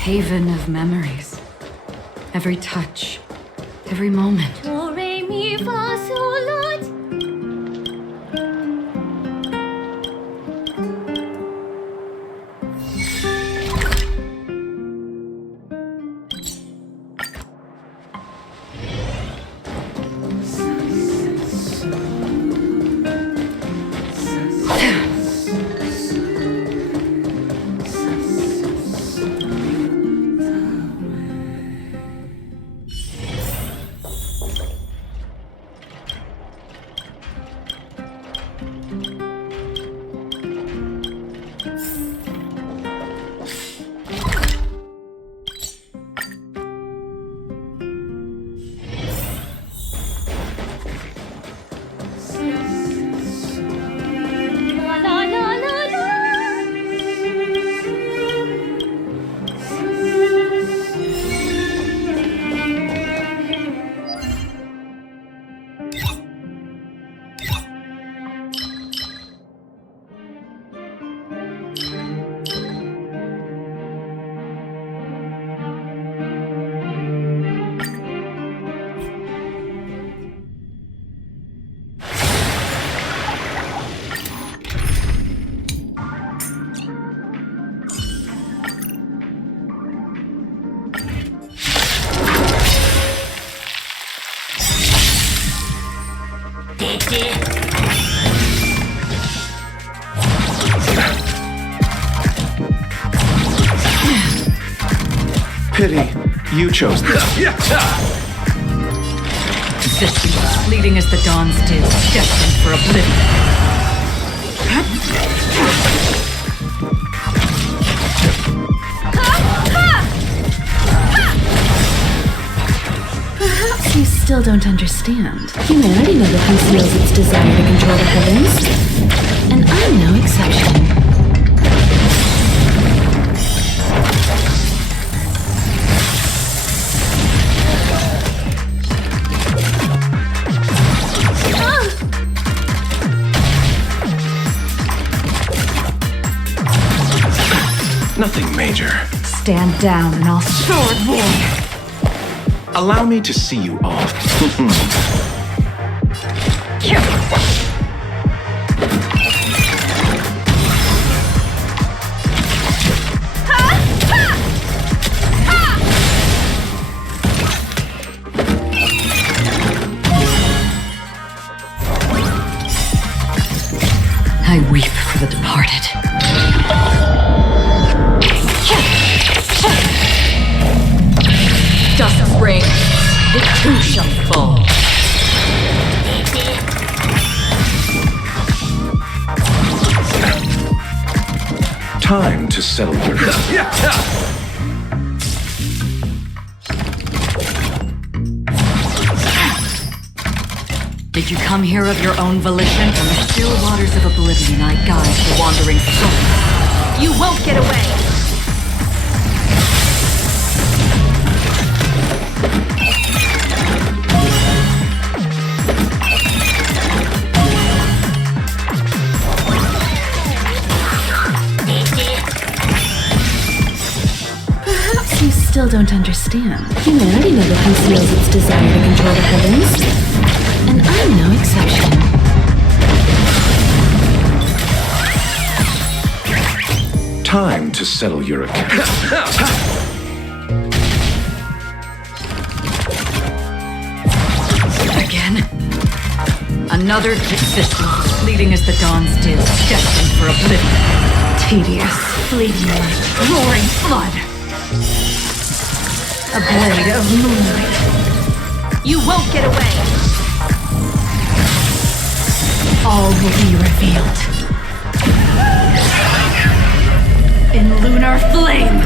Haven of memories. Every touch, every moment. Do, re, mi, fa, sol, la, ti. La, la, la, la, la. Pity, you chose this. Existence fleeting as the dawn's dew, destined for oblivion. Perhaps you still don't understand. Humanity never conceals its desire to control the heavens. And I'm no exception. Nothing major. Stand down and I'll sword warrior. Allow me to see you off. I weep for the departed. Dust rings, it too shall fall. Time to settle your... Did you come here of your own volition? From the still waters of oblivion I guide the wandering soul. You won't get away! Perhaps you still don't understand. Humanity never conceals its desire to control the heavens. And I'm no exception. Time to settle your account. Again? Another existence fleeting as the dawn's dew, destined for oblivion. Tedious, fleeting light, roaring flood. A blade of moonlight. You won't get away! All will be revealed. In lunar flame!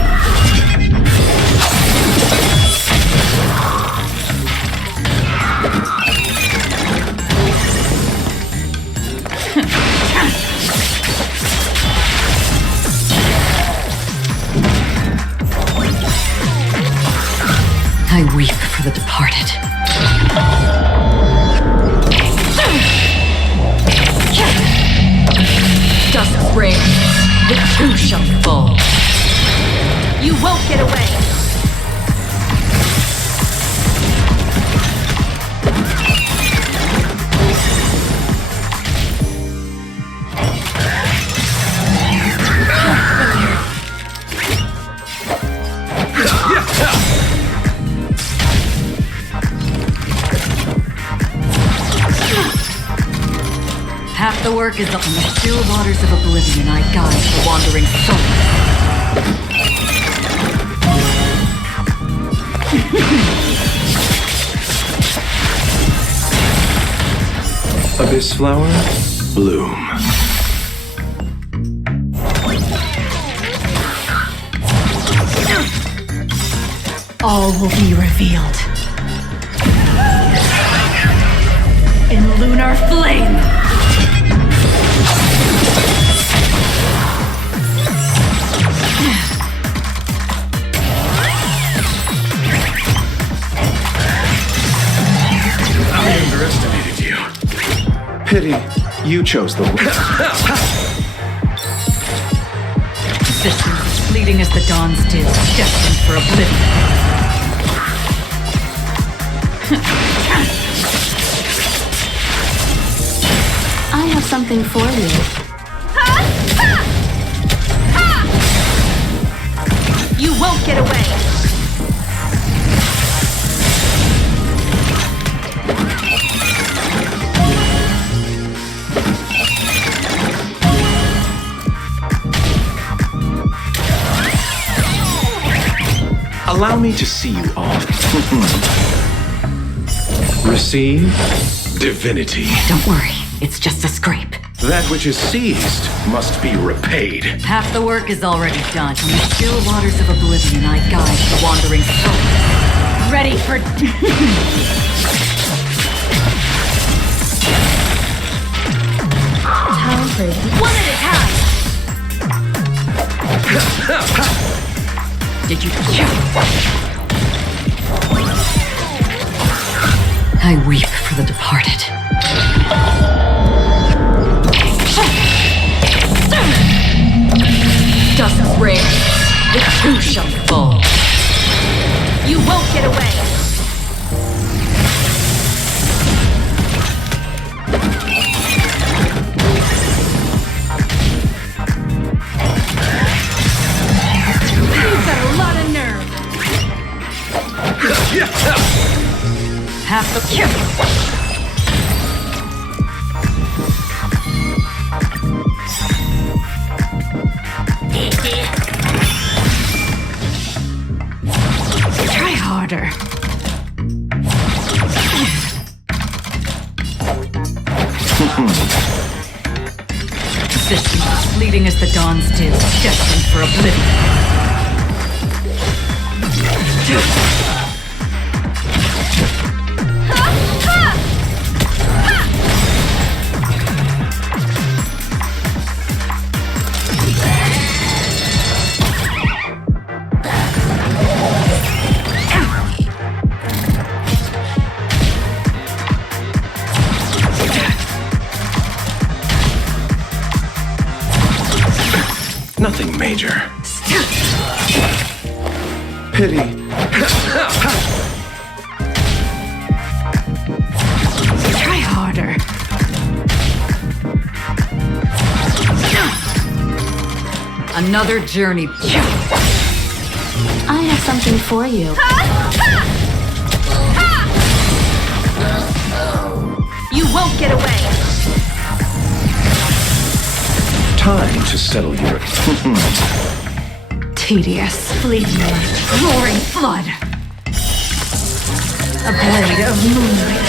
I weep for the departed. Dust rings, the two shall fall. You won't get away! Half the work is up in the still waters of oblivion. I guide the wandering soul. Abyss flower, bloom. All will be revealed. In lunar flame! I underestimated you. Pity, you chose the way. Existence is fleeting as the dawn still, destined for oblivion. I have something for you. You won't get away! Allow me to see you off. Receive divinity. Don't worry, it's just a scrape. That which is seized must be repaid. Half the work is already done. In the still waters of oblivion, I guide the wandering soul. Ready for... Time for you. One at a time! Did you... I weep for the departed. Dust rings, the two shall fall. You won't get away! You've got a lot of nerve! Half the kill! Harder. Existence is fleeting as the dawn still, destined for oblivion. Nothing major. Pity. Try harder. Another journey. I have something for you. You won't get away. Time to settle your... Tedious, fleeting light, roaring flood. A blade of moonlight.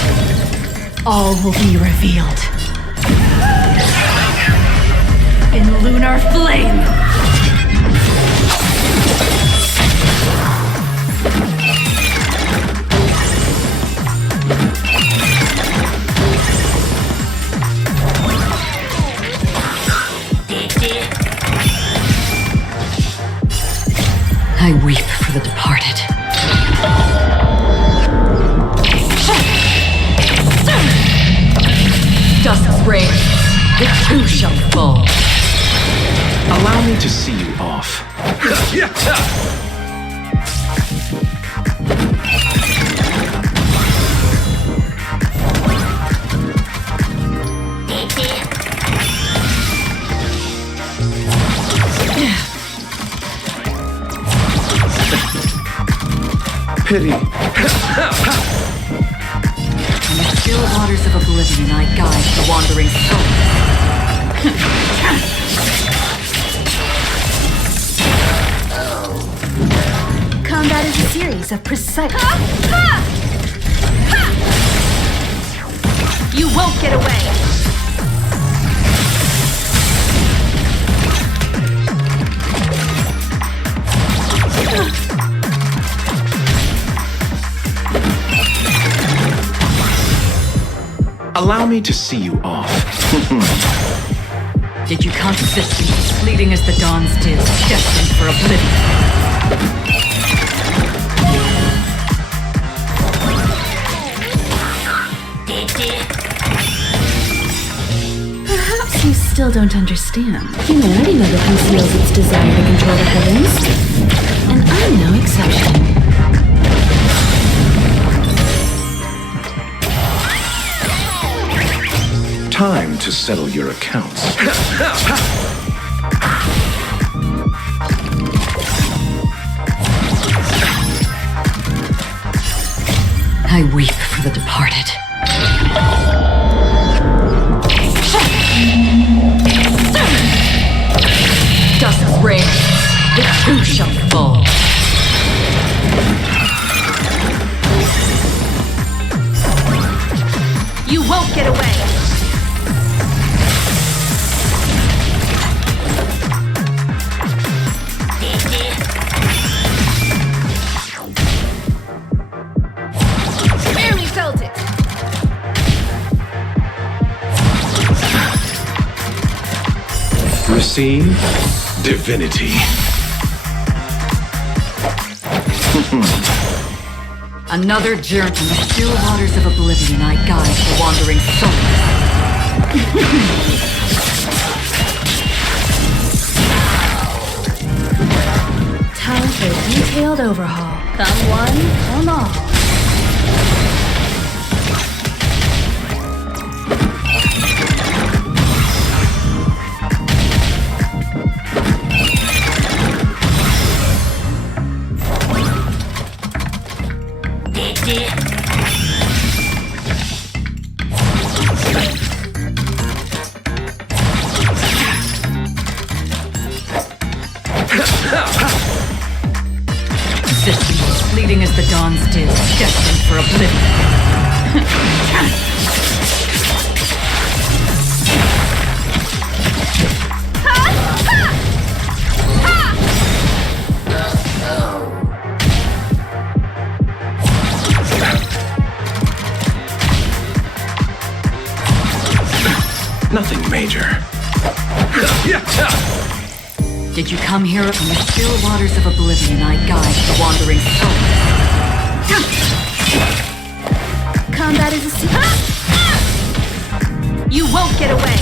All will be revealed. In lunar flame. I weep for the departed. Dust rings, the two shall fall. Allow me to see you off. Pity. In the still waters of oblivion, I guide the wandering soul. Combat is a series of precise. You won't get away! Allow me to see you off. Did you come existence, fleeting as the dawn's dew, destined for oblivion? Perhaps you still don't understand. Humanity never conceals its desire to control the heavens. And I'm no exception. Time to settle your accounts. I weep for the departed. Dusk's reign, the two shall fall. You won't get away! Barely felt it! Receive divinity. Another journey in the still waters of oblivion, I guide the wandering Time for a detailed overhaul. Come one, come all. Existence, fleeting as the dawn's dew, destined for oblivion. Nothing major. Did you come here from the still waters of oblivion, I guide the wandering soul? Combat is a series. You won't get away!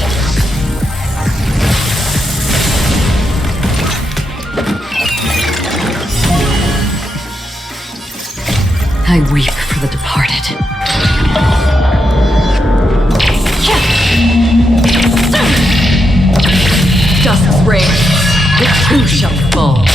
I weep for the departed. Dusk's reign, the two shall fall.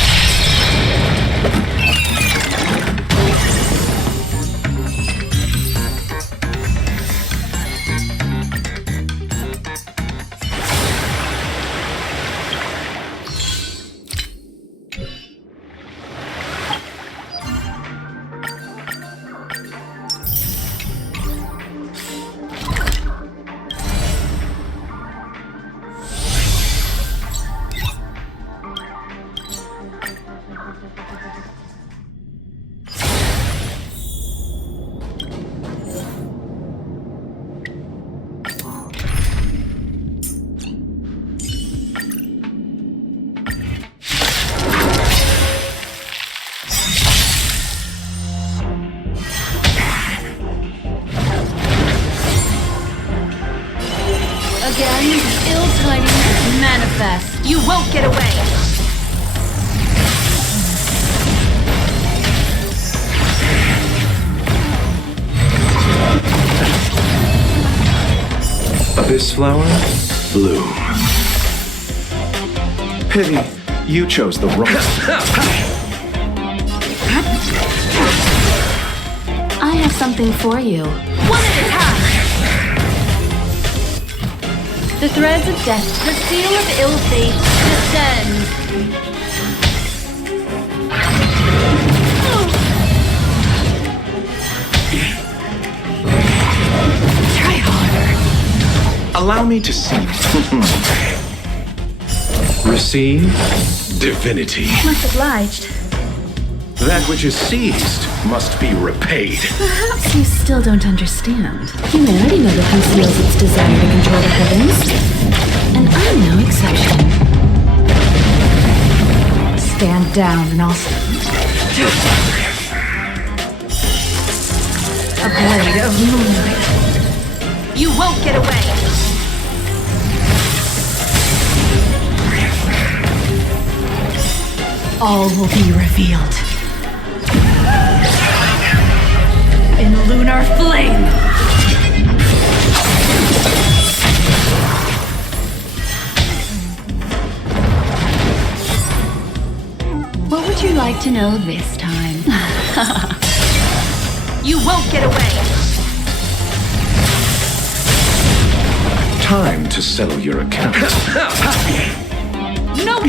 Abyss flower, bloom. Pity, you chose the wrong. I have something for you. One at a time! The threads of death, the seal of ill fate, descend. Try harder. Allow me to see. Receive divinity. Much obliged. That which is seized must be repaid. Perhaps you still don't understand. Humanity never conceals its desire to control the heavens. And I'm no exception. Stand down and I'll... A blade of moonlight. You won't get away! All will be revealed. In lunar flame! What would you like to know this time? You won't get away! Time to settle your account. No!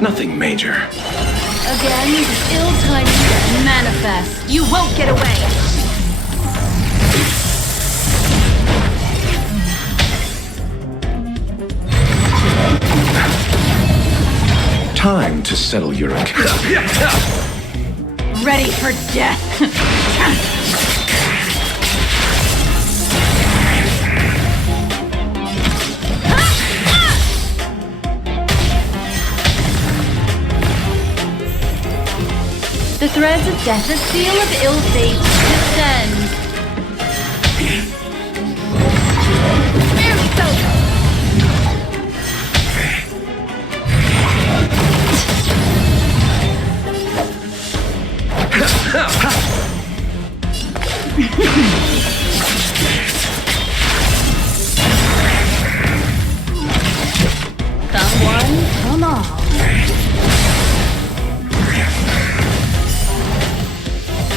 Nothing major. Again, ill timing manifest. You won't get away! Time to settle your account. Ready for death! The threads of death, the seal of ill fate, descend. Very so. Come one, come all.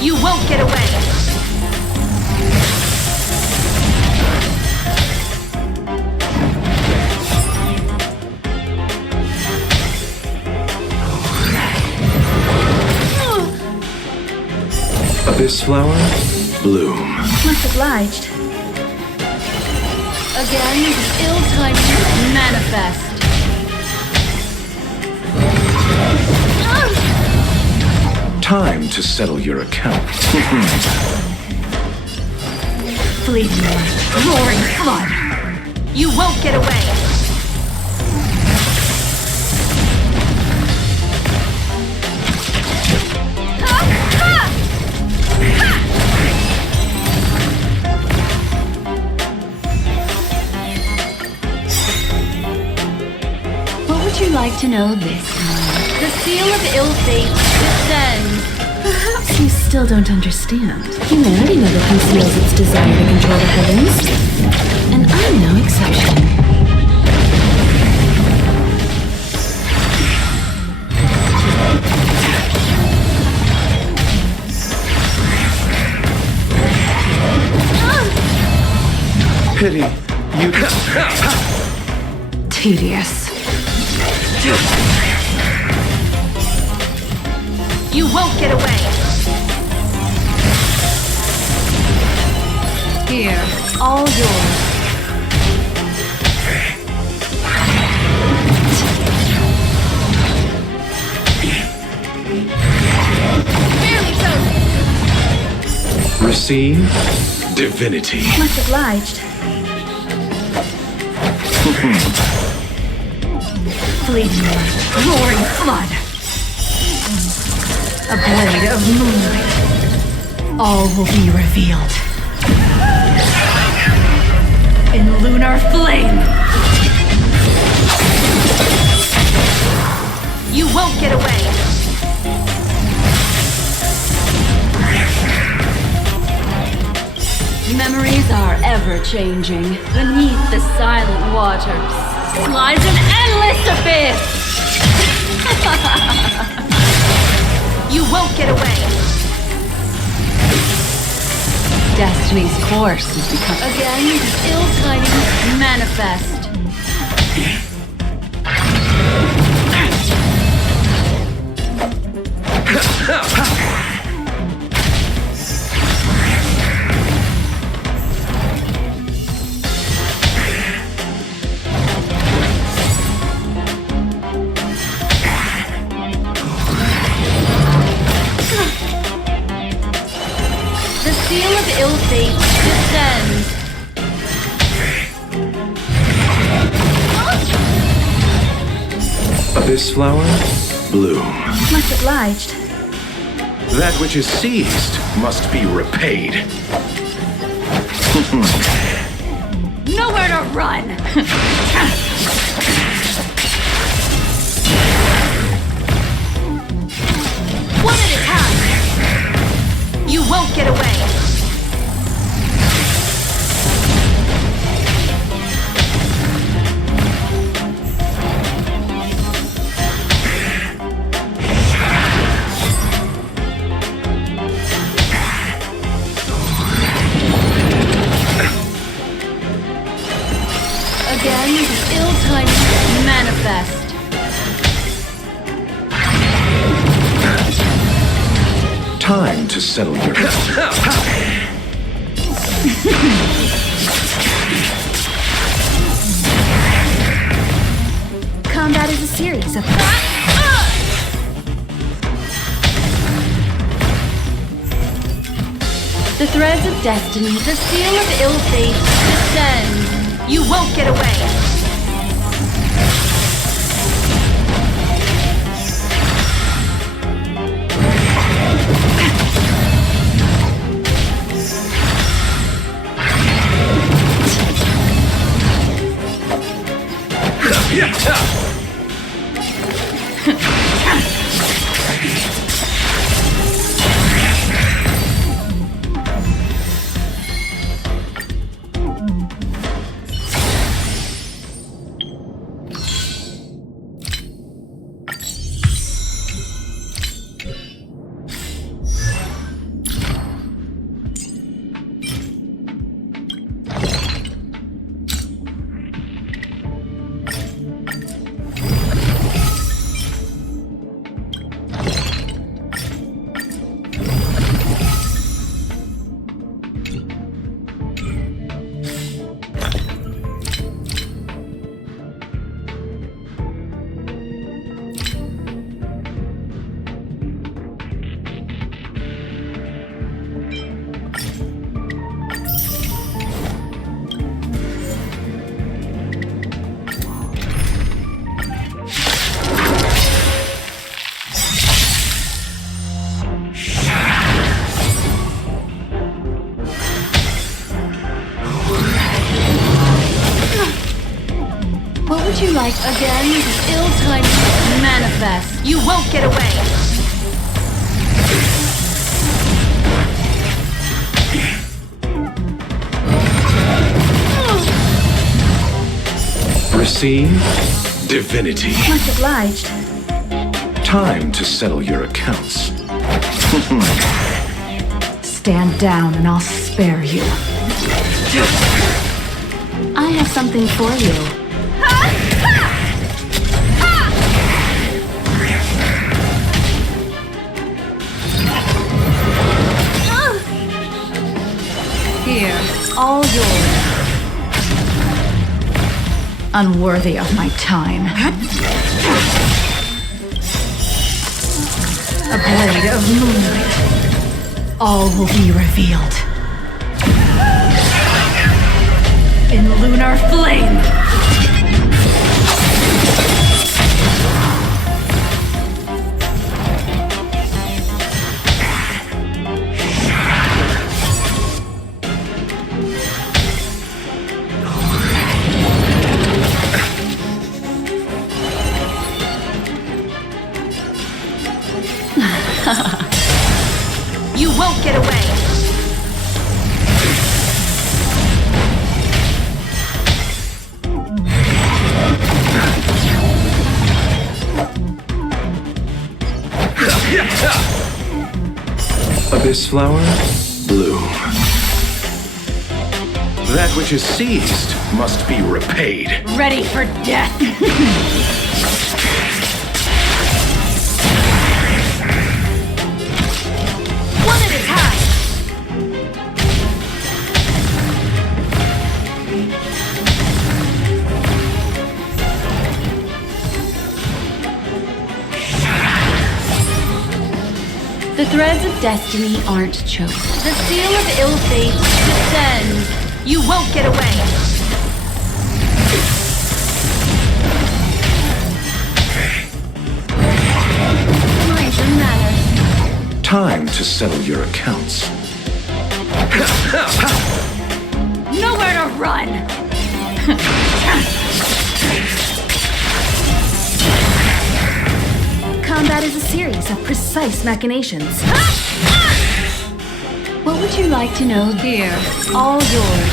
You won't get away! Abyss flower, bloom. Much obliged. Again, ill timing manifest. Time to settle your account. Fleeting light, roaring flood. You won't get away! What would you like to know this time? The seal of ill fate descends. Perhaps you still don't understand. Humanity never conceals its desire to control the heavens. And I'm no exception. Pity, you. Tedious. You won't get away! Here, all yours. Receive divinity. Much obliged. Fleeting light, roaring flood. A blade of moonlight. All will be revealed. In lunar flame! You won't get away! Memories are ever-changing. Beneath the silent waters lies an endless abyss! You won't get away! Destiny's course has become... Again, the ill tidings manifest. The seal of ill fate descends. Abyss flower, bloom. Much obliged. That which is seized must be repaid. Nowhere to run! One at a time! You won't get away! Again, the ill tidings manifest. Time to settle your... Combat is a series of... The threads of destiny, the seal of ill fate, descend. You won't get away. What would you like? Again, the ill tidings manifest. You won't get away. Receive divinity. Much obliged. Time to settle your accounts. Stand down and I'll spare you. I have something for you. Here, all yours. Unworthy of my time. A blade of moonlight. All will be revealed. In lunar flame. won't get away! Abyss flower, bloom. That which is seized must be repaid. Ready for death! One at a time! The threads of destiny aren't chosen. The seal of ill fate descends. You won't get away! Minds and manners. Time to settle your accounts. Nowhere to run! Combat is a series of precise machinations. What would you like to know? Here, all yours.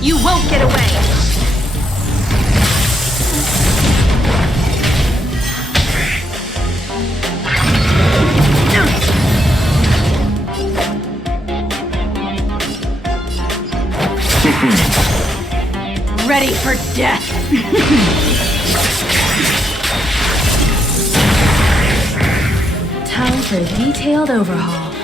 You won't get away! Ready for death! Time for a detailed overhaul.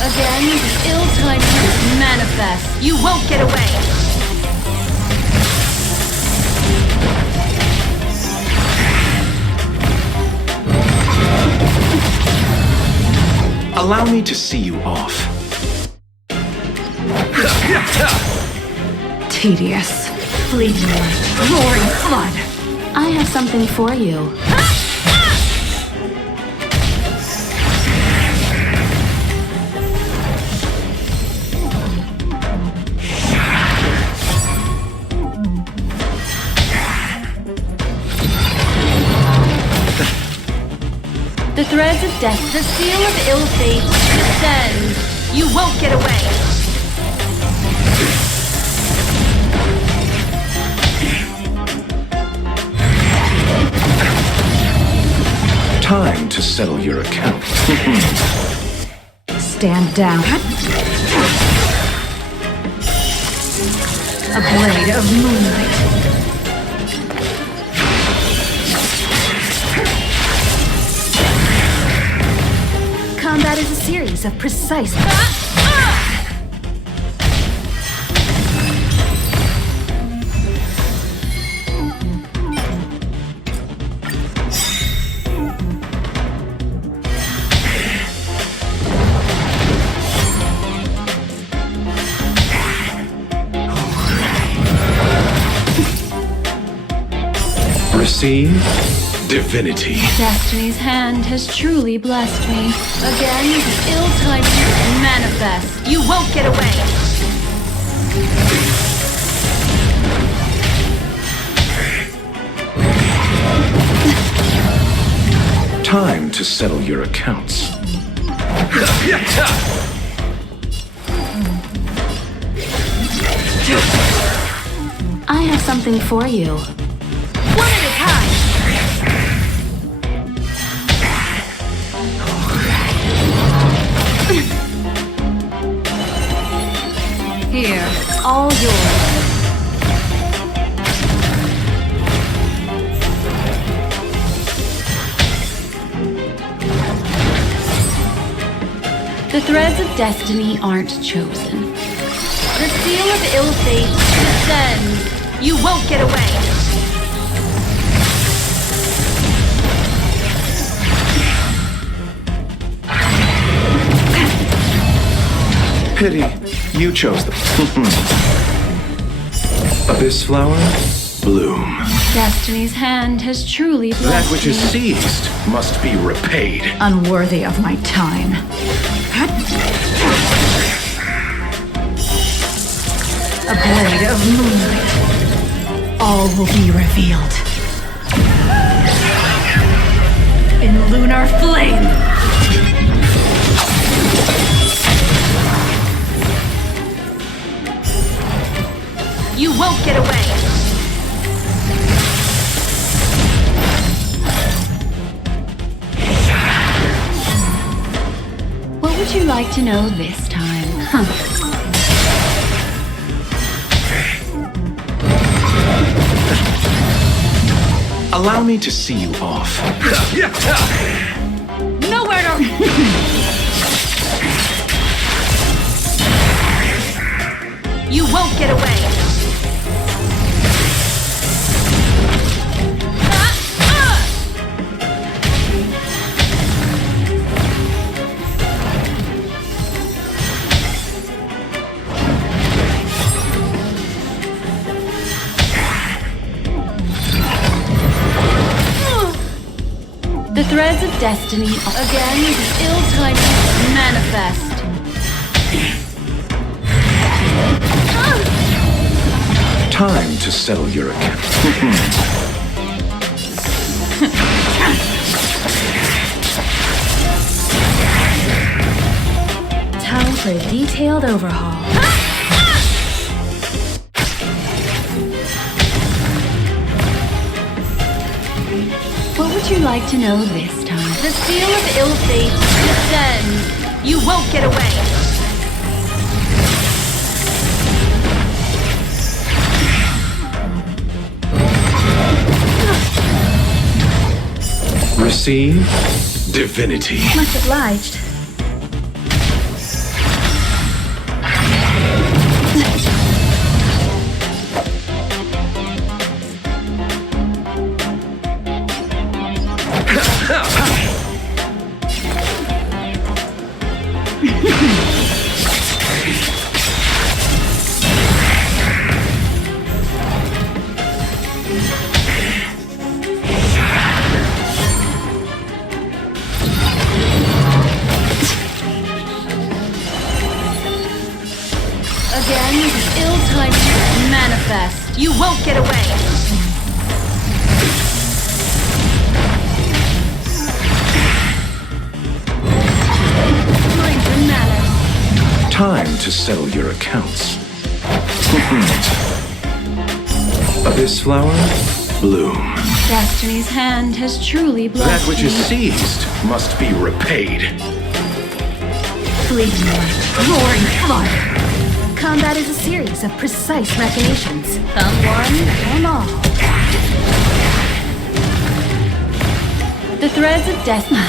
Again, the ill timing manifests. You won't get away! Allow me to see you off. Tedious, fleeting light, roaring flood! I have something for you. The threads of death, the seal of ill fate descends. You won't get away! Time to settle your account. Stand down. A blade of moonlight. Combat is a series of precise. Receive divinity. Destiny's hand has truly blessed me. Again, the ill timing manifests. You won't get away! Time to settle your accounts. I have something for you. One at a time! Here, all yours. The threads of destiny aren't chosen. The seal of ill fate descends. You won't get away! Pity, you chose them. Abyss flower, bloom. Destiny's hand has truly blessed That which is me. seized must be repaid. Unworthy of my time. A blade of moonlight. All will be revealed. In lunar flame. You won't get away! What would you like to know this time? Allow me to see you off. Nowhere to... You won't get away! The threads of destiny again, the ill-timed manifest. Time to settle your account. Time for a detailed overhaul. What would you like to know this time? The seal of ill fate descends. You won't get away. Receive divinity. Much obliged. Again, the ill-timed manifest. You won't get away. Mind your manners. Time to settle your accounts. Abyss flower, bloom. Destiny's hand has truly blessed That which is me. seized must be repaid. Fleeting light. Roaring flood. Combat is a series of precise machinations. Come one, Come all. the threads of destiny.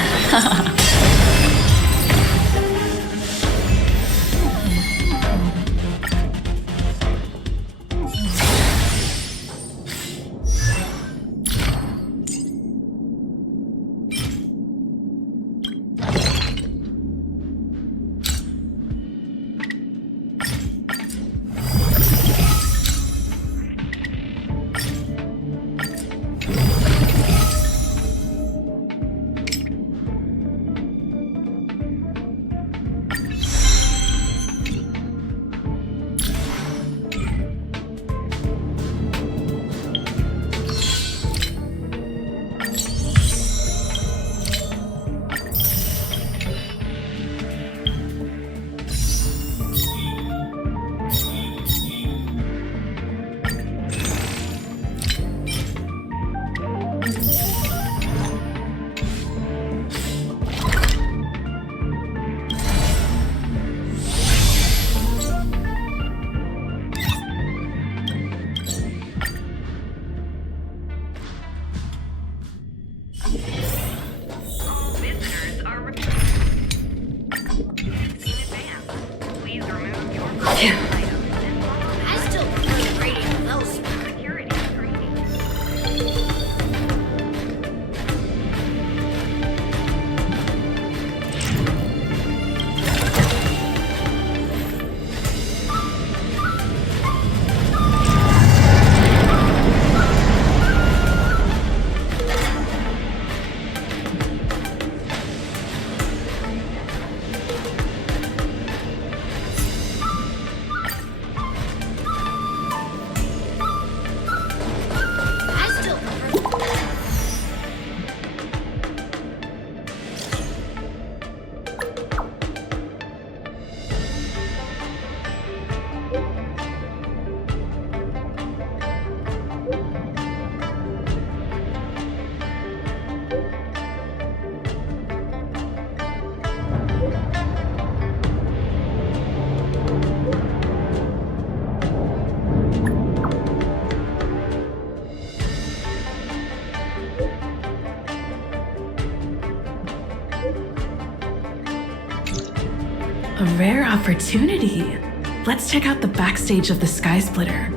rare opportunity. Let's check out the backstage of the Sky Splitter.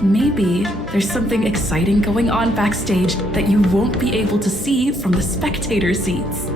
Maybe there's something exciting going on backstage that you won't be able to see from the spectator seats.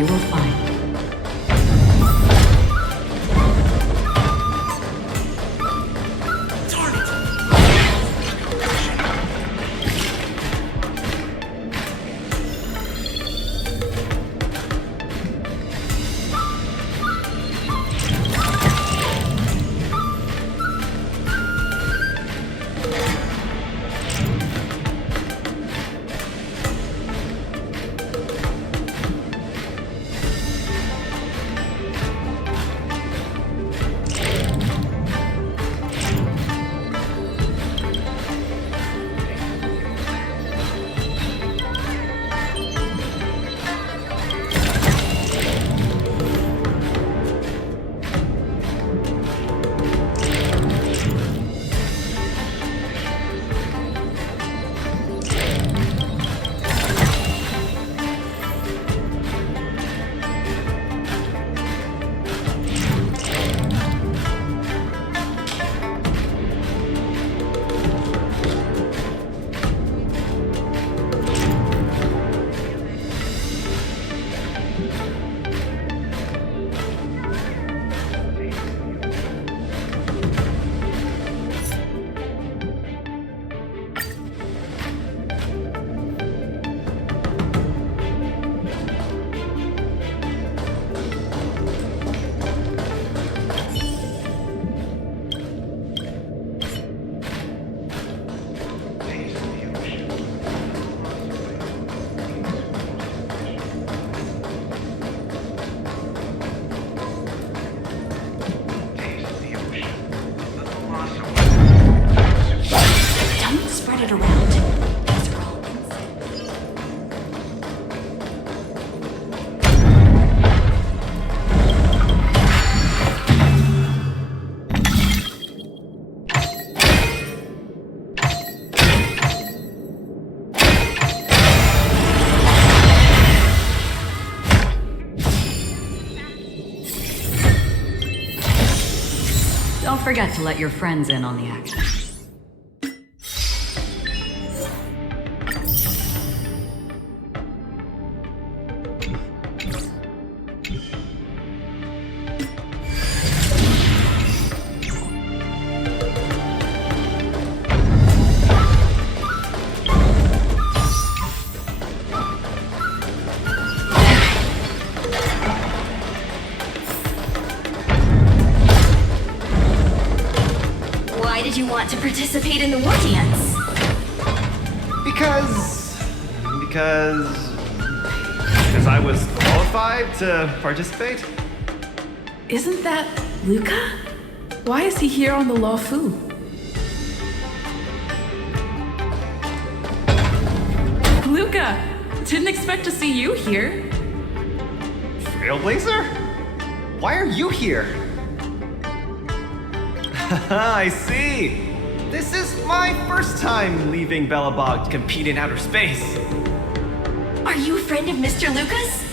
you will find. Don't forget to let your friends in on the action. Why did you want to participate in the war dance? Because I was qualified to participate? Isn't that Luka? Why is he here on the Law Fu? Luka! Didn't expect to see you here. Trailblazer? Why are you here? I see! This is my first time leaving Belobog to compete in outer space. Are you a friend of Mr. Luka's?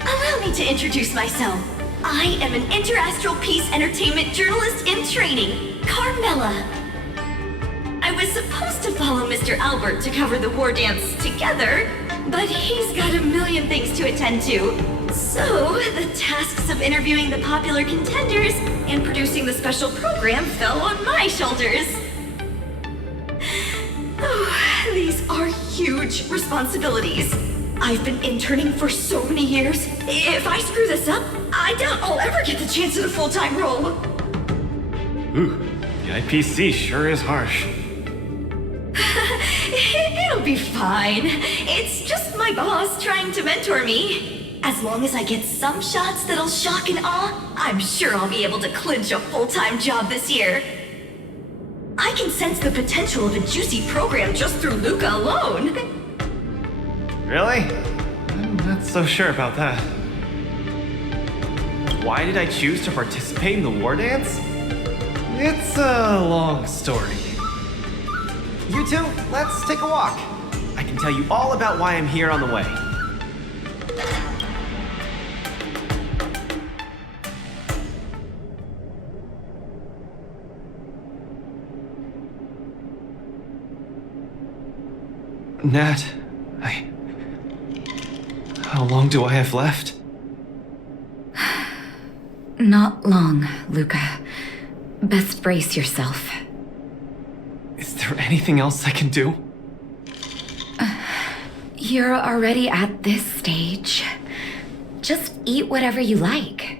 Allow me to introduce myself. I am an interastral peace entertainment journalist in training, Carmela. I was supposed to follow Mr. Albert to cover the war dance together, but he's got a million things to attend to. So, the tasks of interviewing the popular contenders and producing the special program fell on my shoulders. Oh, these are huge responsibilities. I've been interning for so many years. If I screw this up, I doubt I'll ever get the chance at a full-time role. Ooh, the IPC sure is harsh. It'll be fine. It's just my boss trying to mentor me. As long as I get some shots that'll shock and awe, I'm sure I'll be able to clinch a full-time job this year. I can sense the potential of a juicy program just through Luka alone. Really? I'm not so sure about that. Why did I choose to participate in the war dance? It's a long story. You two, let's take a walk. I can tell you all about why I'm here on the way. Nat, how long do I have left? Not long, Luka. Best brace yourself. Is there anything else I can do? You're already at this stage. Just eat whatever you like.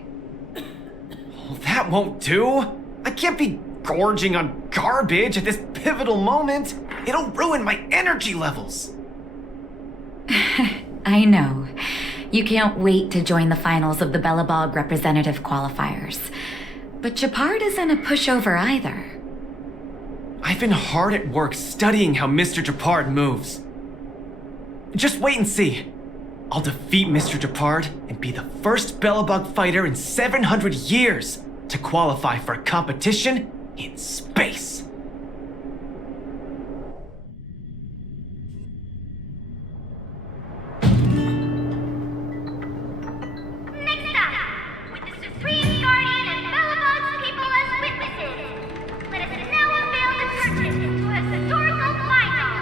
Well, that won't do. I can't be gorging on garbage at this pivotal moment. It'll ruin my energy levels. I know. You can't wait to join the finals of the Bellabog representative qualifiers. But Japard isn't a pushover either. I've been hard at work studying how Mr. Japard moves. Just wait and see. I'll defeat Mr. Japard and be the first Bellabog fighter in 700 years to qualify for a competition in space. Next up, with the Supreme Guardian and Bellabog's people as witnesses, let us now unveil the curtain to a historical final.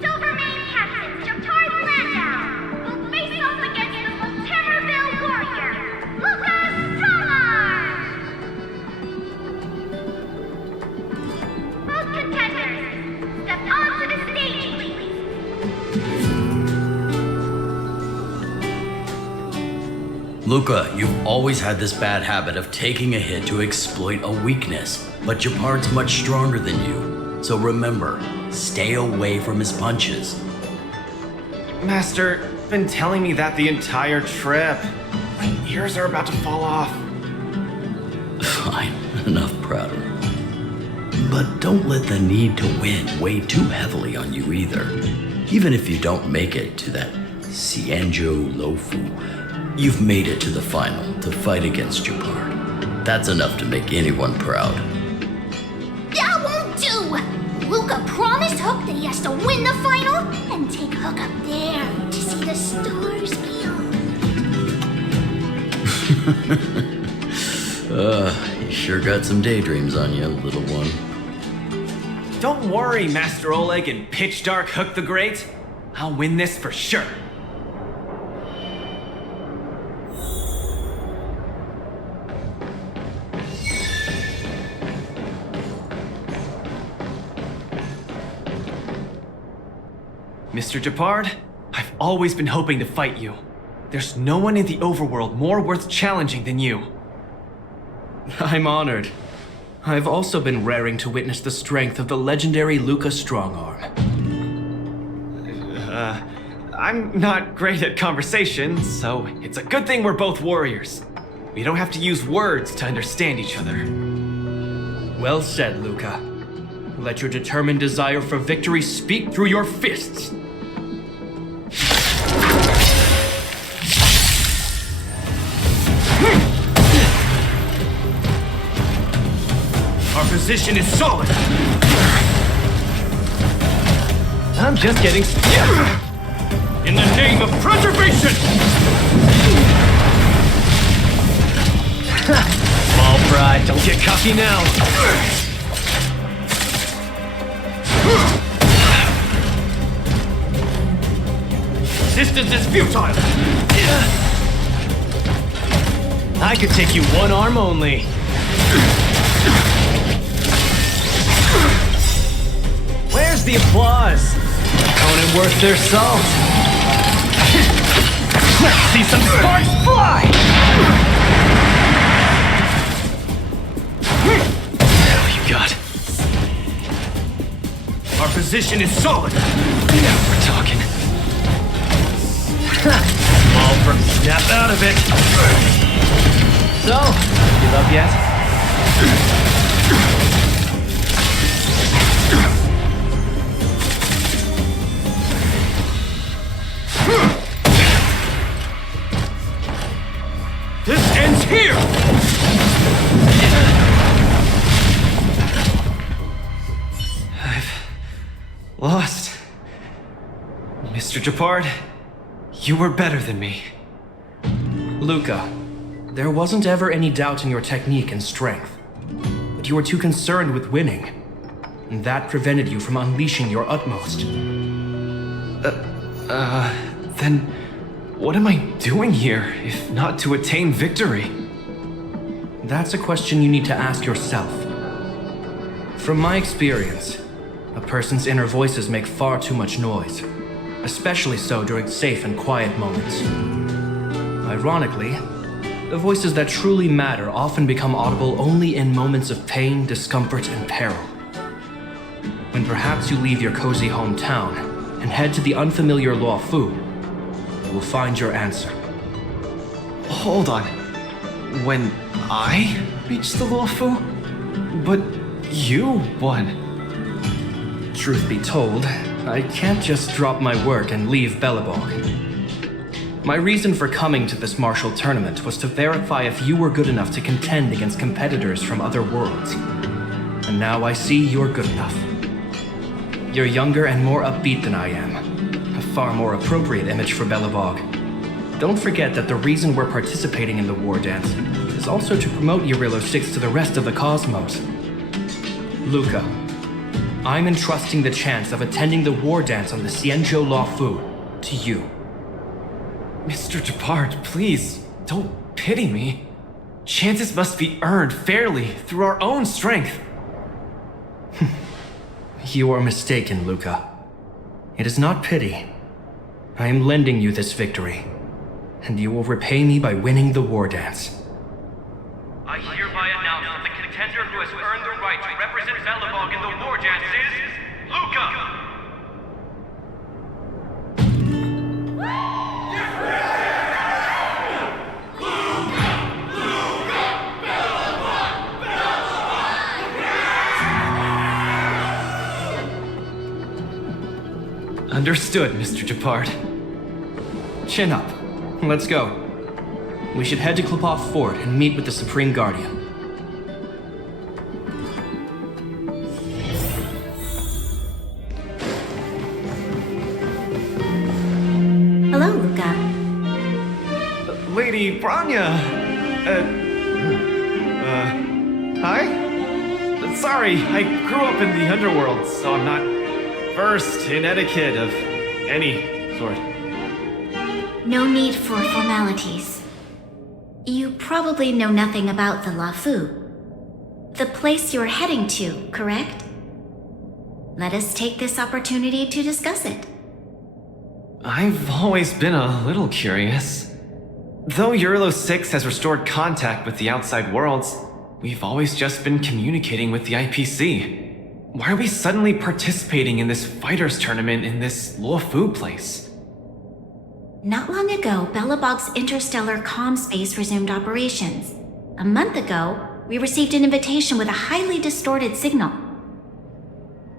Silvermane Captain Japard Landau will face off against the Septemberville warrior, Luka Strongarm! Both contenders, step onto the stage, please. Luka, you've always had this bad habit of taking a hit to exploit a weakness, but Japard's much stronger than you. So remember, stay away from his punches. Master, been telling me that the entire trip. My ears are about to fall off. Fine, enough prattle. But don't let the need to win weigh too heavily on you either. Even if you don't make it to that Cianjo Lofu, you've made it to the final to fight against Japard. That's enough to make anyone proud. That won't do! Luka promised Hook that he has to win the final and take Hook up there to see the stars beyond. You sure got some daydreams on you, little one. Don't worry, Master Oleg and Pitch Dark Hook the Great. I'll win this for sure. Mr. Japard, I've always been hoping to fight you. There's no one in the overworld more worth challenging than you. I'm honored. I've also been raring to witness the strength of the legendary Luka Strongarm. I'm not great at conversation, so it's a good thing we're both warriors. We don't have to use words to understand each other. Well said, Luka. Let your determined desire for victory speak through your fists. Our position is solid. I'm just getting... In the name of preservation! Small pride, don't get cocky now. Resistance is futile! I could take you one arm only. Where's the applause? Opponent worth their salt. Let's see some sparks fly! Now you got. Our position is solid. Now we're talking. All from snap out of it. So, give up yet? This ends here! I've lost. Mr. Japard, you were better than me. Luka, there wasn't ever any doubt in your technique and strength. But you were too concerned with winning. And that prevented you from unleashing your utmost. Then what am I doing here, if not to attain victory? That's a question you need to ask yourself. From my experience, a person's inner voices make far too much noise, especially so during safe and quiet moments. Ironically, the voices that truly matter often become audible only in moments of pain, discomfort, and peril. When perhaps you leave your cozy hometown and head to the unfamiliar Luofu, you will find your answer. Hold on. When I reached the Luofu? But you won. Truth be told, I can't just drop my work and leave Belobog. My reason for coming to this martial tournament was to verify if you were good enough to contend against competitors from other worlds. And now I see you're good enough. You're younger and more upbeat than I am. A far more appropriate image for Belobog. Don't forget that the reason we're participating in the war dance is also to promote Eurilo 6 to the rest of the cosmos. Luka, I'm entrusting the chance of attending the war dance on the Xianzhou Luofu to you. Mr. Jabard, please, don't pity me. Chances must be earned fairly through our own strength. You are mistaken, Luka. It is not pity. I am lending you this victory, and you will repay me by winning the war dance. I hereby announce that the contender who has earned the right to represent Belobog in the war dance is Luka! Understood, Mr. Jabard. Chin up. Let's go. We should head to Klopov Fort and meet with the Supreme Guardian. Hello, Luka. Lady Branya! Hi? Sorry, I grew up in the underworld, so I'm not versed in etiquette of any sort. No need for formalities. You probably know nothing about the Luofu. The place you're heading to, correct? Let us take this opportunity to discuss it. I've always been a little curious. Though Eurilo 6 has restored contact with the outside worlds, we've always just been communicating with the IPC. Why are we suddenly participating in this fighters tournament in this Luofu place? Not long ago, Belobog's interstellar comm space resumed operations. A month ago, we received an invitation with a highly distorted signal.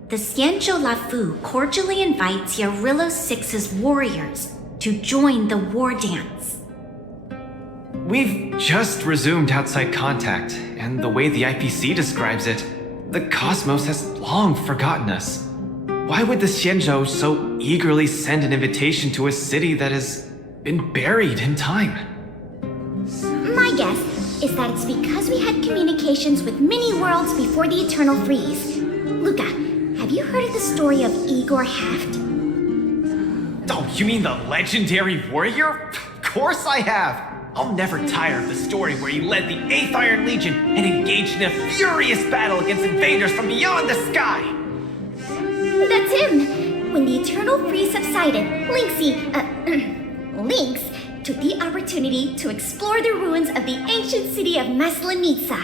The Xianzhou Luofu cordially invites Eurilo 6's warriors to join the war dance. We've just resumed outside contact, and the way the IPC describes it, the cosmos has long forgotten us. Why would the Xianzhou so eagerly send an invitation to a city that has been buried in time? My guess is that it's because we had communications with many worlds before the Eternal Freeze. Luka, have you heard of the story of Igor Haft? Oh, you mean the legendary warrior? Of course I have! I'll never tire of the story where he led the 8th Iron Legion and engaged in a furious battle against invaders from beyond the sky! That's him! When the Eternal Freeze subsided, Lynx took the opportunity to explore the ruins of the ancient city of Maslenitsa.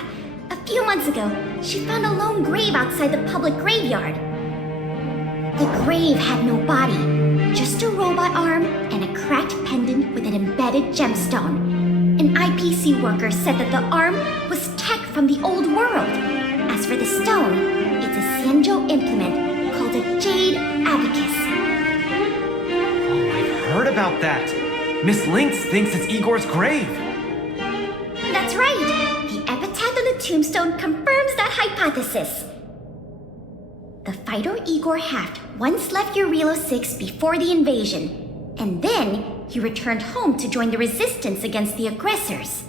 A few months ago, she found a lone grave outside the public graveyard. The grave had no body, just a robot arm and a cracked pendant with an embedded gemstone. An IPC worker said that the arm was tech from the old world. As for the stone, it's a Xianzhou implement called a Jade Abacus. Oh, I've heard about that. Miss Lynx thinks it's Igor's grave. That's right. The epitaph on the tombstone confirms that hypothesis. The fighter Igor Haft once left Eurilo 6 before the invasion, and then he returned home to join the resistance against the aggressors.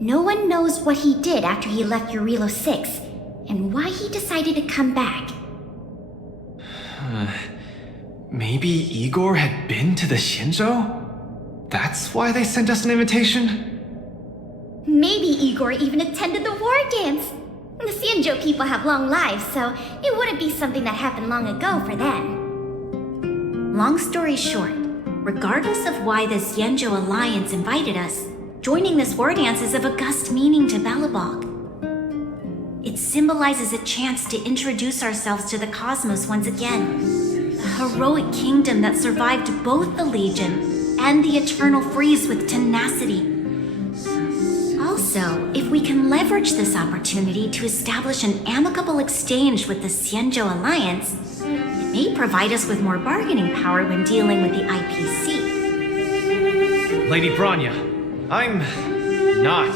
No one knows what he did after he left Eurilo 6, and why he decided to come back. Maybe Igor had been to the Xianzhou? That's why they sent us an invitation? Maybe Igor even attended the war dance. The Xianzhou people have long lives, so it wouldn't be something that happened long ago for them. Long story short, regardless of why the Xianzhou Alliance invited us, joining this war dance is of august meaning to Belobog. It symbolizes a chance to introduce ourselves to the cosmos once again. A heroic kingdom that survived both the Legion and the Eternal Freeze with tenacity. Also, if we can leverage this opportunity to establish an amicable exchange with the Xianzhou Alliance, it may provide us with more bargaining power when dealing with the IPC. Lady Bronya, I'm not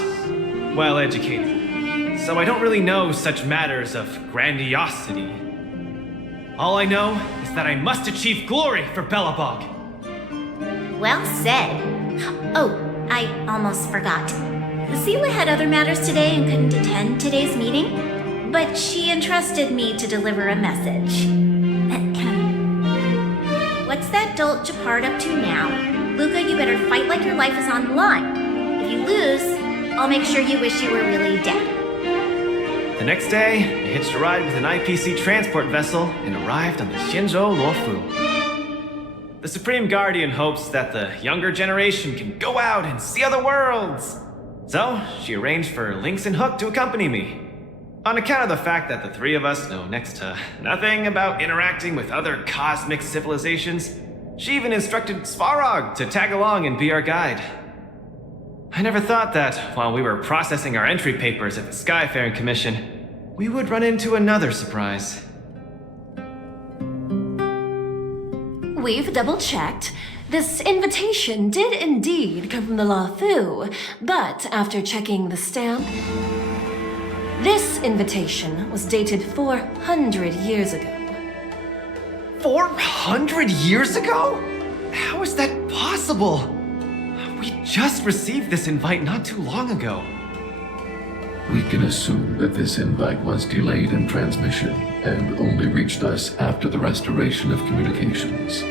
well educated, so I don't really know such matters of grandiosity. All I know is that I must achieve glory for Belobog. Well said. Oh, I almost forgot. Seela had other matters today and couldn't attend today's meeting, but she entrusted me to deliver a message. What's that dolt Japard up to now? Luka, you better fight like your life is on the line. If you lose, I'll make sure you wish you were really dead. The next day, I hitched a ride with an IPC transport vessel and arrived on the Xianzhou Luofu. The Supreme Guardian hopes that the younger generation can go out and see other worlds. So, she arranged for Lynx and Hook to accompany me. On account of the fact that the three of us know next to nothing about interacting with other cosmic civilizations, she even instructed Svarog to tag along and be our guide. I never thought that while we were processing our entry papers at the Skyfaring Commission, we would run into another surprise. We've double-checked. This invitation did indeed come from the Luofu, but after checking the stamp, this invitation was dated 400 years ago. 400 years ago? How is that possible? We just received this invite not too long ago. We can assume that this invite was delayed in transmission and only reached us after the restoration of communications.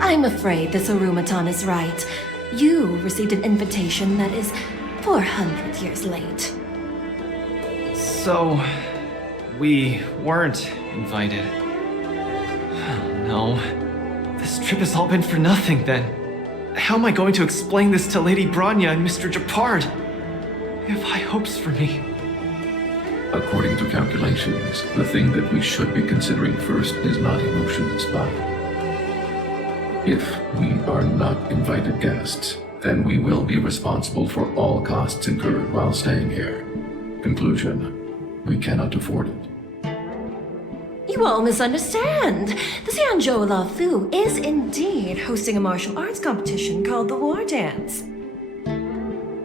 I'm afraid this Arumaton is right. You received an invitation that is 400 years late. So, we weren't invited. Oh, no. This trip has all been for nothing then. How am I going to explain this to Lady Bronya and Mr. Japard? They have high hopes for me. According to calculations, the thing that we should be considering first is not emotions, but if we are not invited guests, then we will be responsible for all costs incurred while staying here. Conclusion, we cannot afford it. You all misunderstand. The Xianzhou Luofu is indeed hosting a martial arts competition called the War Dance.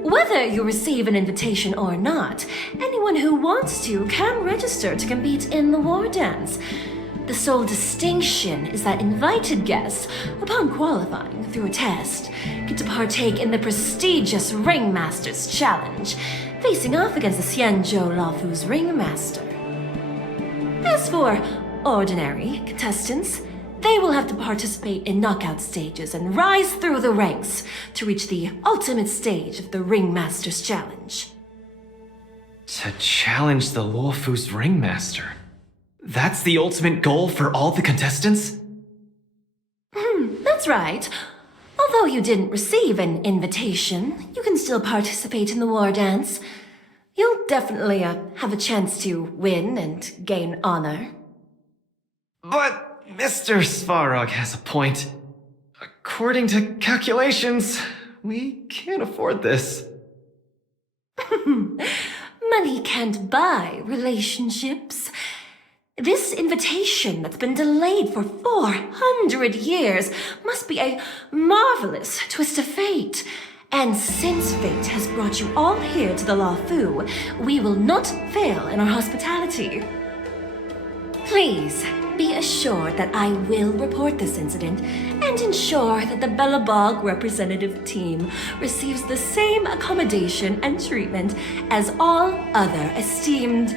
Whether you receive an invitation or not, anyone who wants to can register to compete in the War Dance. The sole distinction is that invited guests, upon qualifying through a test, get to partake in the prestigious Ringmaster's Challenge, facing off against the Xianzhou Luofu's Ringmaster. As for ordinary contestants, they will have to participate in knockout stages and rise through the ranks to reach the ultimate stage of the Ringmaster's Challenge. To challenge the Luofu's Ringmaster? That's the ultimate goal for all the contestants? That's right. Although you didn't receive an invitation, you can still participate in the War Dance. You'll definitely have a chance to win and gain honor. But Mr. Svarog has a point. According to calculations, we can't afford this. Money can't buy relationships. This invitation that's been delayed for 400 years must be a marvelous twist of fate. And since fate has brought you all here to the Luofu, we will not fail in our hospitality. Please be assured that I will report this incident and ensure that the Belobog representative team receives the same accommodation and treatment as all other esteemed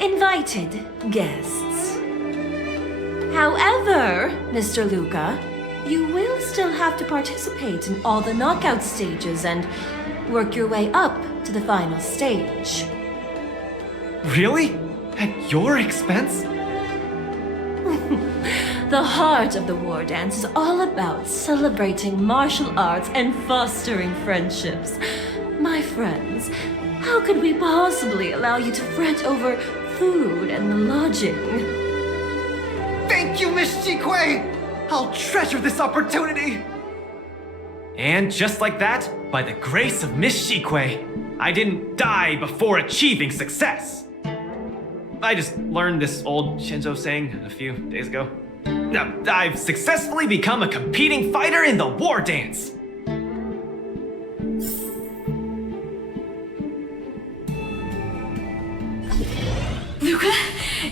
invited guests. However, Mr. Luka, you will still have to participate in all the knockout stages and work your way up to the final stage. Really? At your expense? The heart of the war dance is all about celebrating martial arts and fostering friendships. My friends, how could we possibly allow you to fret over food and lodging? Thank you, Miss Chikwe! I'll treasure this opportunity! And just like that, by the grace of Miss Chikwe, I didn't die before achieving success! I just learned this old Shinzo saying a few days ago. I've successfully become a competing fighter in the war dance! Luka,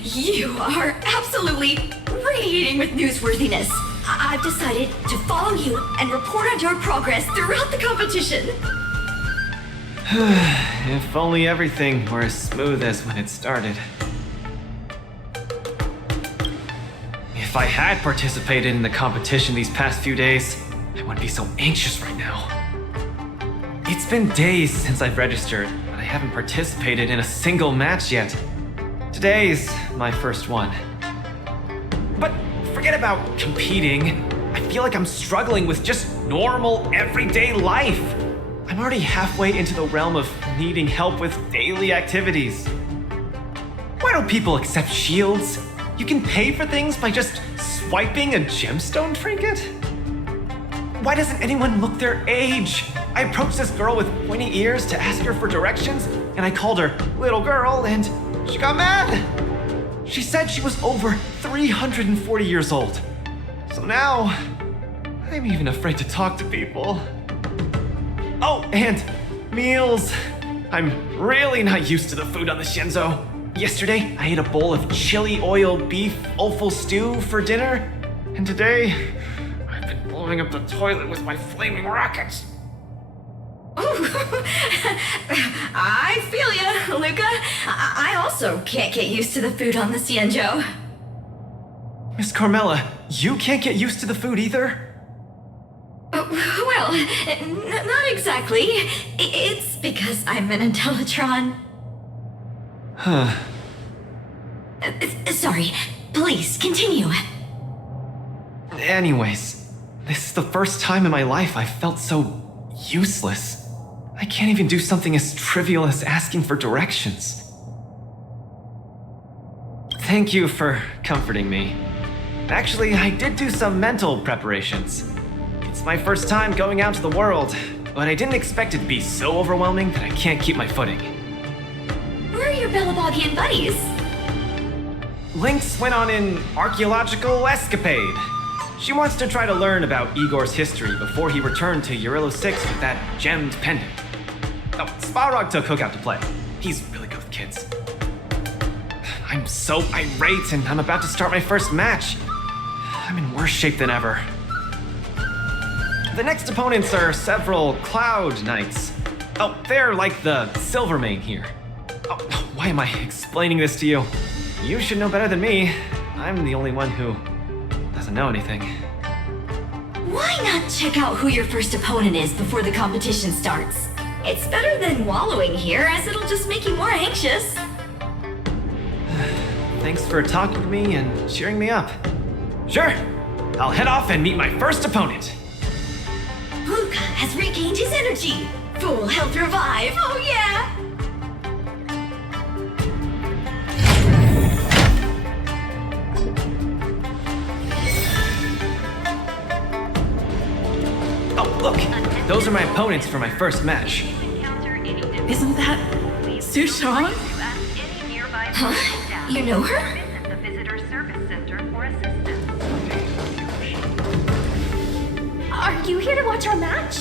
you are absolutely radiating with newsworthiness. I've decided to follow you and report on your progress throughout the competition. If only everything were as smooth as when it started. If I had participated in the competition these past few days, I wouldn't be so anxious right now. It's been days since I've registered, but I haven't participated in a single match yet. Today's my first one. But forget about competing. I feel like I'm struggling with just normal, everyday life. I'm already halfway into the realm of needing help with daily activities. Why don't people accept shields? You can pay for things by just swiping a gemstone trinket? Why doesn't anyone look their age? I approached this girl with pointy ears to ask her for directions, and I called her little girl, and she got mad. She said she was over 340 years old. So now, I'm even afraid to talk to people. Oh, and meals. I'm really not used to the food on the Shinzo. Yesterday, I ate a bowl of chili oil beef offal stew for dinner, and today, I've been blowing up the toilet with my flaming rockets. I feel ya, Luka. I also can't get used to the food on the Xianzhou. Miss Carmela, you can't get used to the food either? Well, not exactly. It's because I'm an Intellitron. Huh. Sorry, please continue. Anyways, this is the first time in my life I've felt so useless. I can't even do something as trivial as asking for directions. Thank you for comforting me. Actually, I did do some mental preparations. It's my first time going out to the world, but I didn't expect it to be so overwhelming that I can't keep my footing. Where are your Belabogian buddies? Lynx went on an archaeological escapade. She wants to try to learn about Igor's history before he returned to Urilo 6 with that gemmed pendant. Oh, Sparog took Hook out to play. He's really good with kids. I'm so irate and I'm about to start my first match. I'm in worse shape than ever. The next opponents are several Cloud Knights. Oh, they're like the Silvermane here. Oh, why am I explaining this to you? You should know better than me. I'm the only one who doesn't know anything. Why not check out who your first opponent is before the competition starts? It's better than wallowing here, as it'll just make you more anxious. Thanks for talking to me and cheering me up. Sure, I'll head off and meet my first opponent. Luka has regained his energy. Full health revive, oh yeah! Oh, look, those are my opponents for my first match. Isn't that Sushan? Huh? You know her? The visitor service center for assistance. Are you here to watch our match?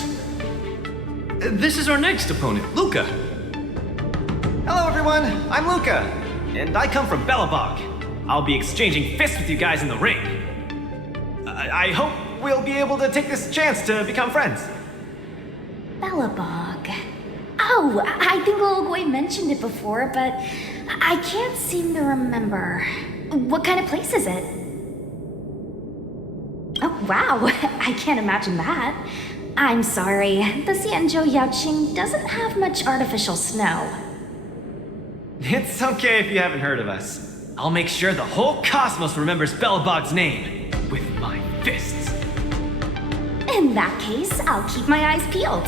This is our next opponent, Luka. Hello everyone, I'm Luka, and I come from Belobog. I'll be exchanging fists with you guys in the ring. I hope we'll be able to take this chance to become friends. Belobog. Oh, I think Olgoy mentioned it before, but I can't seem to remember. What kind of place is it? Oh, wow. I can't imagine that. I'm sorry. The Xianzhou Yaoqing doesn't have much artificial snow. It's okay if you haven't heard of us. I'll make sure the whole cosmos remembers Belobog's name with my fists. In that case, I'll keep my eyes peeled.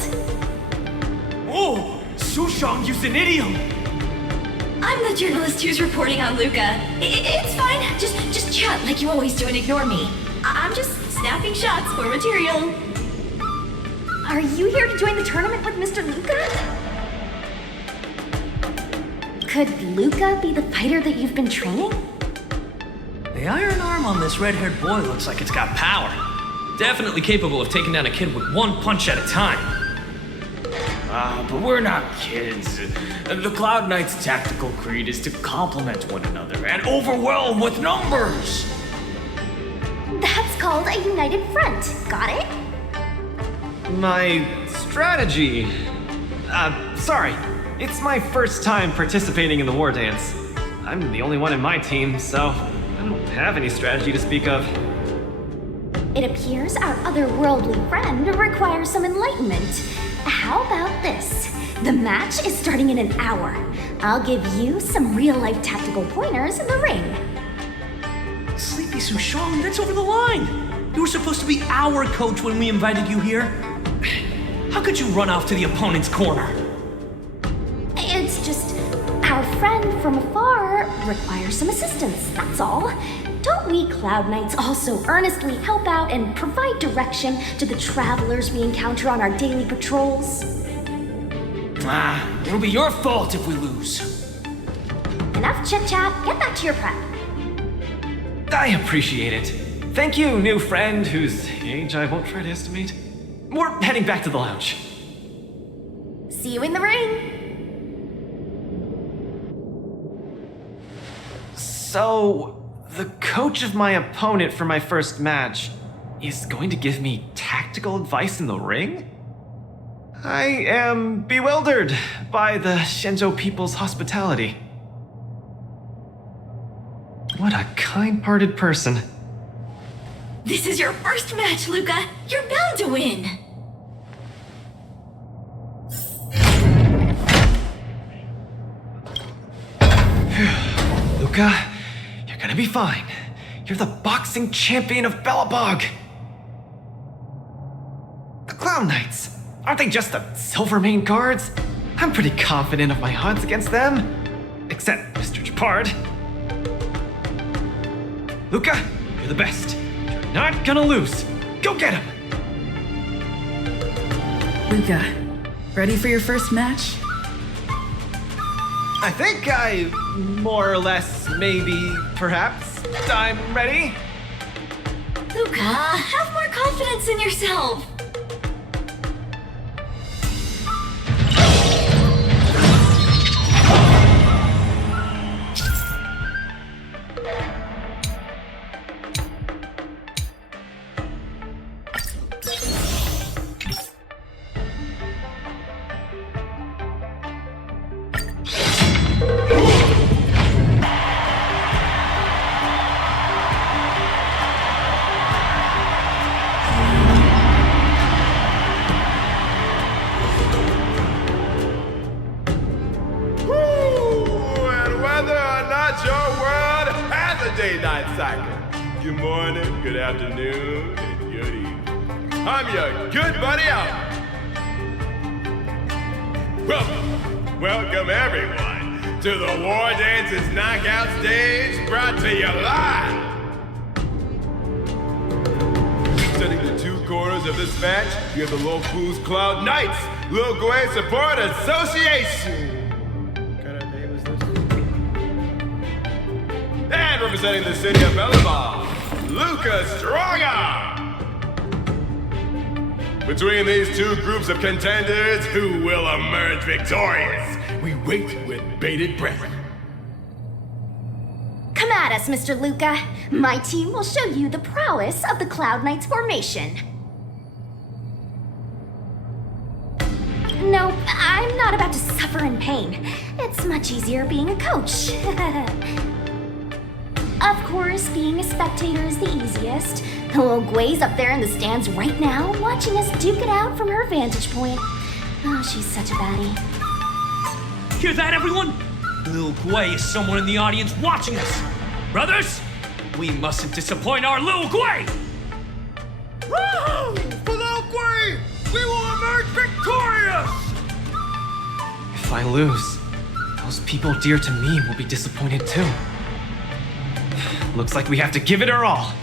Oh, Sushang used an idiom! I'm the journalist who's reporting on Luka. It's fine. Just chat like you always do and ignore me. I'm just snapping shots for material. Are you here to join the tournament with Mr. Luka? Could Luka be the fighter that you've been training? The iron arm on this red-haired boy looks like it's got power. Definitely capable of taking down a kid with one punch at a time. But we're not kids. The Cloud Knight's tactical creed is to complement one another and overwhelm with numbers. That's called a united front. Got it? My strategy. Sorry. It's my first time participating in the war dance. I'm the only one in my team, so I don't have any strategy to speak of. It appears our otherworldly friend requires some enlightenment. How about this? The match is starting in an hour. I'll give you some real-life tactical pointers in the ring. Sleepy Sushang, that's over the line. You were supposed to be our coach when we invited you here. How could you run off to the opponent's corner? It's just, our friend from afar requires some assistance, that's all. Don't we Cloud Knights also earnestly help out and provide direction to the travelers we encounter on our daily patrols? It'll be your fault if we lose. Enough chit-chat, get back to your prep. I appreciate it. Thank you, new friend whose age I won't try to estimate. We're heading back to the lounge. See you in the ring! So, the coach of my opponent for my first match is going to give me tactical advice in the ring? I am bewildered by the Shenzhou people's hospitality. What a kind-hearted person. This is your first match, Luka. You're bound to win. Luka, you're gonna be fine. You're the boxing champion of Belobog. The Clown Knights, aren't they just the Silvermane guards? I'm pretty confident of my odds against them. Except Mr. Japard. Luka, you're the best. You're not gonna lose. Go get him! Luka, ready for your first match? I think I more or less, maybe, perhaps, I'm ready. Luka, have more confidence in yourself. Good morning, good afternoon, and good evening. I'm your good buddy Albert. Welcome everyone to the War Dance's knockout stage, brought to you live. Sitting the two corners of this match, you have the Lofu's Cloud Knights, Logway Support Association. And representing the city of Belobog, Luka Strongarm! Between these two groups of contenders, who will emerge victorious? We wait with bated breath. Come at us, Mr. Luka. My team will show you the prowess of the Cloud Knights formation. Nope, I'm not about to suffer in pain. It's much easier being a coach. Of course, being a spectator is the easiest, Little Gwei's up there in the stands right now, watching us duke it out from her vantage point. Oh, she's such a baddie. Hear that, everyone? Lil Gwei is someone in the audience watching us. Brothers, we mustn't disappoint our Lil Gwei! Woohoo! For Lil Gwei, we will emerge victorious! If I lose, those people dear to me will be disappointed too. Looks like we have to give it our all.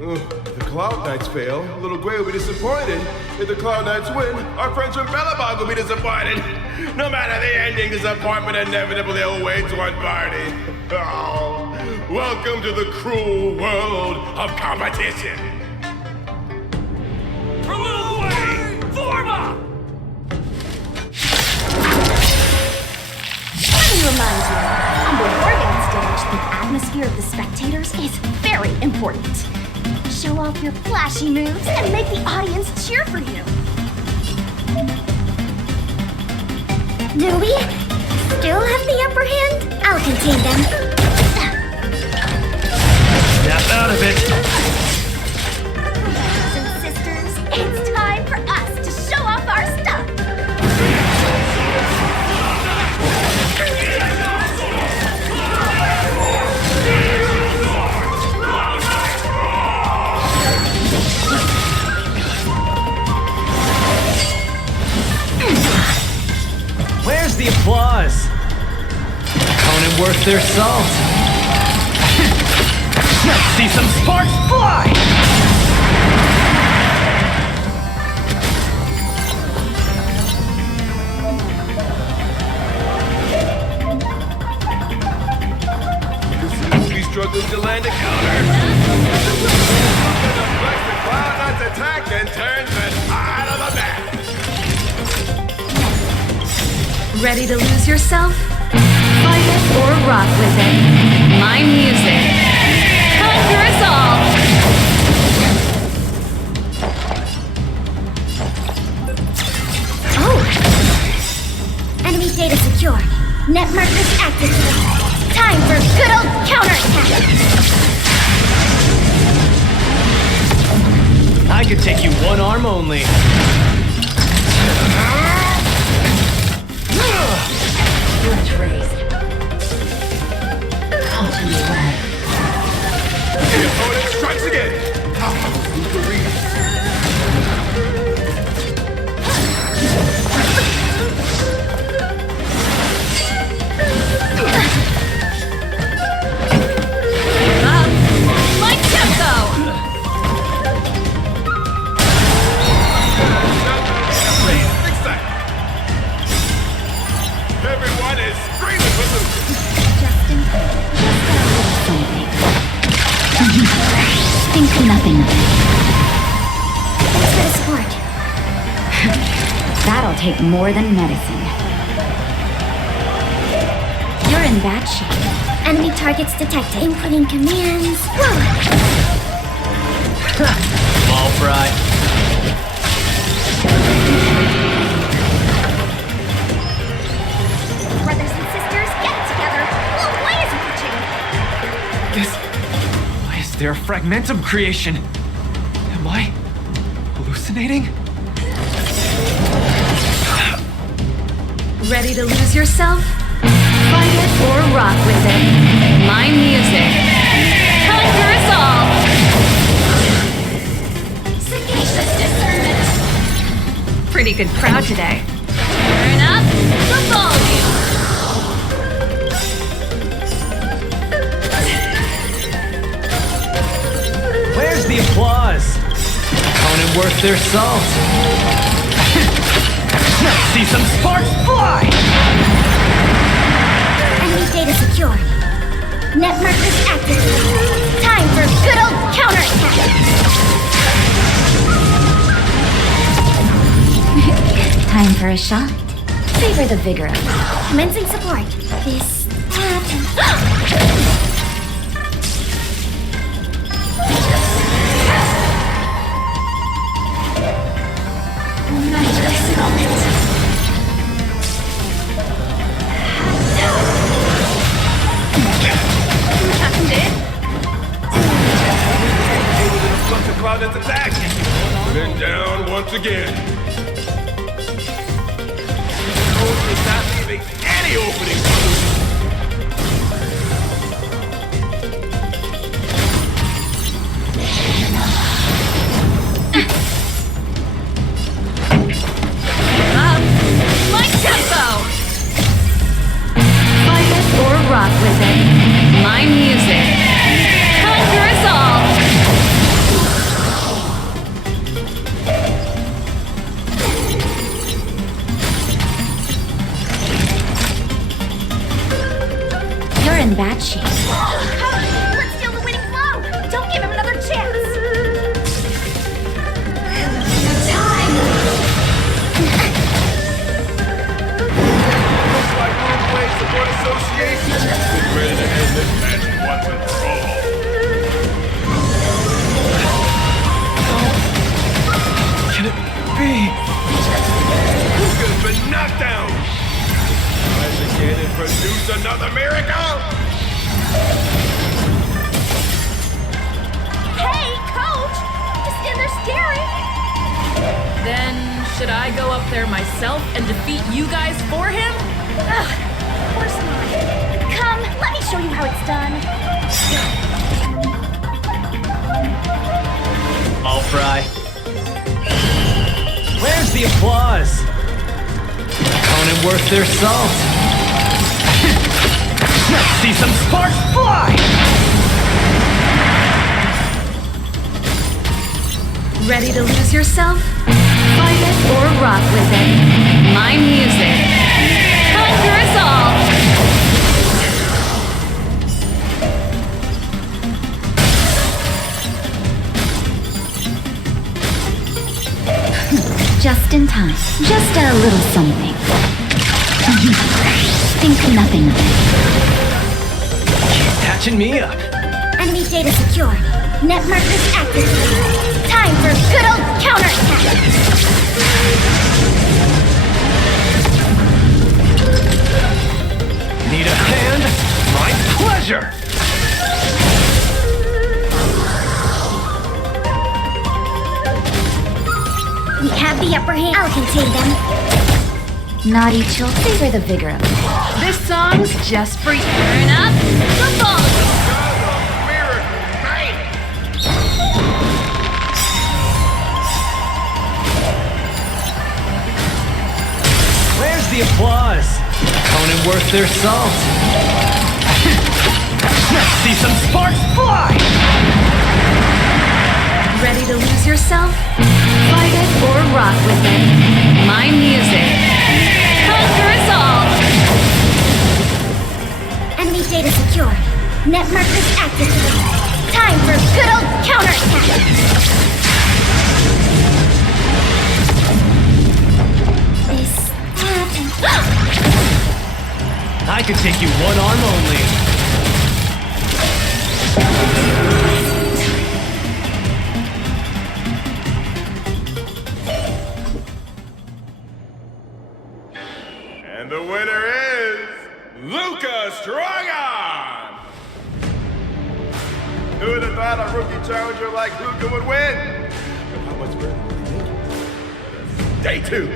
If the Cloud Knights fail, Little Gwei will be disappointed. If the Cloud Knights win, our friends from Bellabog will be disappointed. No matter the ending, disappointment inevitably awaits one party. Oh, welcome to the cruel world of competition. For Lil Gwei, Forma! Let me remind you, on the Wargame stage, the atmosphere of the spectators is very important. Show off your flashy moves and make the audience cheer for you. Do we still have the upper hand? I'll contain them. Snap out of it. Brothers and sisters, it's time for us to show off our stuff. Where's the applause? Opponent worth their salt. Let's see some sparks fly! He's struggling to land a counter. Deflects the Cloud Knights attack and turns the tide of the match. Ready to lose yourself? Fight it or rock with it. My music. Conquer us all! Oh! Enemy data secure. Net markers activated. Time for good old counterattack! I could take you one arm only. You're traced. Out to your way. The opponent strikes again. Luka reads. My tempo! Everyone is screaming for Luka. Think nothing of it. Thanks for the support. That'll take more than medicine. You're in bad shape. Enemy targets detected. Inputting commands. Whoa! Small fry. Brothers and sisters, get it together. Lil Gwei is watching. Why is there a fragmentum creation? Am I hallucinating? Ready to lose yourself? Fight it or rock with it. My music. Conquer us all! Sagacious discernment. Pretty good crowd today. Turn up the volume! Where's the applause? Opponent worth their salt. Let's see some sparks fly! Enemy data secure. Net markers activated. Time for good old counterattack! Time for a shot. Savor the vigor of it. Commencing support. This happens. once again. Coach is not leaving any openings for Luka. My tempo! Fight it or rock with it. My music. Conquer us all! You're in bad shape. Let's steal the winning blow! Don't give him another chance! Looks like Blue Blade Support Association is ready to end this match once and for all. Can it be? Luka's been knocked down. Tries again and produce another miracle. Hey, Coach! Just stand there staring! Then, should I go up there myself and defeat you guys for him? Ugh, of course not. Come, let me show you how it's done. I'll fry. Where's the applause? Opponent worth their salt. Let's see some sparks fly! Ready to lose yourself? Fight it or rock with it. My music. Conquer us all! Just in time. Just a little something. Think nothing of it. Patching me up. Enemy data secure. Net markers activated. Time for good old counterattack! Need a hand? My pleasure! We have the upper hand. I'll contain them. Naughty chill favor the vigor of it. This song's just for you. Turn up the volume. Where's the applause? Opponent worth their salt. Let's see some sparks fly! Ready to lose yourself? Fight it or rock with it. My music. Conquer us all! Enemy data secure. Net markers activated. Time for good old counterattack! This happened. I could take you one arm only. And the winner is Luka Strongon! Who would have thought a rookie challenger like Luka would win? But how much better would he make it? Day 2.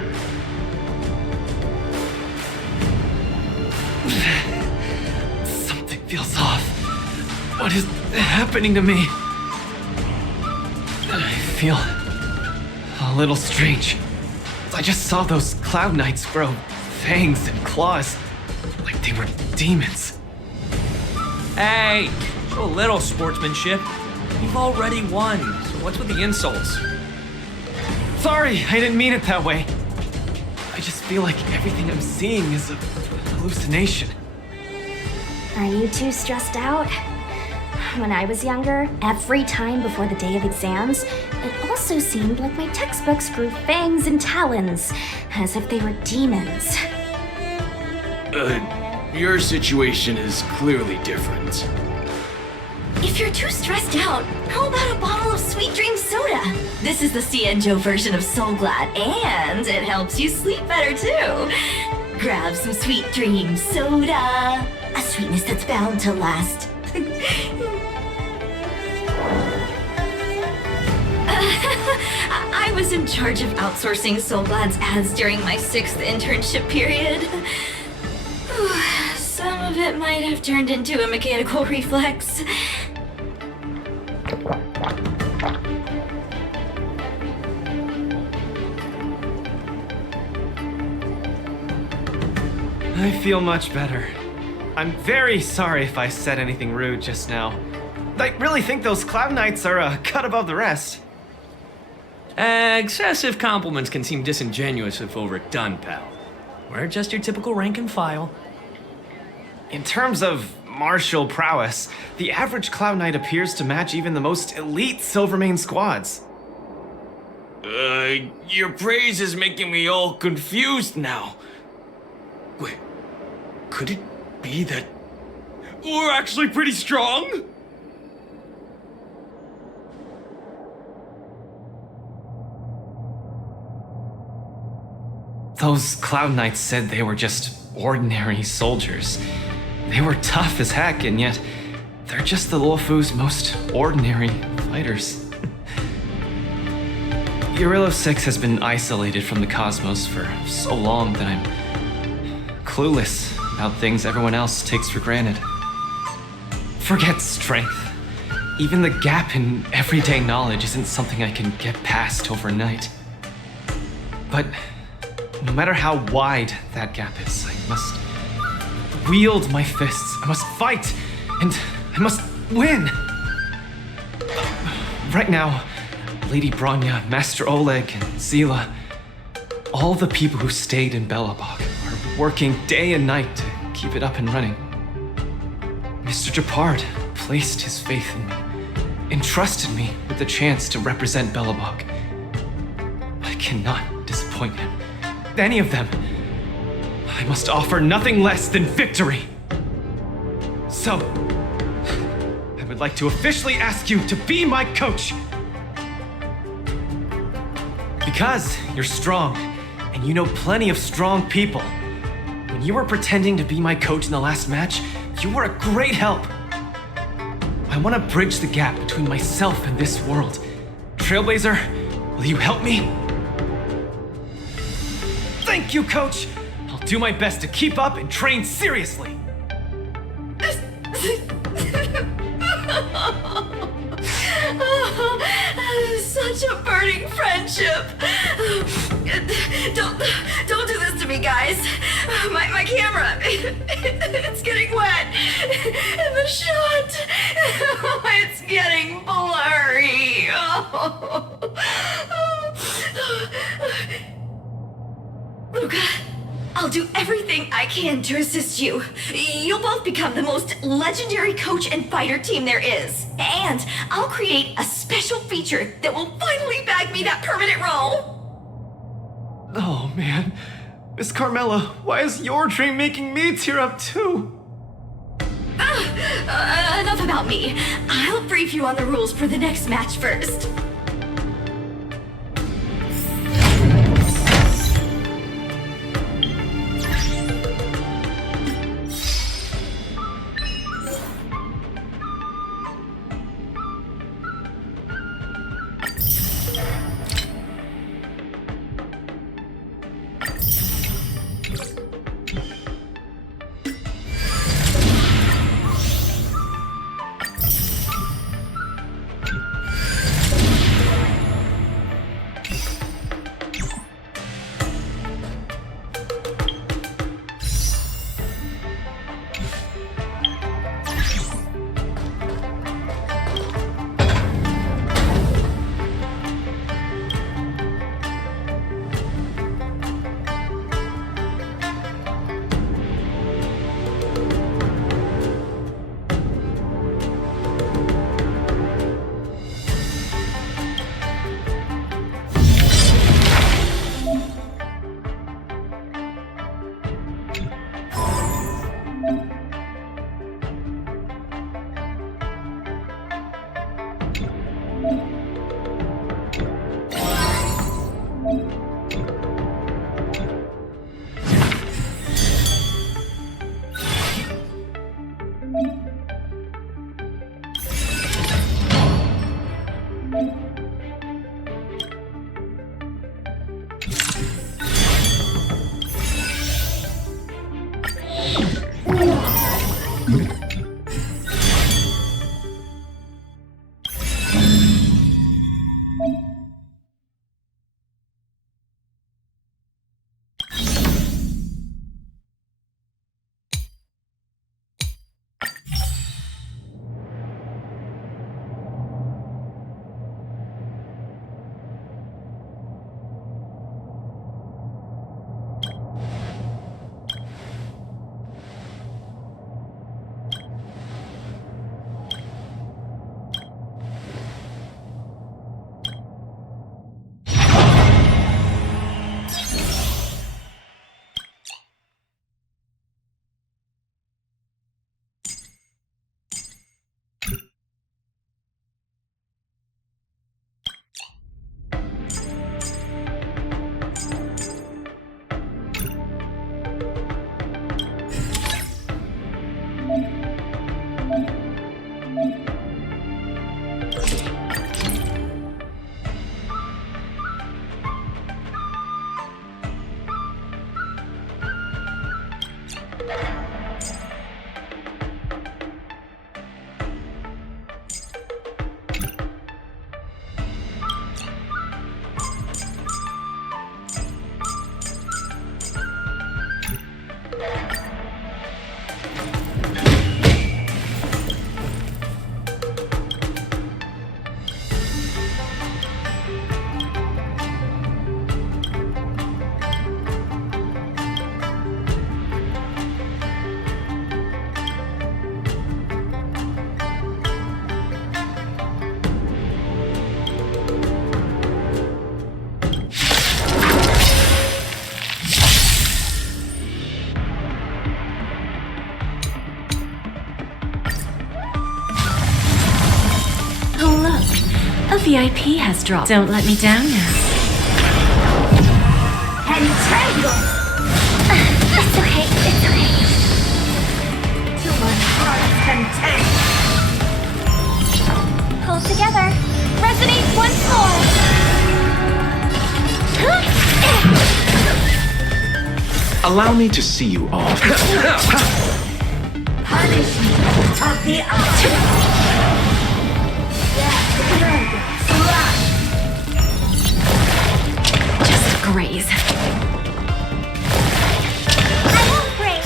Something feels off. What is happening to me? I feel a little strange. I just saw those Cloud Knights grow fangs and claws, like they were demons. Hey, show a little sportsmanship. You've already won, so what's with the insults? Sorry, I didn't mean it that way. I just feel like everything I'm seeing is a hallucination. Are you too stressed out? When I was younger, every time before the day of exams, it also seemed like my textbooks grew fangs and talons, as if they were demons. Your situation is clearly different. If you're too stressed out, how about a bottle of Sweet Dream Soda? This is the Cienjo version of Soul Glad, and it helps you sleep better too. Grab some Sweet Dream Soda, a sweetness that's bound to last. I was in charge of outsourcing Soulblad's ads during my 6th internship period. Some of it might have turned into a mechanical reflex. I feel much better. I'm very sorry if I said anything rude just now. I really think those Cloud Knights are a cut above the rest. Excessive compliments can seem disingenuous if overdone, pal. We're just your typical rank and file. In terms of martial prowess, the average Cloud Knight appears to match even the most elite Silvermane squads. Your praise is making me all confused now. Wait, could it be that we're actually pretty strong? Those Cloud Knights said they were just ordinary soldiers. They were tough as heck, and yet they're just the Luofu's most ordinary fighters. Urillo 6 has been isolated from the cosmos for so long that I'm clueless about things everyone else takes for granted. Forget strength. Even the gap in everyday knowledge isn't something I can get past overnight. But no matter how wide that gap is, I must wield my fists. I must fight, and I must win. Right now, Lady Bronya, Master Oleg, and Zila, all the people who stayed in Belobog are working day and night to keep it up and running. Mr. Japard placed his faith in me, entrusted me with the chance to represent Belobog. I cannot disappoint him. Any of them. I must offer nothing less than victory. So, I would like to officially ask you to be my coach. Because you're strong, and you know plenty of strong people. When you were pretending to be my coach in the last match, you were a great help. I want to bridge the gap between myself and this world. Trailblazer, will you help me? Thank you, Coach! I'll do my best to keep up and train seriously. Such a burning friendship. Don't do this to me, guys. My camera, it's getting wet. And the shot, it's getting blurry. Luka, I'll do everything I can to assist you. You'll both become the most legendary coach and fighter team there is. And I'll create a special feature that will finally bag me that permanent role. Oh, man. Miss Carmela, why is your dream making me tear up too? Enough about me. I'll brief you on the rules for the next match first. A VIP has dropped. Don't let me down now. Entangle! It's okay, it's okay. Till my heart contain! Hold together. Resonate once more. Allow me to see you off. Punishment of the eye! Just graze. I won't break.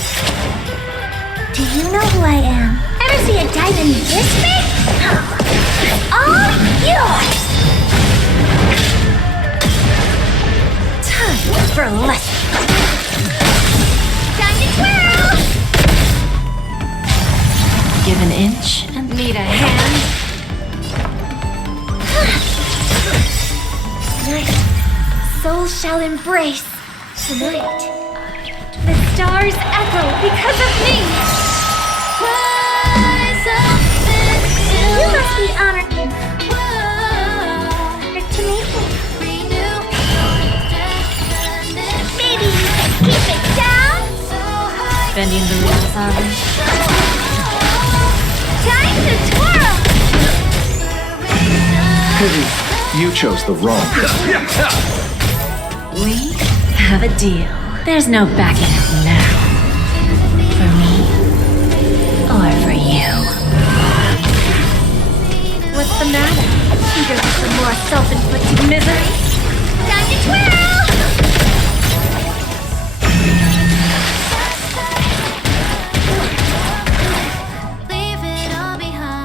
Do you know who I am? Ever see a diamond this big? All yours! Time for a lesson. Time to twirl! Give an inch and need a hand. Tonight, souls shall embrace. Tonight, the stars echo because of me. You must be honored to meet me. Maybe you can keep it down. Bending the rules, are we? Time to twirl. Pity, you chose the wrong. We have a deal. There's no backing out now. For me, or for you. What's the matter? Eager for some more self-inflicted misery? Time to twirl. Leave it all behind.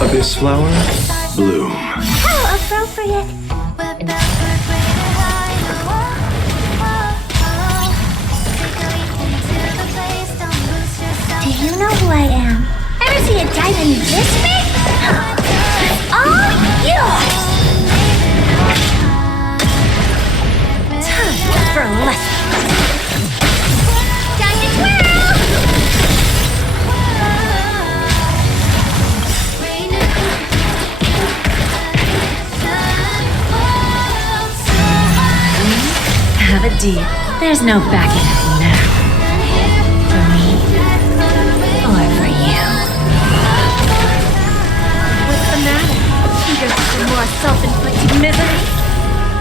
Abyss flower, bloom. How appropriate. Do you know who I am? Ever see a diamond this big? All yours! Time for a lesson. Time to twirl! We have a deal. There's no backing out now. For me, or for you. What's the matter? Eager for some more self-inflicted misery?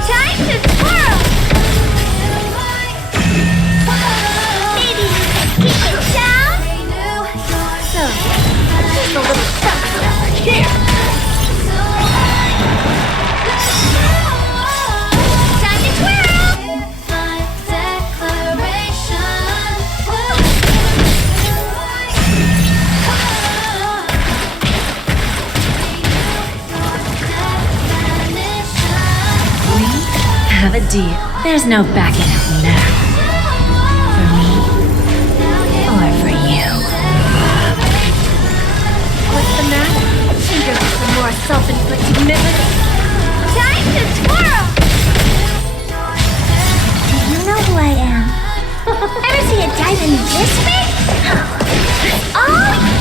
Time to twirl! Maybe you can keep it down? So, just a little something over here. Time to twirl! Have a deal. There's no backing out now. For me, or for you. What's the matter? Eager for some more self-inflicted misery? Time to twirl! Do you know who I am? Ever see a diamond this big? All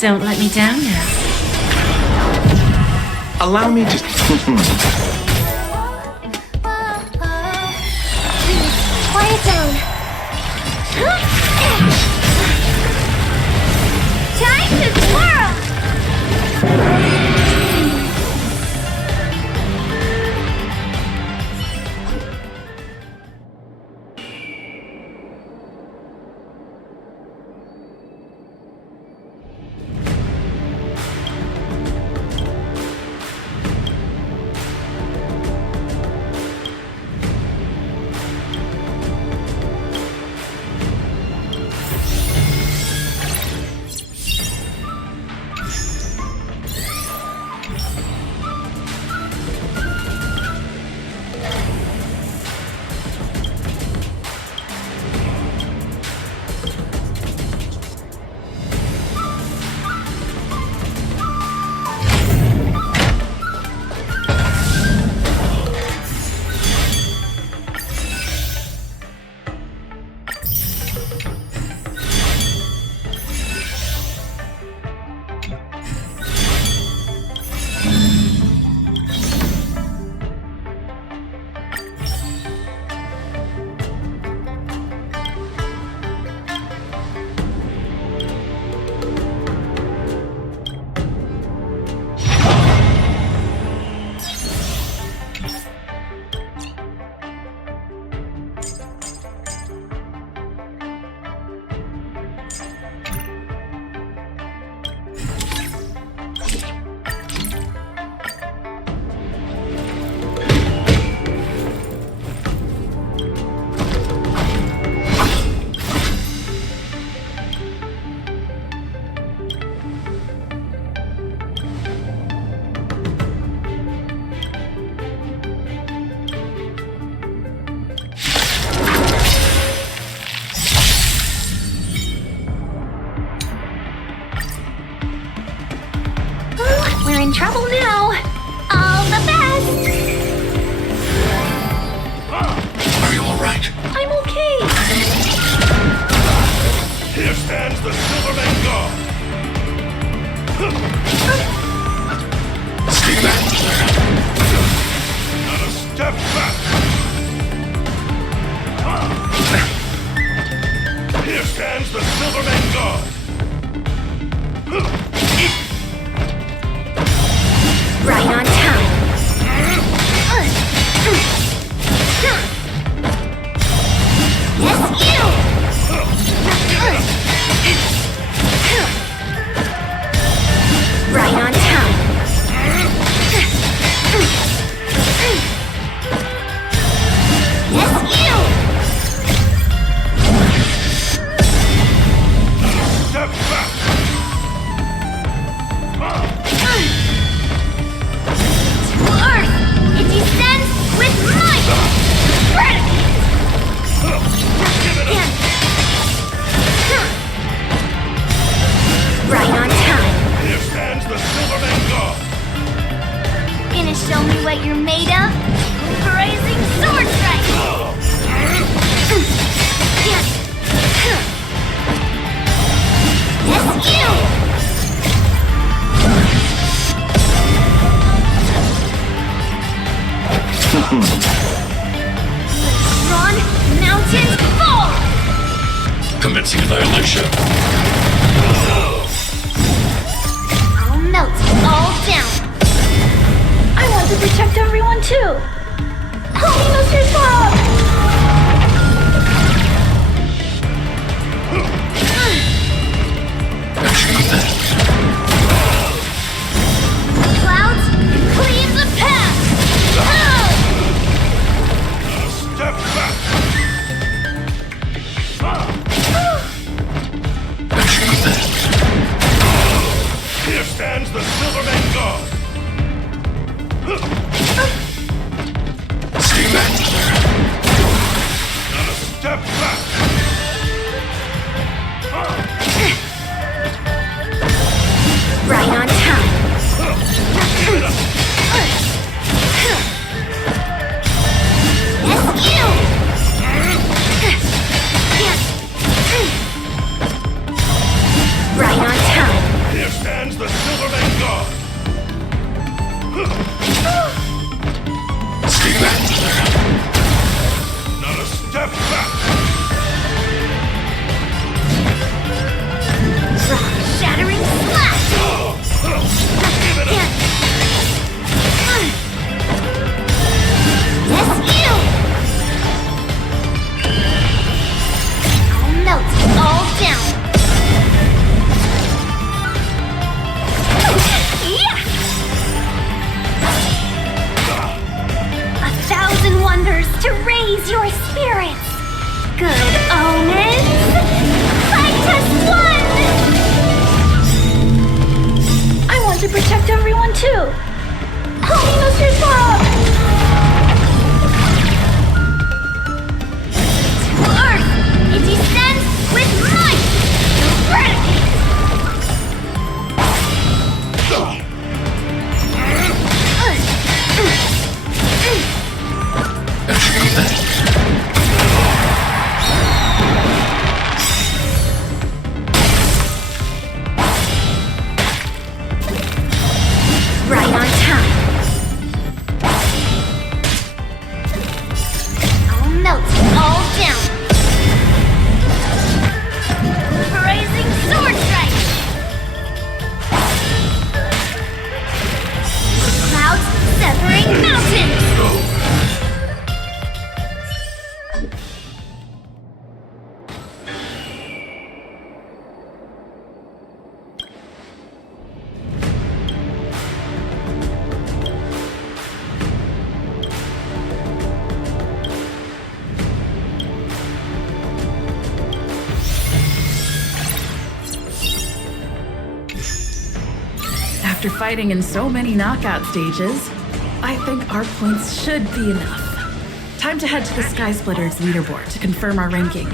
Don't let me down now. Allow me to... Quiet down. Time to twirl! We're in trouble now. All the best. Are you alright? I'm okay. Here stands the Silverman God. Stay back. Not a step back. Here stands the Silverman God. Right on time. Yes, you! Right on time. Yes, you! Step back. Earth! It descends with might! Right on time. Here stands the Silverman God. Gonna show me what you're made of? Rising sword strike! Yes, you! Ron, mountains fall! Commencing annihilation. I'll melt it all down! I want to protect everyone too. Help me, Mr. Bob! Clouds, cleave the path! Step back. Here stands the Silverman God. Stay back. Not a step back. Right on time. Yes, you! Right on time. Here Good omens! Fight test 1! I want to protect everyone too! Help me, Mr. Bob! To Earth! It descends with might! Eradicate! Right on time. I'll melt it all down. Rising sword strike. Clouds severing mountains. After fighting in so many knockout stages, I think our points should be enough. Time to head to the Sky Splitters leaderboard to confirm our ranking.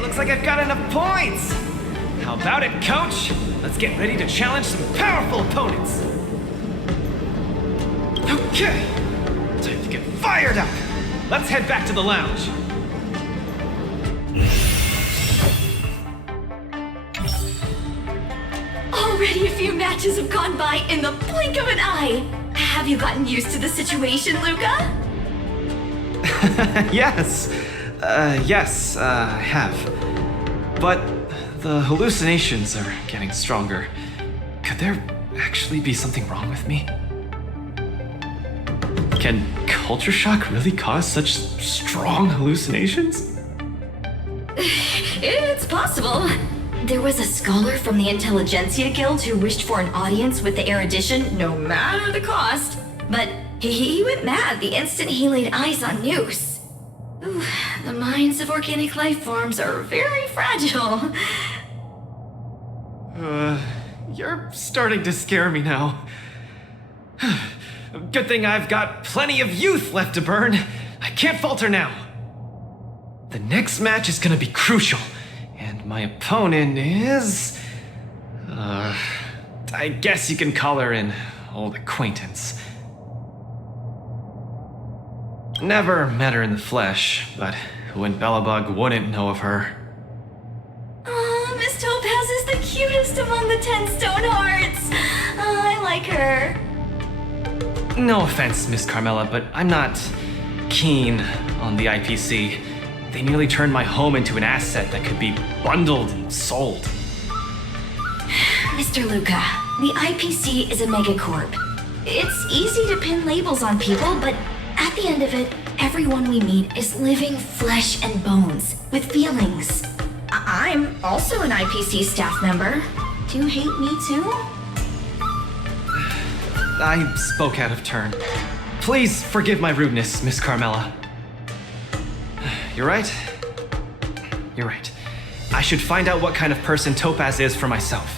Looks like I've got enough points! How about it, coach? Let's get ready to challenge some powerful opponents! Okay! Time to get fired up! Let's head back to the lounge! Already a few matches have gone by in the blink of an eye! Have you gotten used to the situation, Luka? Yes! Yes, I have. But the hallucinations are getting stronger. Could there actually be something wrong with me? Can culture shock really cause such strong hallucinations? It's possible. There was a scholar from the Intelligentsia Guild who wished for an audience with the erudition, no matter the cost. But he went mad the instant he laid eyes on Noose. Ooh, the minds of organic life forms are very fragile. You're starting to scare me now. Good thing I've got plenty of youth left to burn. I can't falter now. The next match is gonna be crucial, and my opponent is... I guess you can call her an old acquaintance. Never met her in the flesh, but who in Belobog wouldn't know of her? Aw, Miss Topaz is the cutest among the 10 stone hearts. I like her. No offense, Miss Carmela, but I'm not keen on the IPC. They nearly turned my home into an asset that could be bundled and sold. Mr. Luka, the IPC is a megacorp. It's easy to pin labels on people, but at the end of it, everyone we meet is living flesh and bones with feelings. I'm also an IPC staff member. Do you hate me too? I spoke out of turn. Please forgive my rudeness, Miss Carmela. You're right. You're right. I should find out what kind of person Topaz is for myself.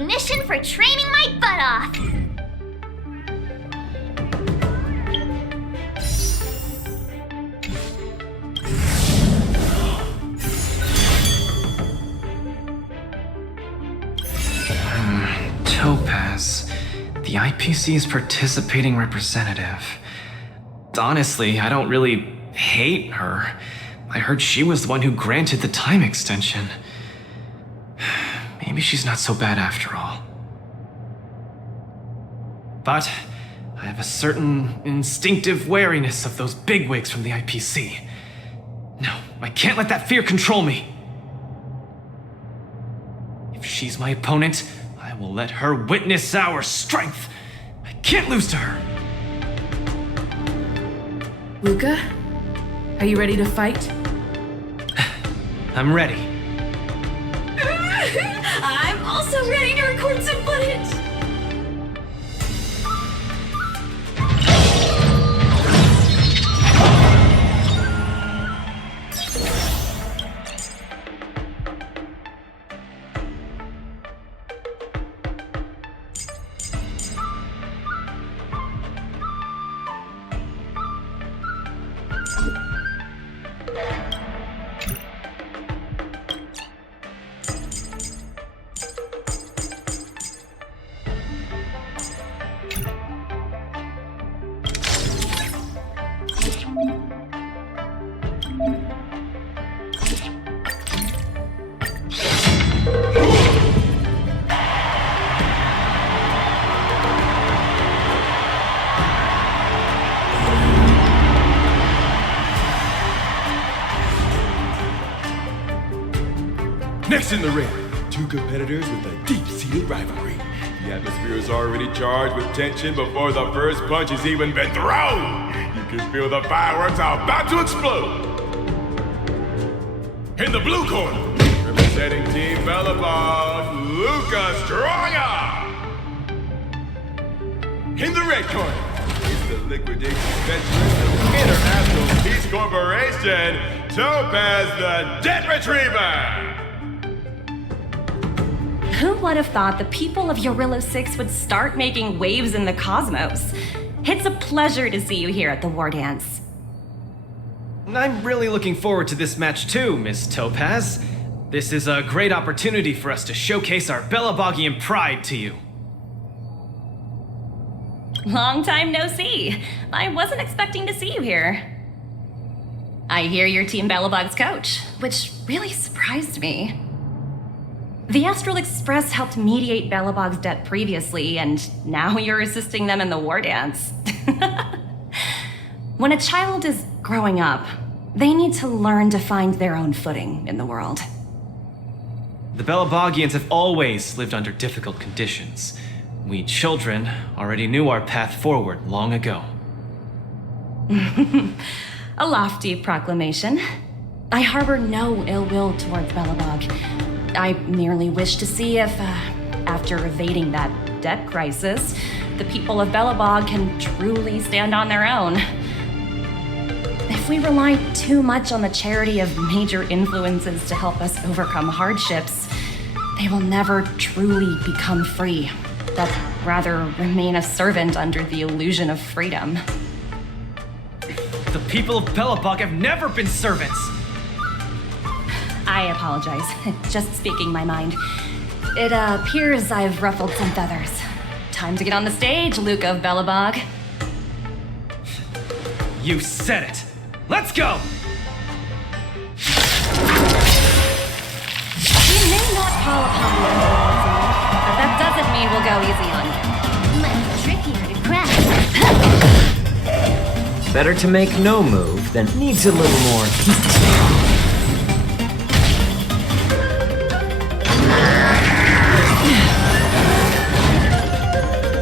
recognition for training my butt off. Topaz, the IPC's participating representative. Honestly, I don't really hate her. I heard she was the one who granted the time extension. Maybe she's not so bad after all. But I have a certain instinctive wariness of those bigwigs from the IPC. No, I can't let that fear control me. If she's my opponent, I will let her witness our strength. I can't lose to her. Luka, are you ready to fight? I'm ready. I'm also ready to record some footage. Next in the ring, two competitors with a deep-seated rivalry. The atmosphere is already charged with tension before the first punch has even been thrown. You can feel the fireworks are about to explode. In the blue corner, representing Team Bellabog, Luka Stronger. In the red corner, is the liquidating specialist of International Peace Corporation, Topaz the Debt Retriever. Who would have thought the people of Yorillo 6 would start making waves in the cosmos? It's a pleasure to see you here at the War Dance. I'm really looking forward to this match too, Miss Topaz. This is a great opportunity for us to showcase our Bellabogian pride to you. Long time no see. I wasn't expecting to see you here. I hear you're Team Bellabog's coach, which really surprised me. The Astral Express helped mediate Bellabog's debt previously, and now you're assisting them in the War Dance. When a child is growing up, they need to learn to find their own footing in the world. The Bellabogians have always lived under difficult conditions. We children already knew our path forward long ago. A lofty proclamation. I harbor no ill will towards Bellabog. I merely wish to see if, after evading that debt crisis, the people of Bellabog can truly stand on their own. If we rely too much on the charity of major influences to help us overcome hardships, they will never truly become free, but rather remain a servant under the illusion of freedom. The people of Bellabog have never been servants! I apologize. Just speaking my mind. It appears I've ruffled some feathers. Time to get on the stage, Luka of Bellabog. You said it! Let's go! We may not call upon the underworld's aid, but that doesn't mean we'll go easy on you. Much trickier to crack. Better to make no move than needs a little more heat.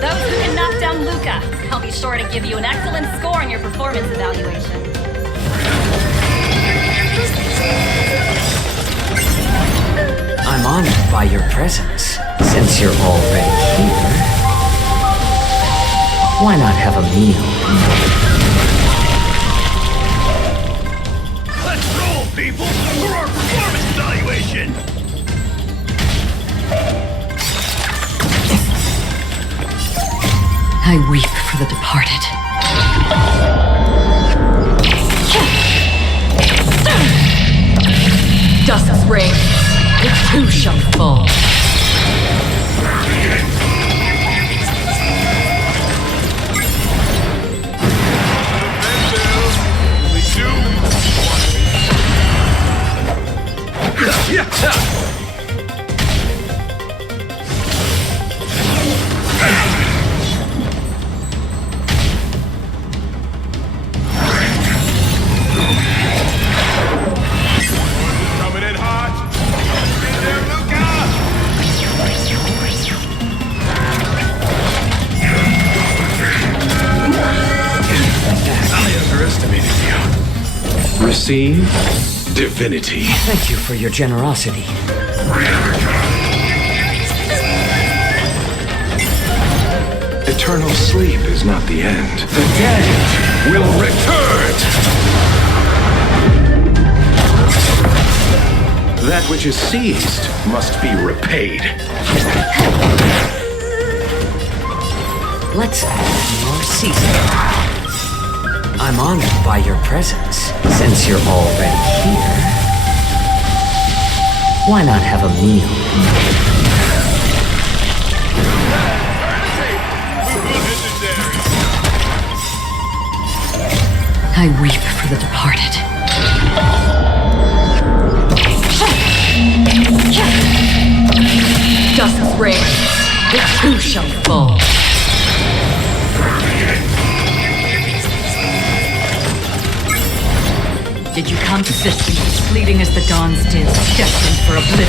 Those who can knock down Luka, I'll be sure to give you an excellent score on your performance evaluation. I'm honored by your presence. Since you're already here, why not have a meal? Let's roll, people, for our performance evaluation! This too shall fall. Coming in hot. Get there, Luka. I underestimated you. Receive divinity. Thank you for your generosity. Eternal sleep is not the end. The dead will return. That which is seized must be repaid. Let's add more seasoning. I'm honored by your presence. Since you're already here, why not have a meal? I weep for the departed. Dust reigns, the too shall fall. Did you come to systems as fleeting as the dawn's dew, destined for oblivion?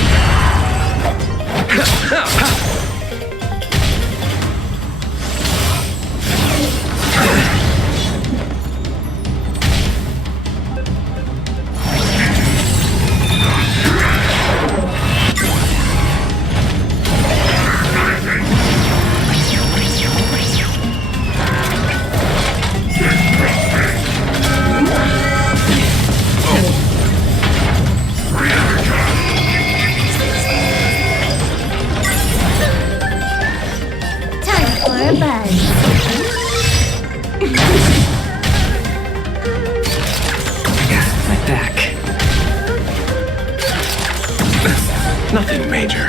Nothing major.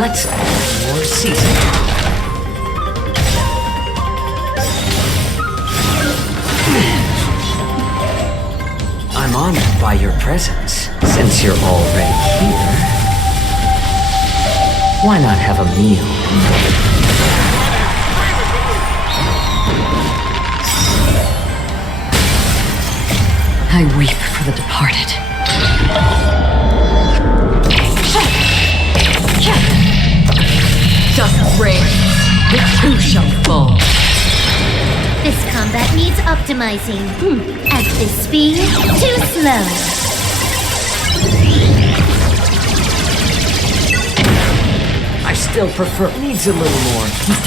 Let's add more seasoning. I'm honored by your presence. Since you're already here, why not have a meal? I weep for the departed. Dust reigns, the too shall fall. This combat needs optimizing. At this speed, too slow. I still prefer. Needs a little more heat.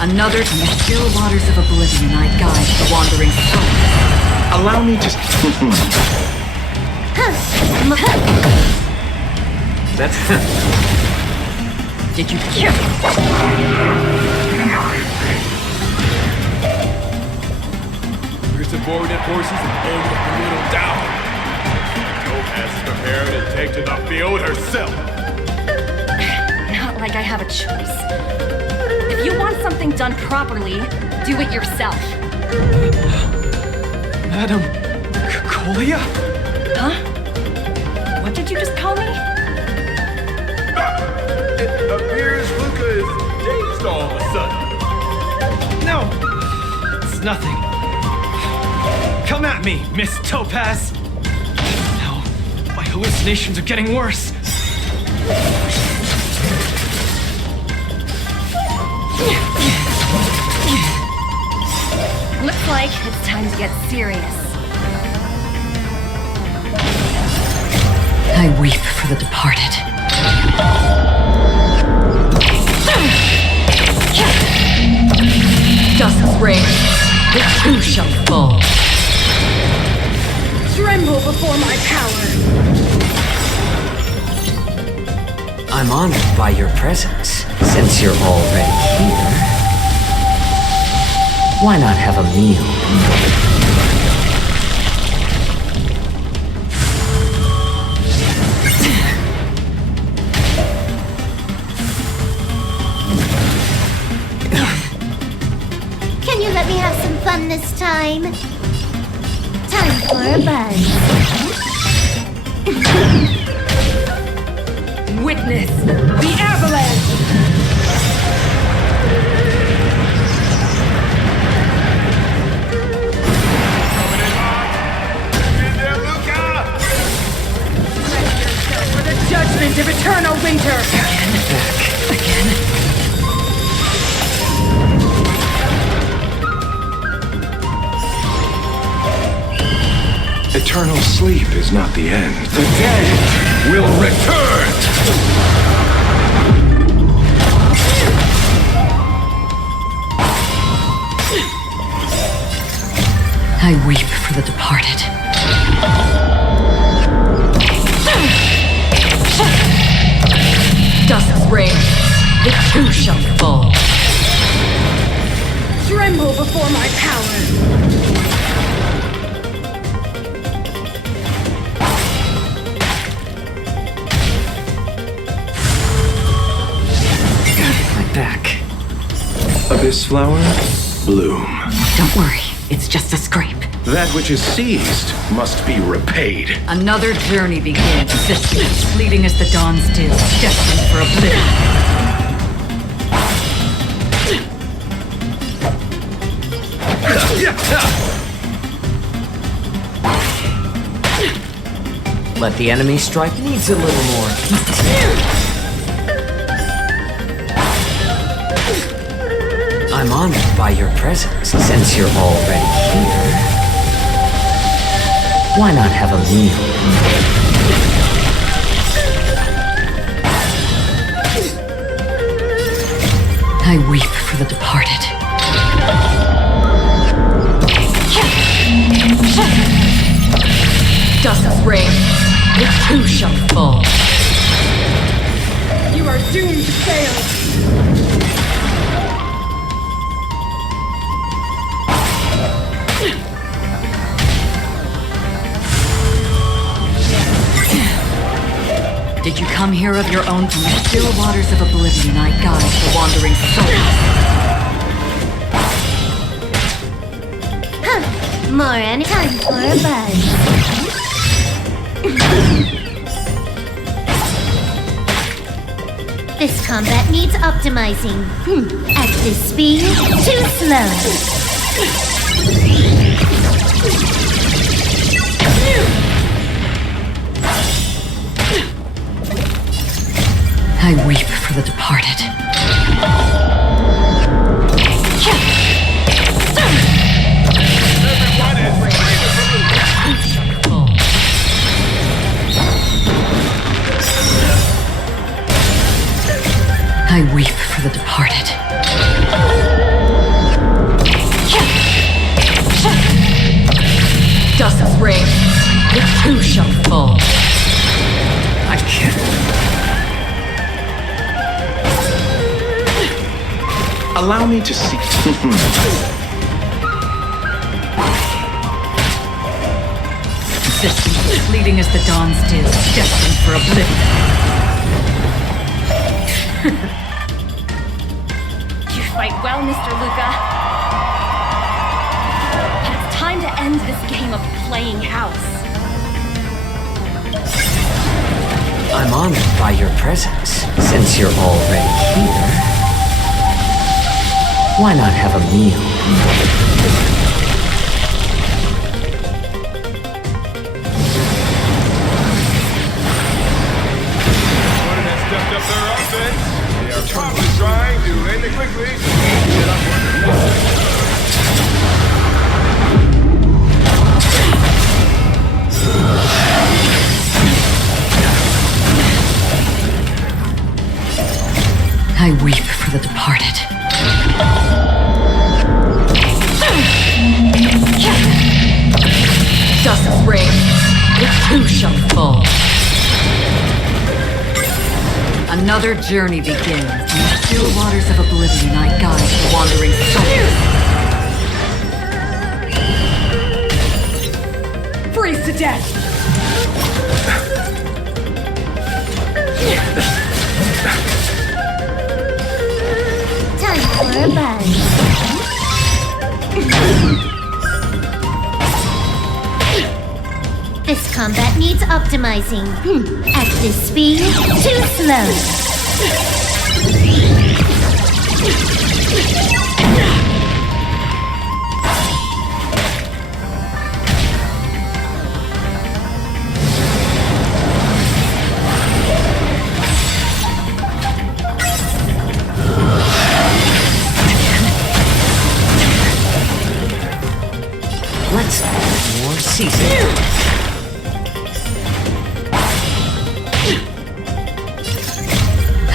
Another to the still waters of oblivion I guide the wandering soul. Allow me to... That's... Did you kill? Your subordinate forces have pulled the middle down. Topaz is prepared to take to the field herself. Not like I have a choice. If you want something done properly, do it yourself. Madam Colia? Huh? What did you just call me? It appears Luka is dazed all of a sudden. No, it's nothing. Come at me, Miss Topaz. No, my hallucinations are getting worse. Looks like it's time to get serious. I weep for the departed. Dust reigns, the too shall fall. Tremble before my power. I'm honored by your presence. Since you're already here, why not have a meal? Can you let me have some fun this time? Time for a buzz. Witness the avalanche! For the judgment of eternal winter! Again. Eternal sleep is not the end. The dead will return! I weep for the departed. Dusk's reign, the two shall fall. Tremble before my power! Back. Abyss flower, bloom. Don't worry, it's just a scrape. That which is seized must be repaid. Another journey begins. Existence fleeting as the dawn's dew, destined for oblivion. Let the enemy strike needs a little more. I'm honored by your presence. Since you're already here, why not have a meal? I weep for the departed. Dusk's reign, the two shall fall. You are doomed to fail! Did you come here of your own? From the still waters of oblivion, I guide the wandering souls. Huh. More and time for a buzz. This combat needs optimizing. At this speed, too slow. I weep for the departed. I weep for the departed. Dusk's reign, the two shall fall. I can't. Allow me to see. Existence fleeting as the dawn's dew, destined for oblivion. You fight well, Mr. Luka. And it's time to end this game of playing house. I'm honored by your presence. Since you're already here, why not have a meal? One has stepped up their offense. They are probably trying to end it quickly. Get up I weep for the departed. Dusk's reign, the two shall fall. Another journey begins. In the still waters of oblivion, I guide the wandering souls. Freeze to death! Time for a buzz. combat needs optimizing. Active speed, too slow. Let's add more seasoning.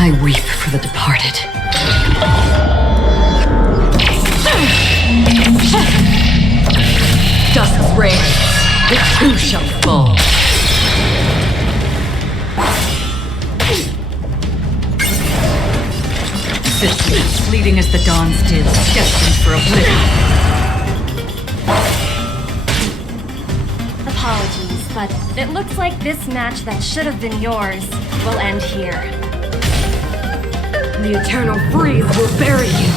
I weep for the departed. Dusk's reign, the two shall fall. Existence fleeting as the dawn still, destined for oblivion. Apologies, but it looks like this match that should have been yours will end here. The eternal freeze will bury you.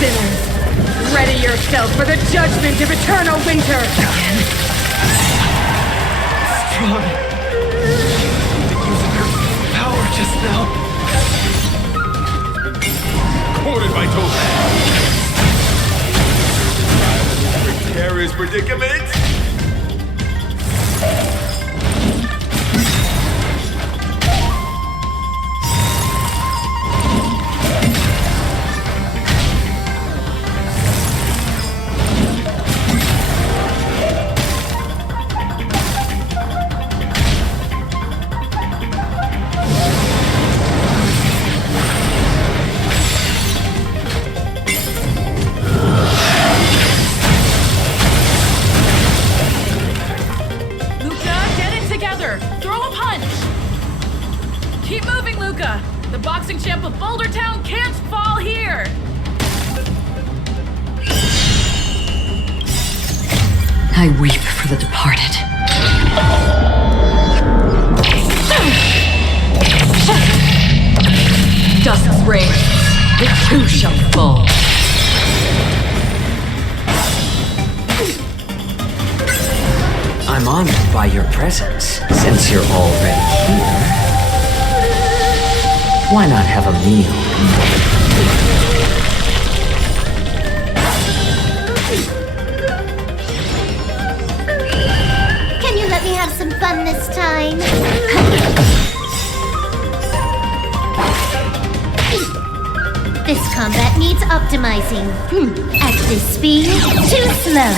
Sinners, ready yourself for the judgment of eternal winter! Strong. Using her power just now. Cornered by Topaz. Precarious predicament. Throw a punch! Keep moving, Luka! The boxing champ of Boulder Town can't fall here! I weep for the departed. Dusk's reign, the two shall fall. I'm honored by your presence. Since you're already here, why not have a meal? Can you let me have some fun this time? This combat needs optimizing. Active speed, too slow.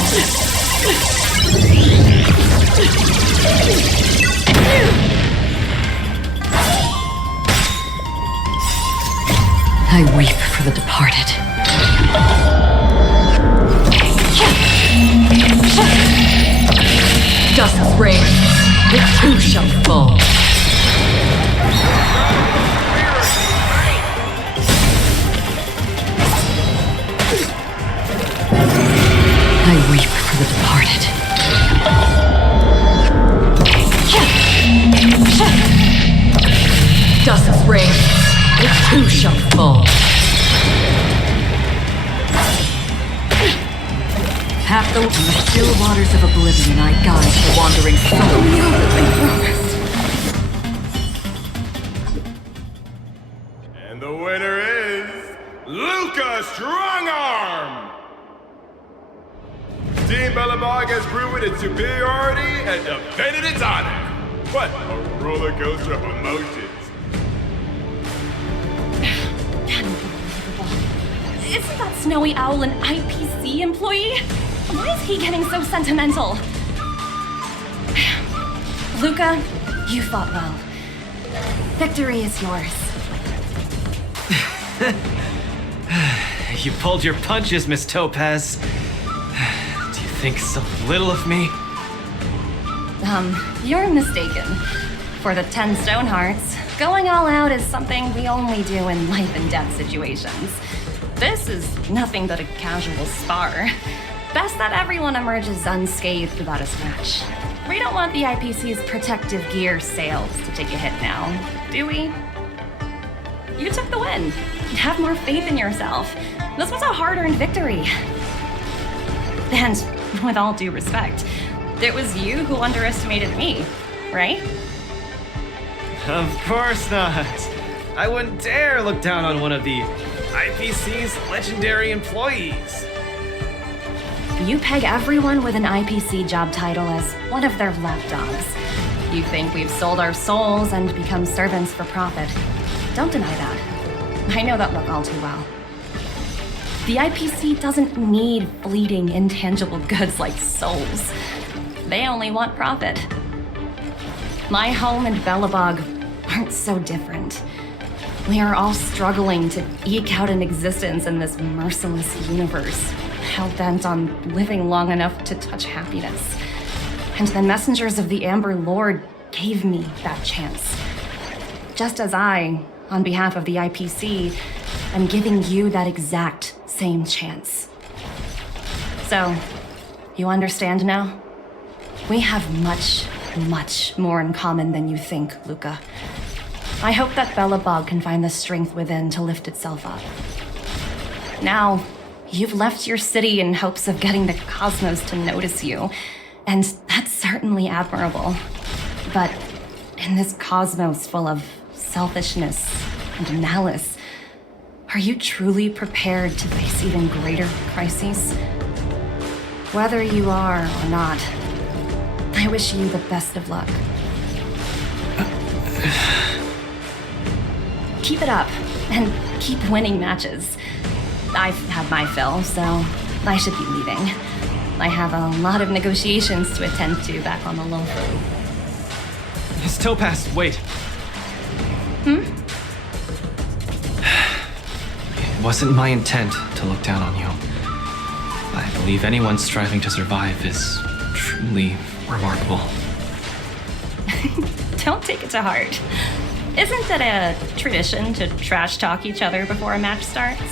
I weep for the departed. Dusk's reign, the two shall fall. I weep for the departed. Dusk's reign, the two shall fall. Half the still waters of oblivion I guide the wandering soul. And the winner is Luka Strongarm! Team Bellabog has proven its superiority and defended its honor. What a roller coaster of emotions. Isn't that Snowy Owl an IPC employee? Why is he getting so sentimental? Luka, you fought well. Victory is yours. You pulled your punches, Miss Topaz. Do you think so little of me? You're mistaken. For the 10 Stone Hearts, going all out is something we only do in life and death situations. This is nothing but a casual spar. Best that everyone emerges unscathed about his match. We don't want the IPC's protective gear sales to take a hit now, do we? You took the win. Have more faith in yourself. This was a hard-earned victory. And with all due respect, it was you who underestimated me, right? Of course not. I wouldn't dare look down on one of the IPC's legendary employees. You peg everyone with an IPC job title as one of their lapdogs. You think we've sold our souls and become servants for profit. Don't deny that. I know that look all too well. The IPC doesn't need fleeting, intangible goods like souls. They only want profit. My home and Belobog aren't so different. We are all struggling to eke out an existence in this merciless universe, hell-bent on living long enough to touch happiness. And the messengers of the Amber Lord gave me that chance. Just as I, on behalf of the IPC, am giving you that exact same chance. So, you understand now? We have much, much more in common than you think, Luka. I hope that Belobog can find the strength within to lift itself up. Now, you've left your city in hopes of getting the cosmos to notice you, and that's certainly admirable. But in this cosmos full of selfishness and malice, are you truly prepared to face even greater crises? Whether you are or not, I wish you the best of luck. Keep it up, and keep winning matches. I've had my fill, so I should be leaving. I have a lot of negotiations to attend to back on the Lofu. Miss Topaz, wait. It wasn't my intent to look down on you. I believe anyone striving to survive is truly remarkable. Don't take it to heart. Isn't it a tradition to trash talk each other before a match starts?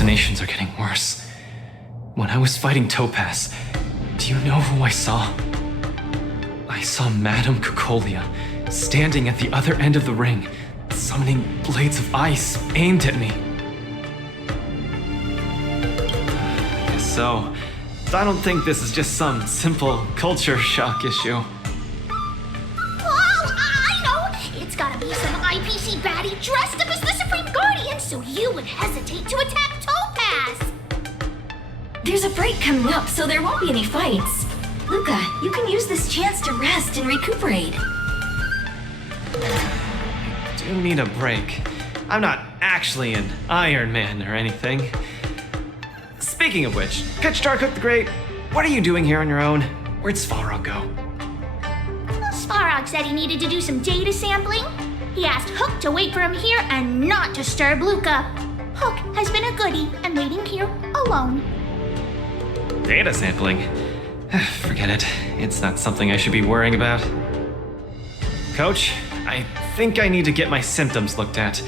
hallucinations are getting worse. When I was fighting Topaz, do you know who I saw? I saw Madame Cocolia standing at the other end of the ring, summoning blades of ice aimed at me. Guess so. I don't think this is just some simple culture shock issue. Oh, I know! It's gotta be some IPC baddie dressed up as the Supreme Guardian so you would hesitate to attack Topaz! There's a break coming up, so there won't be any fights. Luka, you can use this chance to rest and recuperate. I do need a break. I'm not actually an Iron Man or anything. Speaking of which, Pitch Dark the Great, what are you doing here on your own? Where'd Svarog go? Svarog said he needed to do some data sampling. He asked Hook to wait for him here and not disturb Luka. Hook has been a goodie and waiting here alone. Data sampling? Forget it. It's not something I should be worrying about. Coach, I think I need to get my symptoms looked at.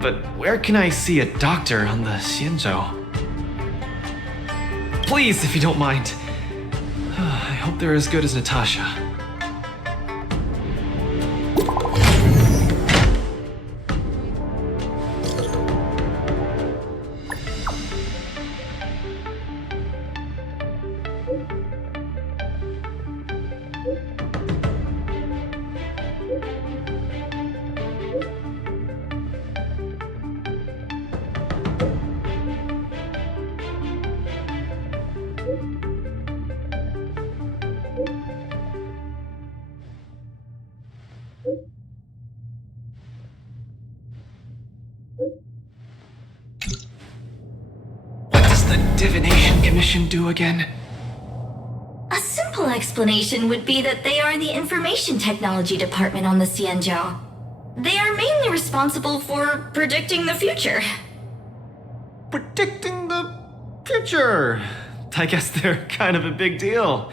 But where can I see a doctor on the Xianzhou? Please, if you don't mind. I hope they're as good as Natasha. Divination Commission do again? A simple explanation would be that they are the Information Technology Department on the Xianzhou. They are mainly responsible for predicting the future. Predicting the future? I guess they're kind of a big deal.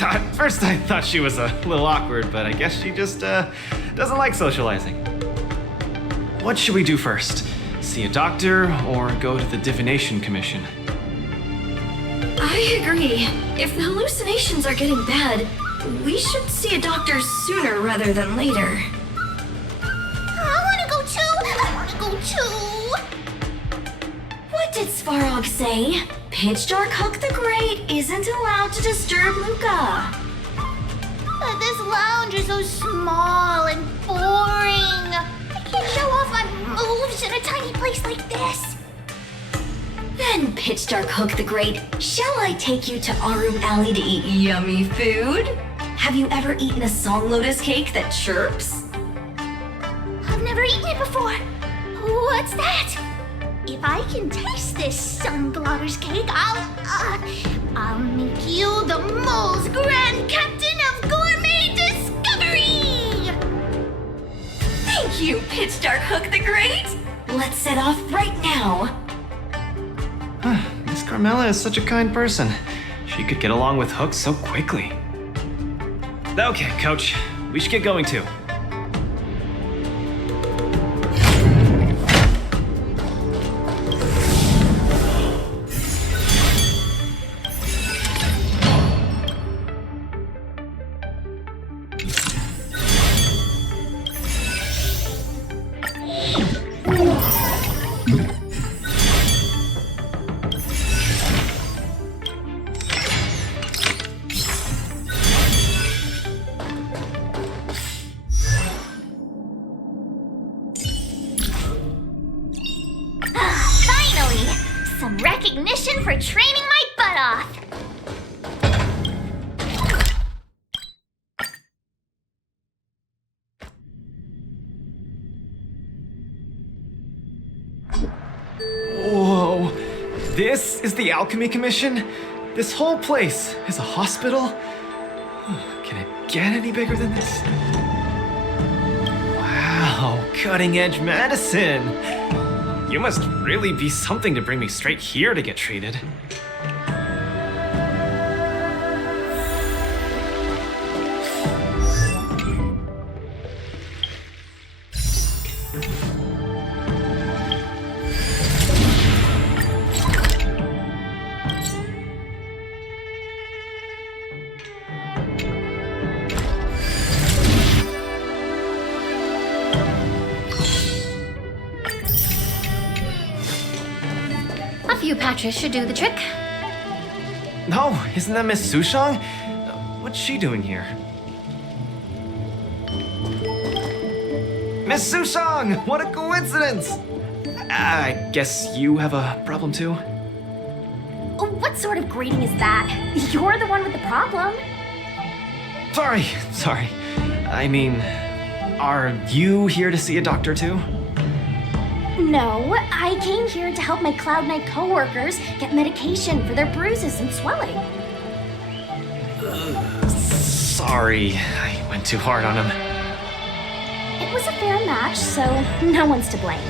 At first I thought she was a little awkward, but I guess she just doesn't like socializing. What should we do first? See a doctor or go to the Divination Commission? I agree. If the hallucinations are getting bad, we should see a doctor sooner rather than later. I wanna go too! What did Svarog say? Pitch Dark Hook the Great isn't allowed to disturb Luka. But this lounge is so small and boring. I can't show off my moves in a tiny place like this. Then, Pitch Dark Hook the Great, shall I take you to Arum Alley to eat yummy food? Have you ever eaten a song lotus cake that chirps? I've never eaten it before. What's that? If I can taste this sun glotter's cake, I'll make you the mole's grand captain of gourmet discovery! Thank you, Pitch Dark Hook the Great! Let's set off right now. Miss Carmela is such a kind person. She could get along with Hook so quickly. Okay, Coach. We should get going too. Some recognition for training my butt off. Whoa. This is the Alchemy Commission? This whole place is a hospital? Can it get any bigger than this? Wow, cutting-edge medicine. You must really be something to bring me straight here to get treated. A few patches should do the trick. No, isn't that Miss Sushang? What's she doing here? Miss Sushang! What a coincidence! I guess you have a problem too? What sort of greeting is that? You're the one with the problem. Sorry. I mean, are you here to see a doctor too? No, I came here to help my Cloud Knight coworkers get medication for their bruises and swelling. Sorry, I went too hard on him. It was a fair match, so no one's to blame.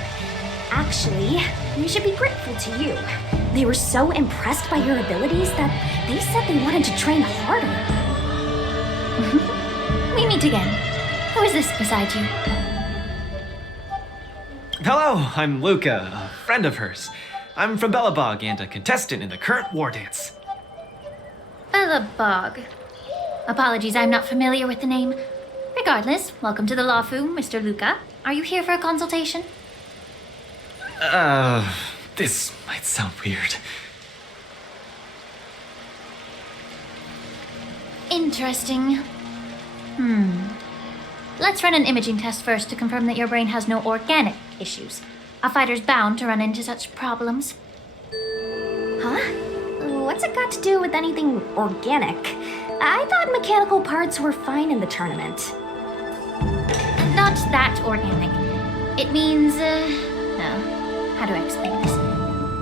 Actually, we should be grateful to you. They were so impressed by your abilities that they said they wanted to train harder. We meet again. Who is this beside you? Hello, I'm Luka, a friend of hers. I'm from Belobog and a contestant in the current war dance. Belobog. Apologies, I'm not familiar with the name. Regardless, welcome to the Lafu, Mr. Luka. Are you here for a consultation? This might sound weird. Interesting. Let's run an imaging test first to confirm that your brain has no organic issues. A fighter's bound to run into such problems. Huh? What's it got to do with anything organic? I thought mechanical parts were fine in the tournament. Not that organic. It means, how do I explain this?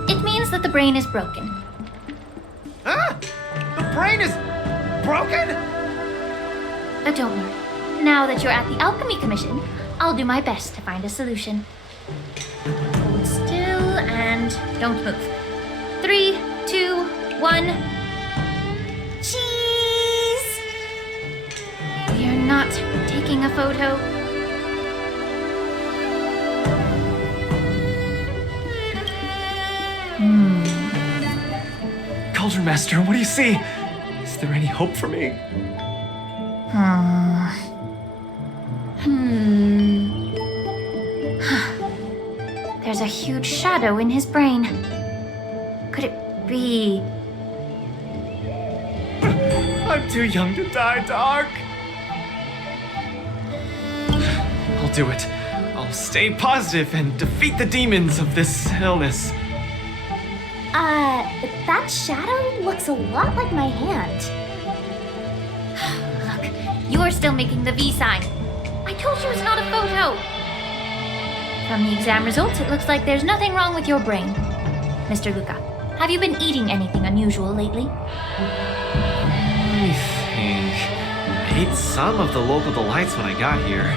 It means that the brain is broken. Ah! The brain is broken? Don't worry. Now that you're at the Alchemy Commission, I'll do my best to find a solution. Hold still and don't move. 3, 2, 1. Cheese! We are not taking a photo. Cauldron Master, what do you see? Is there any hope for me? There's a huge shadow in his brain. Could it be... I'm too young to die, Doc. I'll do it. I'll stay positive and defeat the demons of this illness. That shadow looks a lot like my hand. Look, you're still making the V sign. I told you it's not a photo. From the exam results, it looks like there's nothing wrong with your brain. Mr. Luka, have you been eating anything unusual lately? Let me think. I ate some of the local delights when I got here.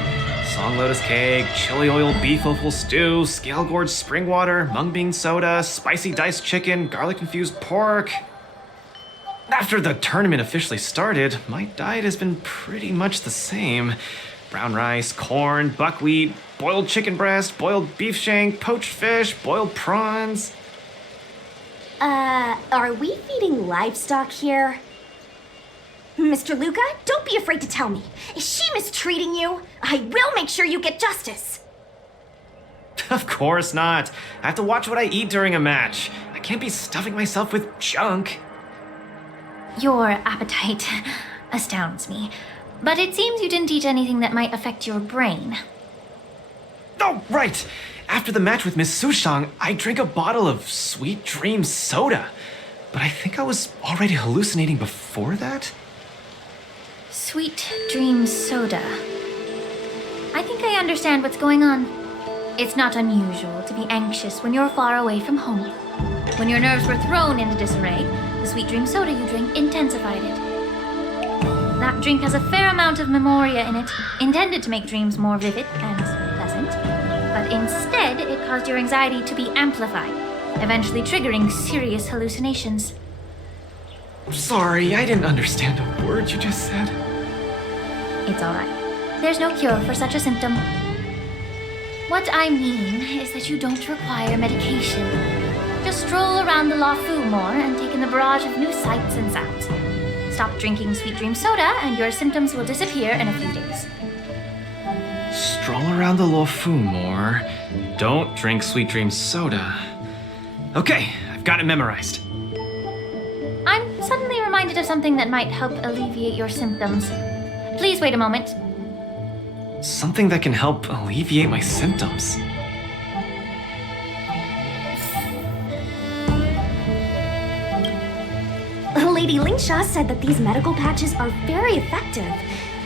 Song lotus cake, chili oil beef offal stew, scale gorge spring water, mung bean soda, spicy diced chicken, garlic infused pork. After the tournament officially started, my diet has been pretty much the same. Brown rice, corn, buckwheat, boiled chicken breast, boiled beef shank, poached fish, boiled prawns. Are we feeding livestock here? Mr. Luka, don't be afraid to tell me. Is she mistreating you? I will make sure you get justice. Of course not. I have to watch what I eat during a match. I can't be stuffing myself with junk. Your appetite astounds me. But it seems you didn't eat anything that might affect your brain. Oh, right! After the match with Miss Sushang, I drank a bottle of Sweet Dream soda. But I think I was already hallucinating before that? Sweet Dream soda. I think I understand what's going on. It's not unusual to be anxious when you're far away from home. When your nerves were thrown into disarray, the Sweet Dream soda you drank intensified it. That drink has a fair amount of memoria in it, intended to make dreams more vivid and pleasant. But instead, it caused your anxiety to be amplified, eventually triggering serious hallucinations. Sorry, I didn't understand a word you just said. It's alright. There's no cure for such a symptom. What I mean is that you don't require medication. Just stroll around the Lafu more and take in the barrage of new sights and sounds. Stop drinking Sweet Dream soda and your symptoms will disappear in a few days. Stroll around the Lafu more. Don't drink Sweet Dream soda. Okay, I've I've got it memorized. I'm suddenly reminded of something that might help alleviate your symptoms. Please wait a moment. Something that can help alleviate my symptoms. Lady Lingshaw said that these medical patches are very effective,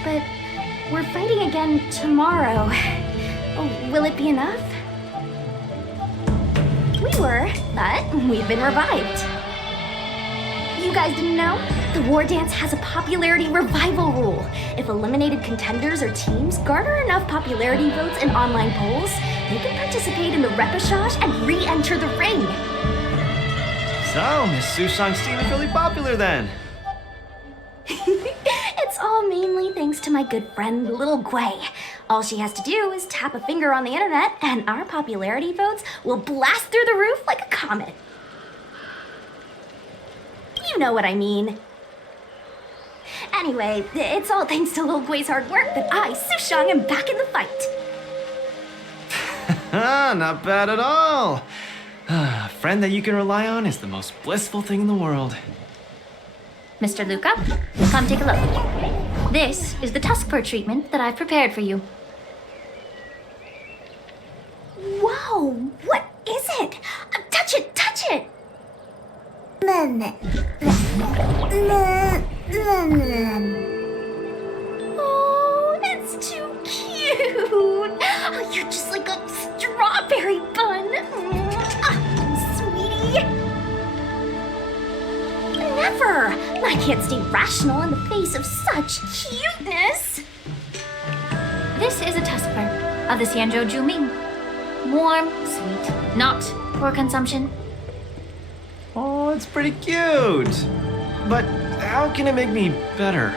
but we're fighting again tomorrow. Oh, will it be enough? We were, but we've been revived. You guys didn't know? The War Dance has a popularity revival rule. If eliminated contenders or teams garner enough popularity votes in online polls, they can participate in the repechage and re-enter the ring. So, Miss Sushang's team is really popular then. It's all mainly thanks to my good friend, Little Gwei. All she has to do is tap a finger on the internet, and our popularity votes will blast through the roof like a comet. You know what I mean. Anyway, it's all thanks to Lil Gwei's hard work that I, Sushang, am back in the fight. Not bad at all. A friend that you can rely on is the most blissful thing in the world. Mr. Luka, come take a look. This is the tusk fur treatment that I've prepared for you. Whoa, what is it? Touch it, touch it! Oh, that's too cute! Oh, you're just like a strawberry bun! Sweetie! Never! I can't stay rational in the face of such cuteness! This is a tusk fur of the Xianzhou Juming. Warm, sweet, not for consumption. Oh, it's pretty cute. But how can it make me better?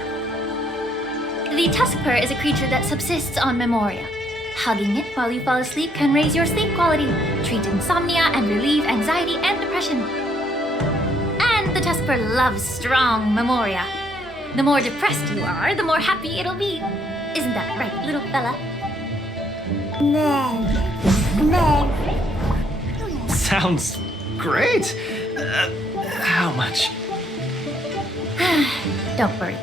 The tusk fur is a creature that subsists on memoria. Hugging it while you fall asleep can raise your sleep quality, treat insomnia, and relieve anxiety and depression. And the tusk fur loves strong memoria. The more depressed you are, the more happy it'll be. Isn't that right, little fella? Sounds great. How much? Don't worry.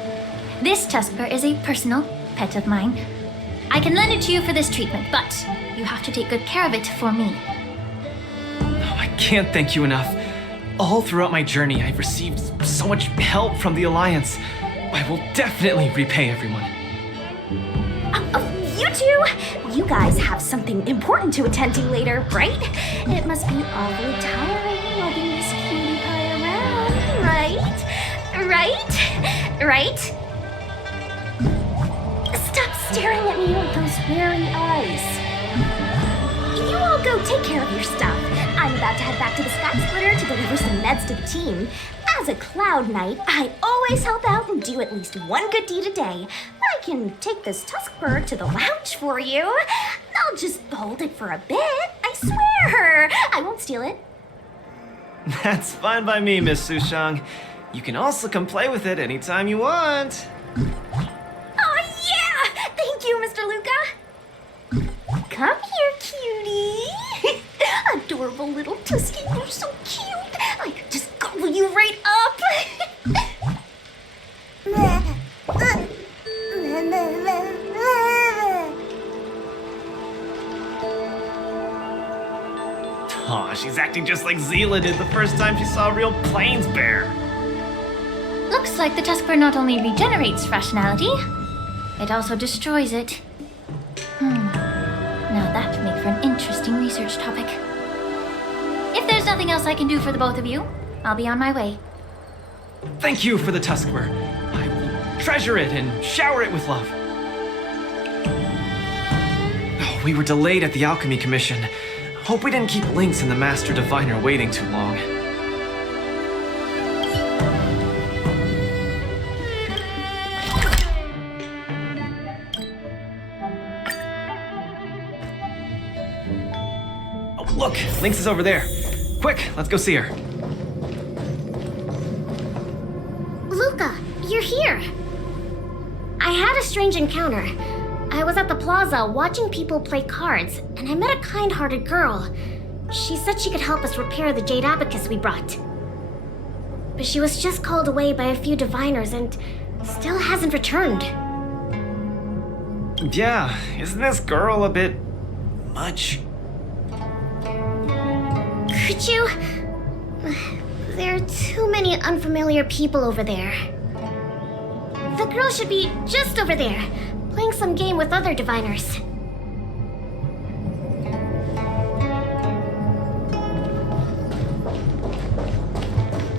This tusk fur is a personal pet of mine. I can lend it to you for this treatment, but you have to take good care of it for me. Oh, I can't thank you enough. All throughout my journey, I've received so much help from the Alliance. I will definitely repay everyone. You two! You guys have something important to attend to later, right? It must be awfully tiring lugging this cutie pie around, right? Right? Stop staring at me with those weary eyes. You all go take care of your stuff. I'm about to head back to the Sky Splitter to deliver some meds to the team. As a Cloud Knight, I always help out and do at least one good deed a day. I can take this tusk fur to the lounge for you. I'll just hold it for a bit. I swear. I won't steal it. That's fine by me, Miss Sushang. You can also come play with it anytime you want. Oh, yeah! Thank you, Mr. Luka. Come here, cutie. Adorable little Tusky, you're so cute. I could just gobble you right up. Aw, she's acting just like Zila did the first time she saw a real plains bear. Looks like the tusk fur not only regenerates rationality, it also destroys it. Now that would make for an interesting research topic. If there's nothing else I can do for the both of you, I'll be on my way. Thank you for the tusk fur. I will treasure it and shower it with love. Oh, we were delayed at the Alchemy Commission. Hope we didn't keep Lynx and the Master Diviner waiting too long. Oh, look! Lynx is over there. Quick, let's go see her. Luka, you're here. I had a strange encounter. I was at the plaza watching people play cards, and I met a kind-hearted girl. She said she could help us repair the jade abacus we brought. But she was just called away by a few diviners and still hasn't returned. Yeah, isn't this girl a bit much? Could you? There are too many unfamiliar people over there. The girl should be just over there, playing some game with other diviners.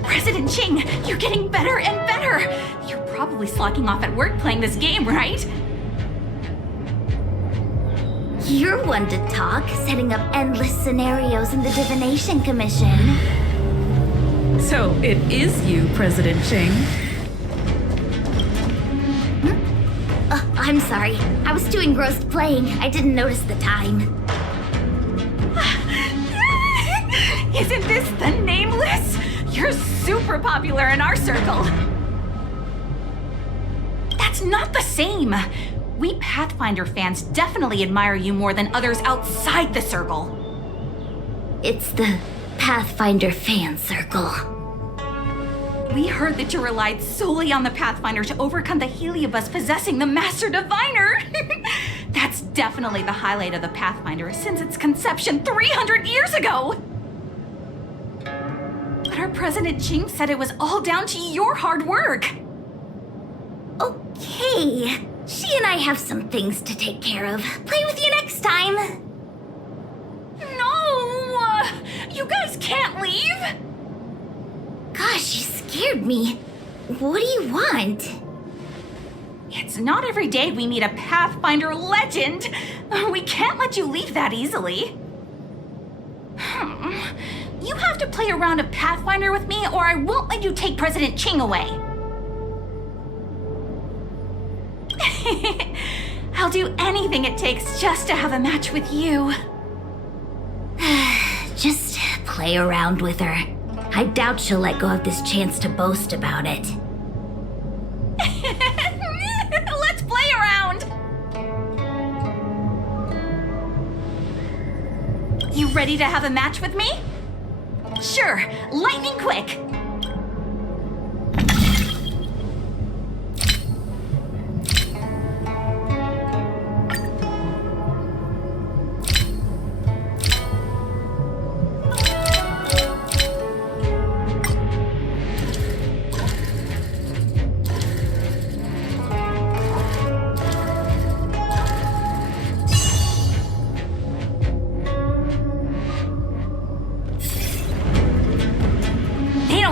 President Ching, you're getting better and better! You're probably slacking off at work playing this game, right? You're one to talk, setting up endless scenarios in the Divination Commission. So it is you, President Ching. I'm sorry. I was too engrossed playing. I didn't notice the time. Isn't this the Nameless? You're super popular in our circle. That's not the same. We Pathfinder fans definitely admire you more than others outside the circle. It's the Pathfinder fan circle. We heard that you relied solely on the Pathfinder to overcome the Heliobus possessing the Master Diviner. That's definitely the highlight of the Pathfinder since its conception 300 years ago. But our President Ching said it was all down to your hard work. Okay. She and I have some things to take care of. Play with you next time. No! You guys can't leave! Gosh, you scared me. What do you want? It's not every day we meet a Pathfinder legend. We can't let you leave that easily. You have to play a round of Pathfinder with me or I won't let you take President Ching away. I'll do anything it takes just to have a match with you. Just play around with her. I doubt she'll let go of this chance to boast about it. Let's play around! You ready to have a match with me? Sure, lightning quick!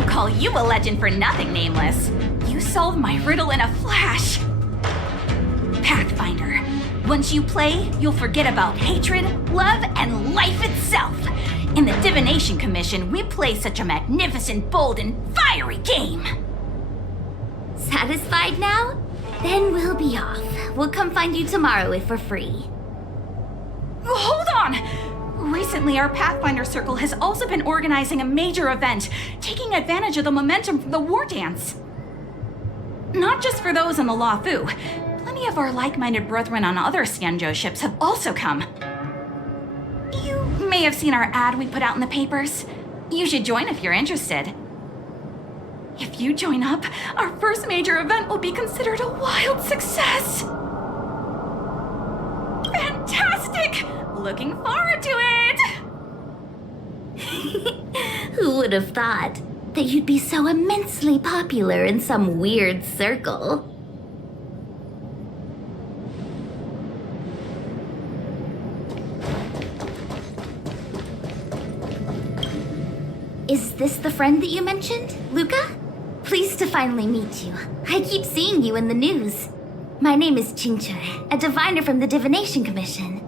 Call you a legend for nothing, Nameless. You solved my riddle in a flash. Pathfinder. Once you play, you'll forget about hatred, love, and life itself. In the Divination Commission, we play such a magnificent, bold, and fiery game. Satisfied now? Then we'll be off. We'll come find you tomorrow if we're free. Hold on! Recently, our Pathfinder Circle has also been organizing a major event, taking advantage of the momentum from the war dance. Not just for those on the La Fu. Plenty of our like-minded brethren on other Xianzhou ships have also come. You may have seen our ad we put out in the papers. You should join if you're interested. If you join up, our first major event will be considered a wild success. Fantastic! Looking forward to it! Who would have thought that you'd be so immensely popular in some weird circle? Is this the friend that you mentioned, Luka? Pleased to finally meet you. I keep seeing you in the news. My name is Qingchui, a diviner from the Divination Commission.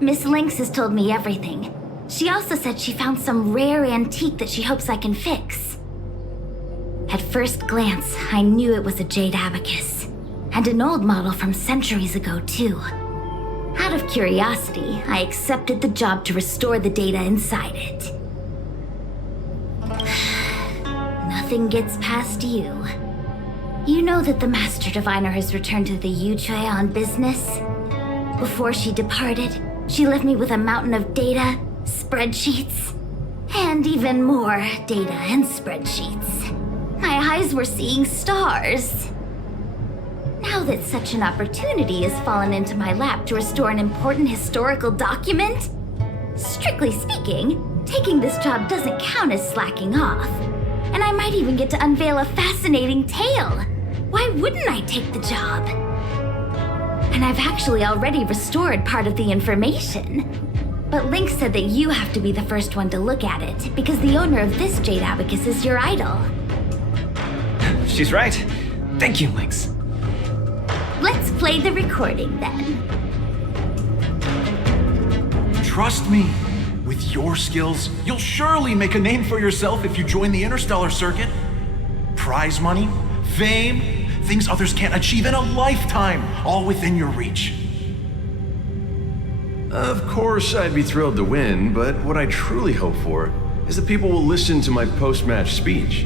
Miss Lynx has told me everything. She also said she found some rare antique that she hopes I can fix. At first glance, I knew it was a jade abacus, and an old model from centuries ago, too. Out of curiosity, I accepted the job to restore the data inside it. Nothing gets past you. You know that the Master Diviner has returned to the Yuchui on business? Before she departed, she left me with a mountain of data, Spreadsheets. And even more data and spreadsheets. My eyes were seeing stars. Now that such an opportunity has fallen into my lap to restore an important historical document, strictly speaking, taking this job doesn't count as slacking off. And I might even get to unveil a fascinating tale. Why wouldn't I take the job? And I've actually already restored part of the information. But Link said that you have to be the first one to look at it, because the owner of this Jade Abacus is your idol. She's right. Thank you, Lynx. Let's play the recording then. Trust me, with your skills, you'll surely make a name for yourself if you join the Interstellar Circuit. Prize money, fame, things others can't achieve in a lifetime, all within your reach. Of course, I'd be thrilled to win, but what I truly hope for is that people will listen to my post-match speech.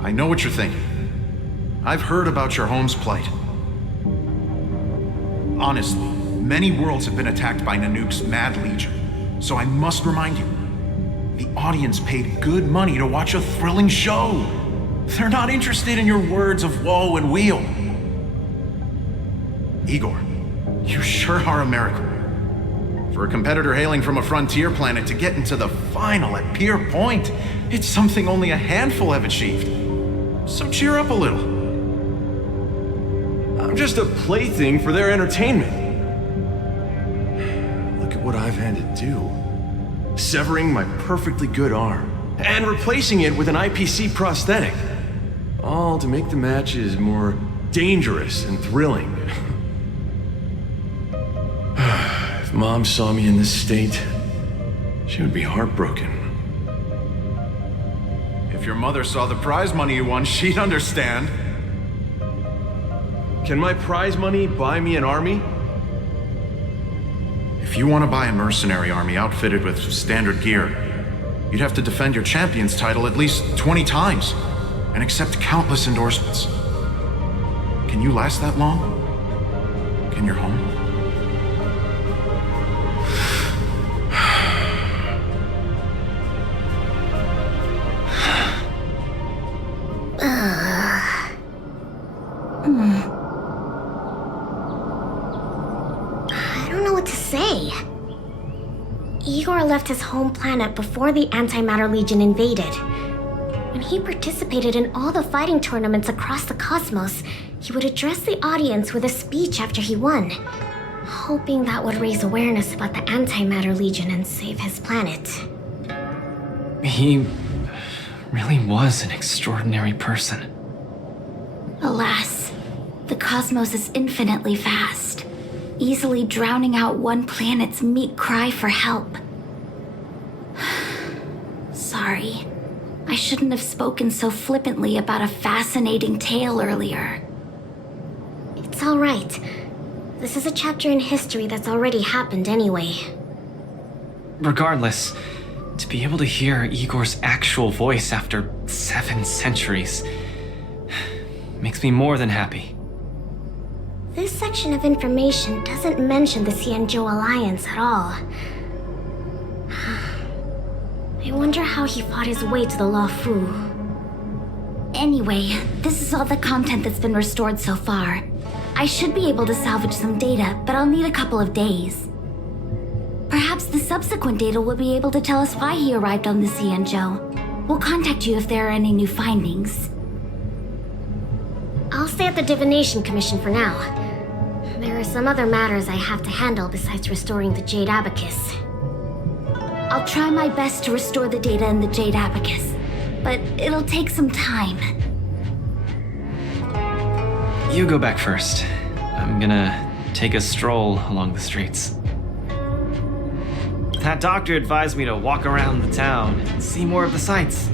I know what you're thinking. I've heard about your home's plight. Honestly, many worlds have been attacked by Nanook's Mad Legion, so I must remind you, the audience paid good money to watch a thrilling show. They're not interested in your words of woe and weal. Igor, you sure are a miracle. For a competitor hailing from a frontier planet to get into the final at Pier Point, it's something only a handful have achieved. So cheer up a little. I'm just a plaything for their entertainment. Look at what I've had to do. Severing my perfectly good arm and replacing it with an IPC prosthetic. All to make the matches more dangerous and thrilling. If Mom saw me in this state, she would be heartbroken. If your mother saw the prize money you won, she'd understand. Can my prize money buy me an army? If you want to buy a mercenary army outfitted with standard gear, you'd have to defend your champion's title at least 20 times and accept countless endorsements. Can you last that long? Can your home? I don't know what to say. Igor left his home planet before the Antimatter Legion invaded. When he participated in all the fighting tournaments across the cosmos, he would address the audience with a speech after he won, hoping that would raise awareness about the Antimatter Legion and save his planet. He really was an extraordinary person. Alas, the cosmos is infinitely vast, easily drowning out one planet's meek cry for help. Sorry. I shouldn't have spoken so flippantly about a fascinating tale earlier. It's all right. This is a chapter in history that's already happened anyway. Regardless, to be able to hear Igor's actual voice after 7 centuries makes me more than happy. This section of information doesn't mention the Xianzhou Alliance at all. I wonder how he fought his way to the Luofu. Anyway, this is all the content that's been restored so far. I should be able to salvage some data, but I'll need a couple of days. Perhaps the subsequent data will be able to tell us why he arrived on the Xianzhou. We'll contact you if there are any new findings. I'll stay at the Divination Commission for now. There are some other matters I have to handle besides restoring the Jade Abacus. I'll try my best to restore the data in the Jade Abacus, but it'll take some time. You go back first. I'm gonna take a stroll along the streets. That doctor advised me to walk around the town and see more of the sights.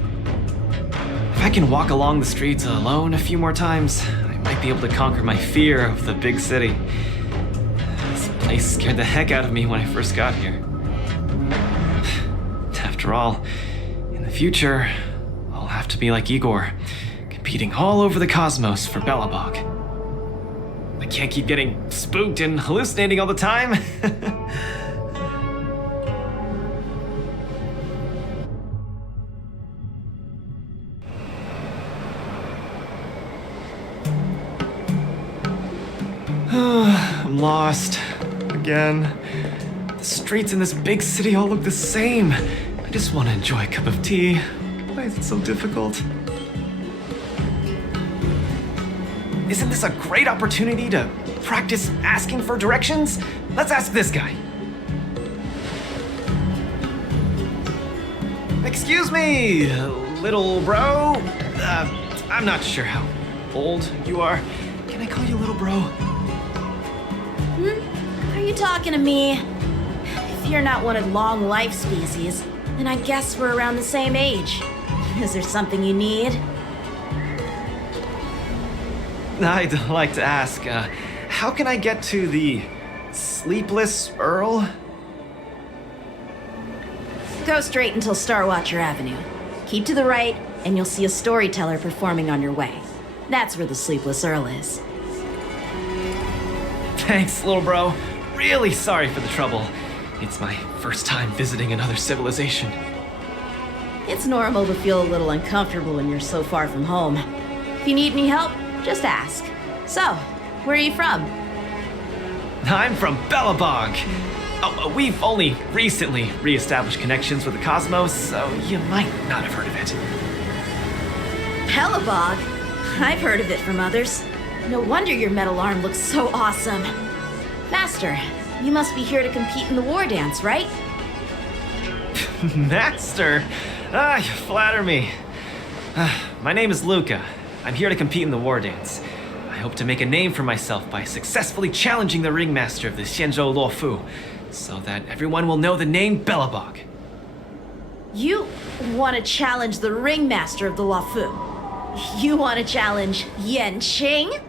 If I can walk along the streets alone a few more times, I might be able to conquer my fear of the big city. This place scared the heck out of me when I first got here. After all, in the future, I'll have to be like Igor, competing all over the cosmos for Belobog. I can't keep getting spooked and hallucinating all the time. I'm lost. Again. The streets in this big city all look the same. I just want to enjoy a cup of tea. Why is it so difficult? Isn't this a great opportunity to practice asking for directions? Let's ask this guy. Excuse me, little bro. I'm not sure how old you are. Can I call you little bro? Are you talking to me? If you're not one of long life species, then I guess we're around the same age. Is there something you need? I'd like to ask, how can I get to the Sleepless Earl? Go straight until Starwatcher Avenue. Keep to the right, and you'll see a storyteller performing on your way. That's where the Sleepless Earl is. Thanks, little bro. Really sorry for the trouble. It's my first time visiting another civilization. It's normal to feel a little uncomfortable when you're so far from home. If you need any help, just ask. So, where are you from? I'm from Bellabog. Oh, we've only recently re-established connections with the cosmos, so you might not have heard of it. Bellabog? I've heard of it from others. No wonder your metal arm looks so awesome. Master, you must be here to compete in the war dance, right? Master? You flatter me. My name is Luka. I'm here to compete in the war dance. I hope to make a name for myself by successfully challenging the ringmaster of the Xianzhou Luofu, so that everyone will know the name Bellabog. You want to challenge the ringmaster of the Luofu? You want to challenge Yanqing?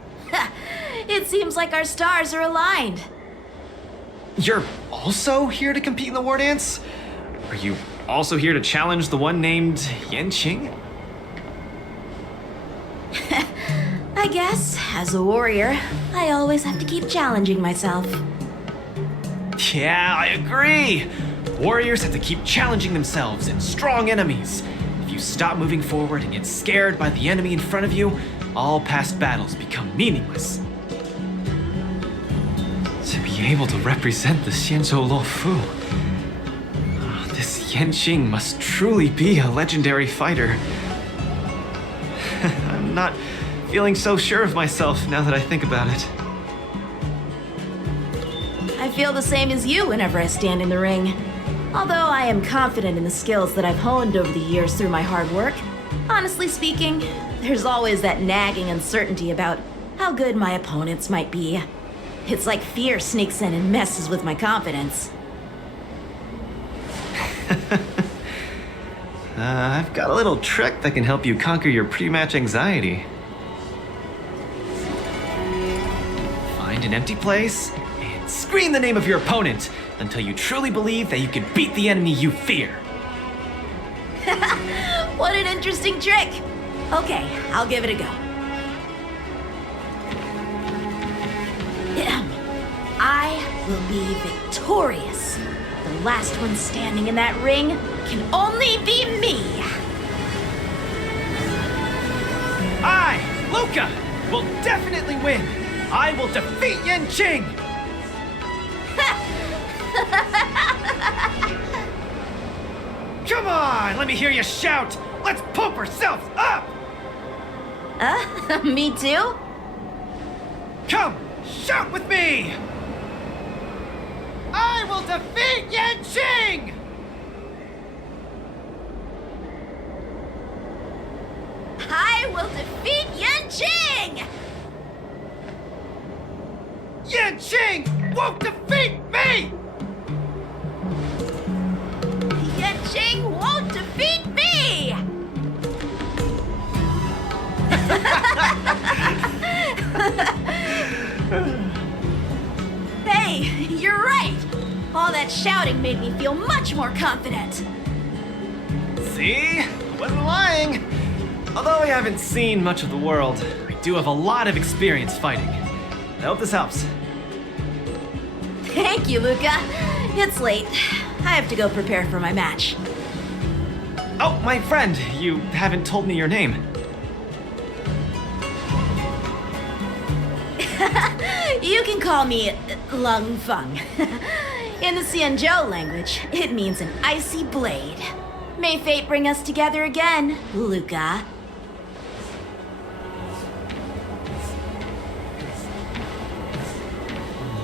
It seems like our stars are aligned. You're also here to compete in the war dance? Are you also here to challenge the one named Yanqing? I guess, as a warrior, I always have to keep challenging myself. Yeah, I agree! Warriors have to keep challenging themselves and strong enemies. If you stop moving forward and get scared by the enemy in front of you, all past battles become meaningless. To be able to represent the Xianzhou Luofu, this Yanqing must truly be a legendary fighter. I'm not feeling so sure of myself now that I think about it. I feel the same as you whenever I stand in the ring. Although I am confident in the skills that I've honed over the years through my hard work, honestly speaking, there's always that nagging uncertainty about how good my opponents might be. It's like fear sneaks in and messes with my confidence. I've got a little trick that can help you conquer your pre-match anxiety. Find an empty place and scream the name of your opponent until you truly believe that you can beat the enemy you fear. What an interesting trick! Okay, I'll give it a go. I will be victorious. The last one standing in that ring can only be me. I, Luka, will definitely win. I will defeat Yanqing. Come on, let me hear you shout. Let's pump ourselves up. Me too? Come, shout with me. I will defeat Yanqing. I will defeat Yanqing! Yanqing won't defeat me! Yanqing won't defeat me! Hey, you're right! All that shouting made me feel much more confident. See? I wasn't lying. Although I haven't seen much of the world, I do have a lot of experience fighting. I hope this helps. Thank you, Luka. It's late. I have to go prepare for my match. Oh, my friend, you haven't told me your name. You can call me Lung Feng. In the Xianzhou language, it means an icy blade. May fate bring us together again, Luka.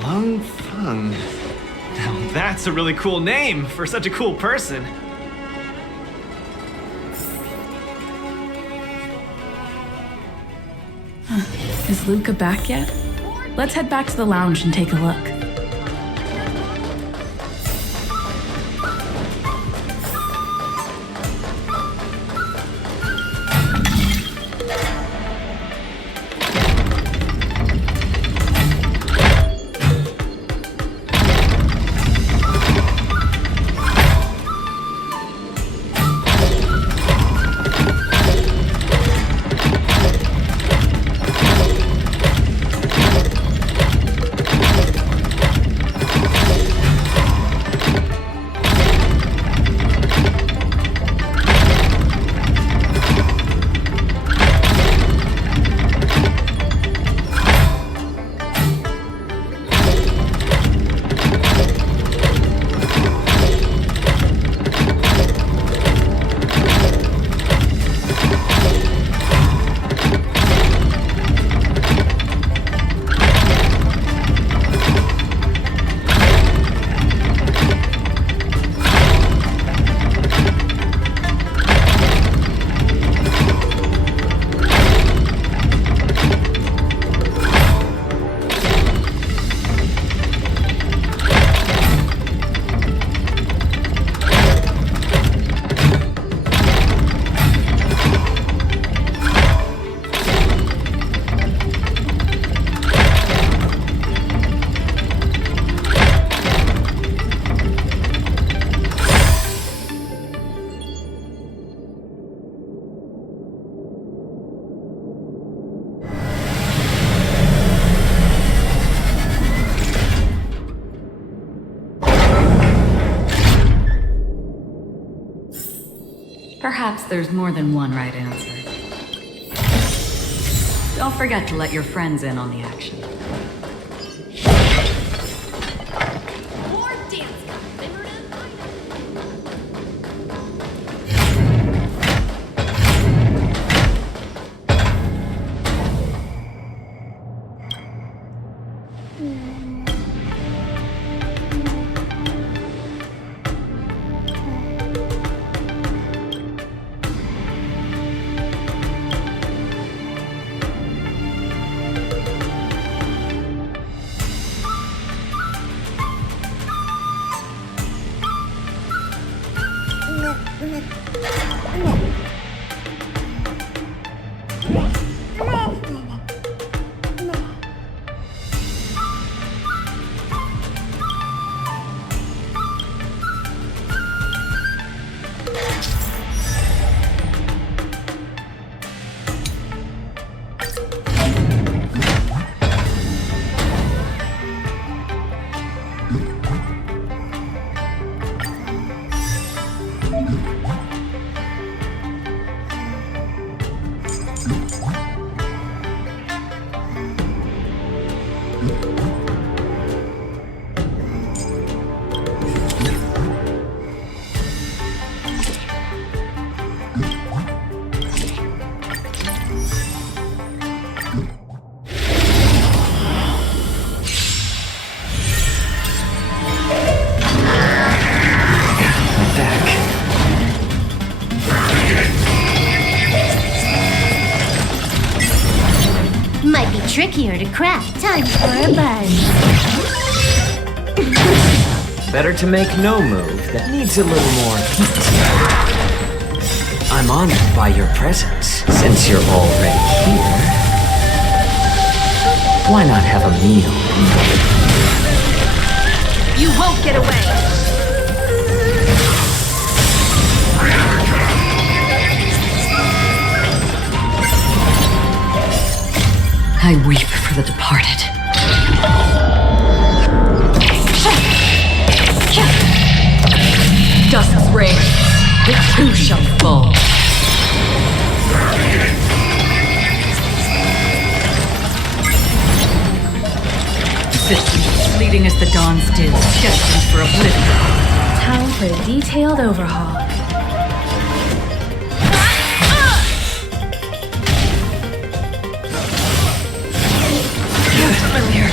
Lung Feng. Now that's a really cool name for such a cool person. Is Luka back yet? Let's head back to the lounge and take a look. Perhaps there's more than one right answer. Don't forget to let your friends in on the action. Trickier to crack. Time for a buzz. Better to make no move that needs a little more heat. I'm honored by your presence. Since you're already here, why not have a meal? You won't get away! I weep for the departed. Dusk's reign, it too shall fall. Persistence, fleeting as the dawn's dew, destined for oblivion. Time for a detailed overhaul. Familiar.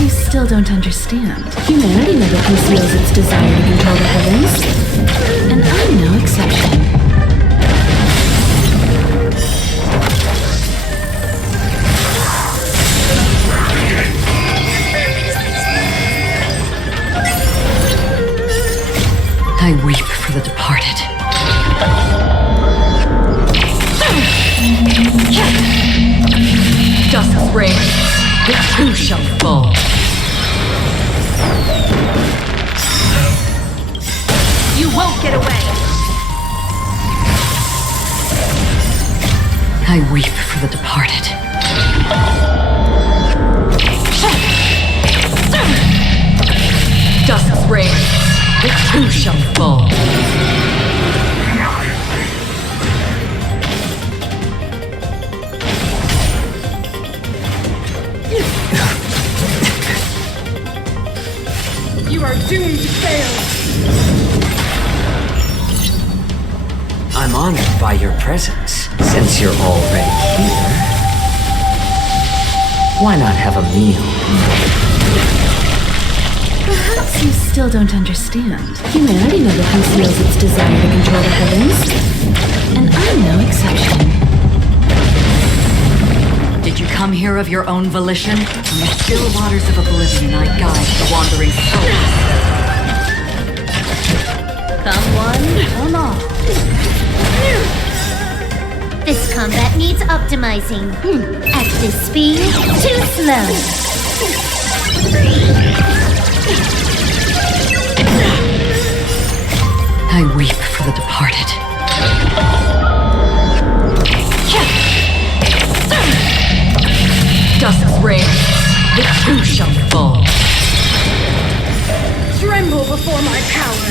You still don't understand. Humanity never conceals its desire to control the heavens. And I'm no exception. I weep for the departed. Dusk's reign, the two shall fall. You won't get away! I weep for the departed. Dusk's reign, the two shall fall. You are doomed to fail! I'm honored by your presence. Since you're already here, why not have a meal? Perhaps you still don't understand. Humanity never conceals its desire to control the heavens. And I'm no exception. Did you come here of your own volition? From the still waters of oblivion I guide the wandering souls. Come one, come all. This combat needs optimizing. At this speed, too slow. I weep for the departed. Dusk's reign, the two shall fall. Tremble before my power!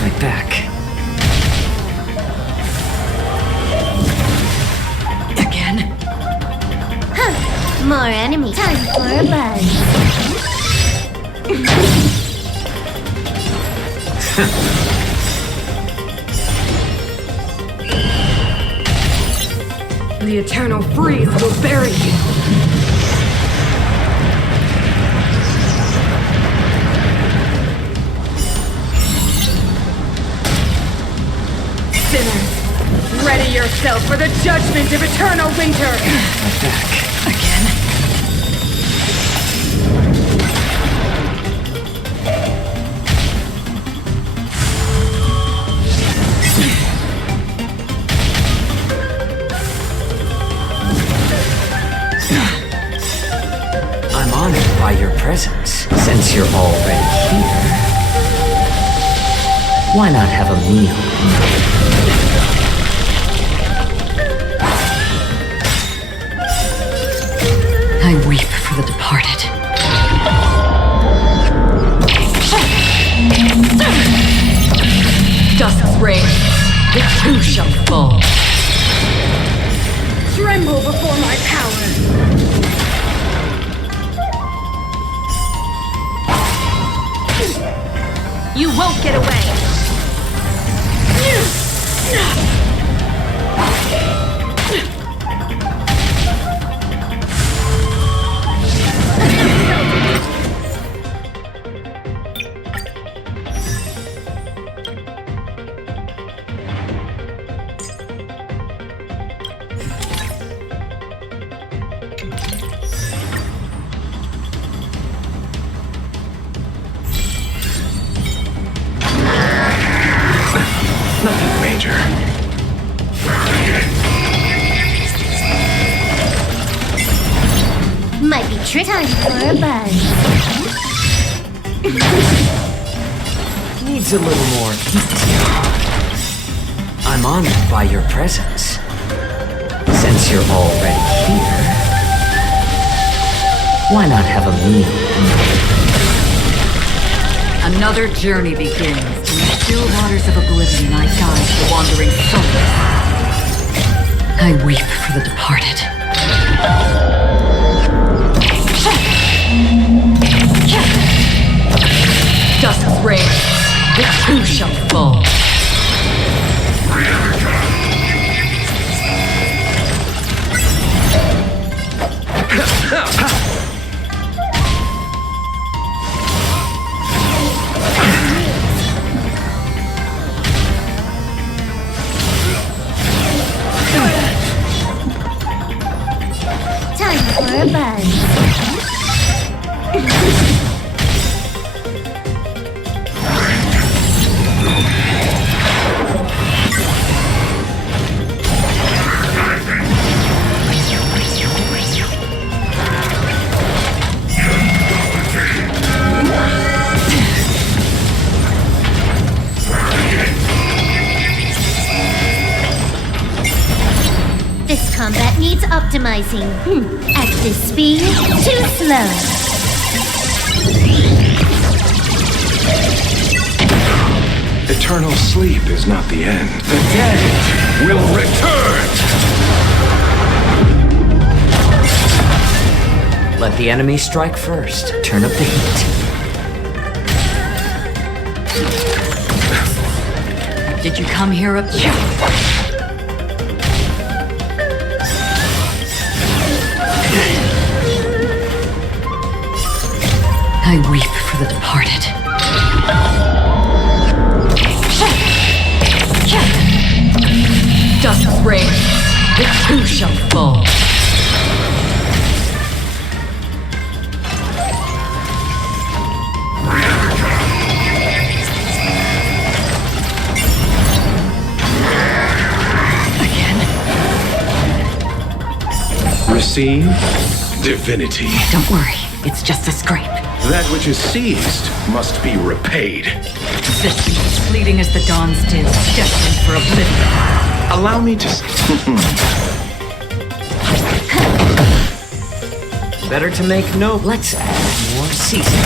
Right back. Again? More enemy. Time for a buzz. The eternal freeze will bury you. Sinners, ready yourself for the judgment of eternal winter! Right back. Again? I'm honored by your presence. Since you're already here, why not have a meal? I weep for the departed. Dusk's reign, the two shall fall. Tremble before my power! You won't get away! Nothing major. a buzz. Needs a little more heat. I'm honored by your presence. Since you're already here, why not have a meal? Another journey begins. In the still waters of oblivion, I guide the wandering souls. I weep for the departed. Dusk reigns, the two shall fall. Time for a buzz. This combat needs optimizing. At this speed, too slow. Eternal sleep is not the end. The dead will return! Let the enemy strike first. Turn up the heat. Did you come here up? I weep for the departed. Dusk reigns, the two shall fall. Receive divinity. Don't worry, it's just a scrape. That which is seized must be repaid. Existence as fleeting as the dawn's dew, destined for oblivion. Allow me to... Better to make note. Let's add more seasoning.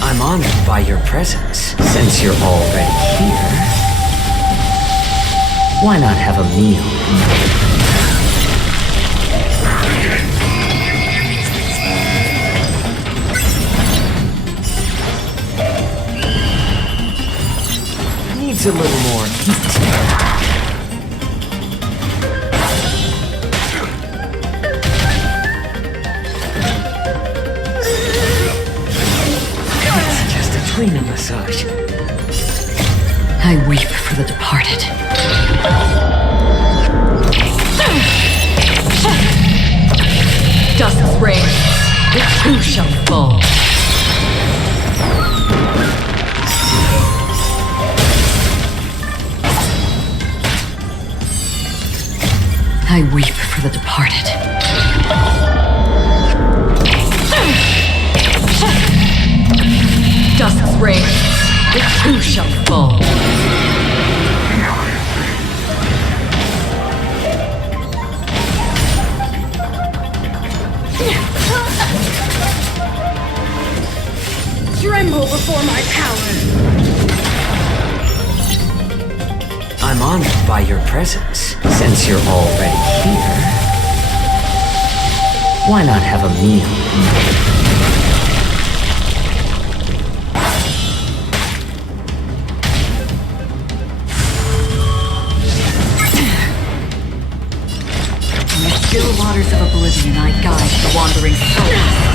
I'm honored by your presence. Since you're already here, why not have a meal? Needs a little more heat. It's just a tweener massage. I weep for the departed. Dusk reigns, the two shall fall. I weep for the departed. Dusk reigns, the two shall fall. Tremble before my power. I'm honored by your presence. Since you're already here, why not have a meal? In the still waters of oblivion, I guide the wandering souls.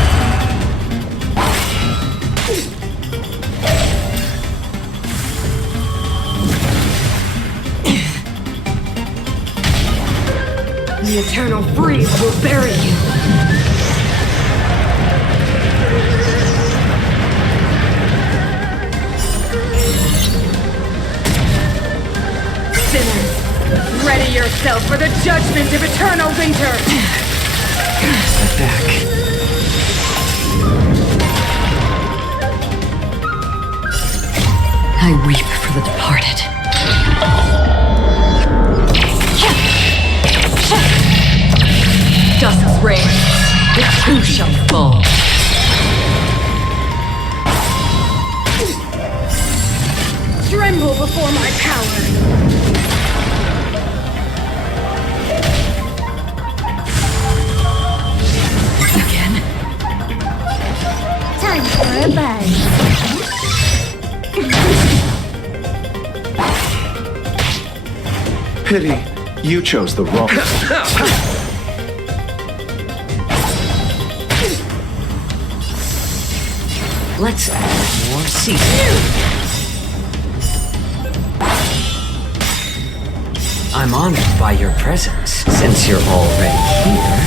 The eternal freeze will bury you. Sinners, ready yourself for the judgment of eternal winter! Step back. I weep for the departed. Dust's reign, it too shall fall. Tremble before my power! Time for a buzz. Pity, you chose the wrong. Let's add more seasoning. I'm honored by your presence. Since you're already here,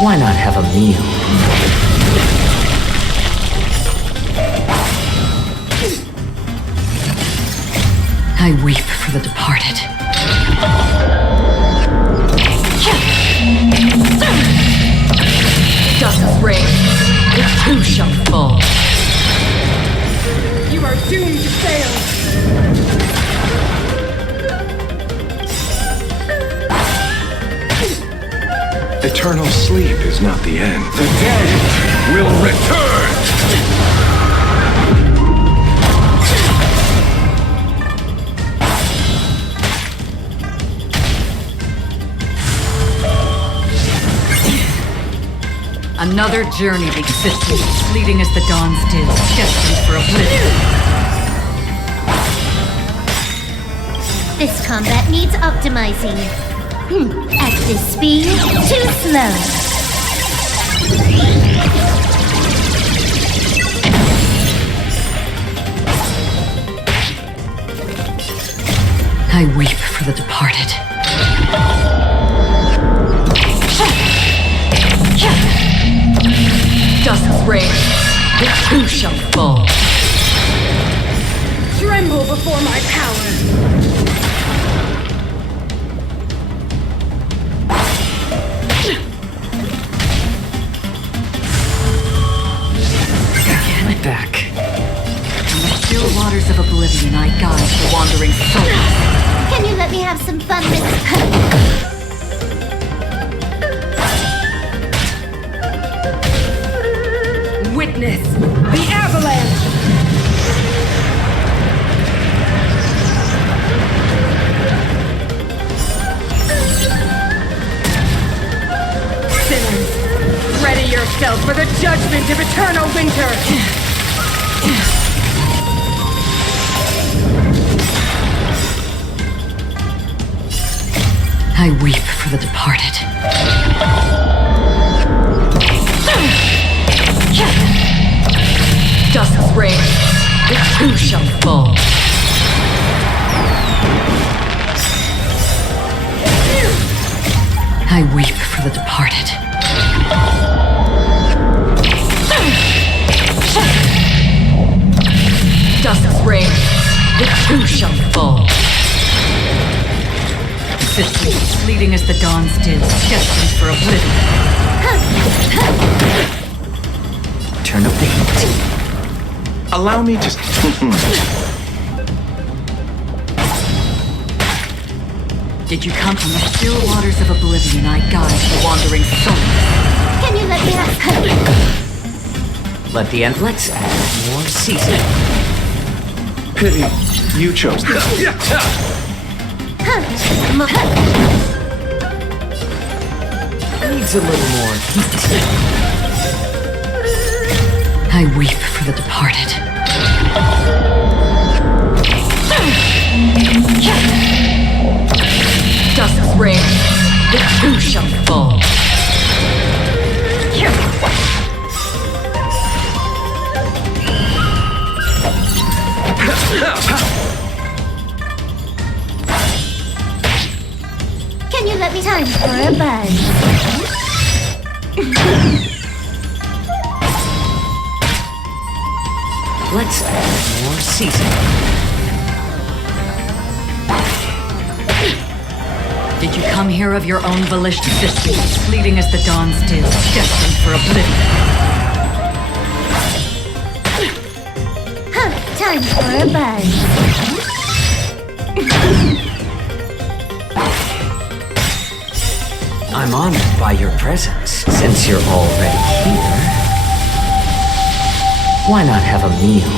why not have a meal? I weep for the departed. Dust's reign, it too shall fall. You are doomed to fail! Eternal sleep is not the end. The dead will return! Another journey existed, fleeting as the dawn's dew, destined for oblivion. This combat needs optimizing. At this speed, too slow. I weep for the departed. Dust's reign, it too shall fall. Tremble before my power! Back. From the still waters of oblivion, I guide the wandering souls. Can you let me have some fun with... Witness the avalanche! Sinners, ready yourself for the judgment of eternal winter! I weep for the departed. Dust's reign, it too shall fall. I weep for the departed. Dust's reign, it too shall fall. Existence fleeting as the dawn's dew, destined for oblivion. Turn up the heat. Allow me to... Did you come from the still waters of oblivion? I guide the wandering souls. Can you let me have... Let the end. Let's add more seasoning. Pity, you chose the... Needs a little more heat. I weep for the departed. Dust's reign, it too shall fall. Can you let me time for a buzz? Let's add more seasoning. Did you come here of your own volition? Existence fleeting as the dawn's dew, destined for oblivion. Time for a buzz. I'm honored by your presence. Since you're already here, why not have a meal?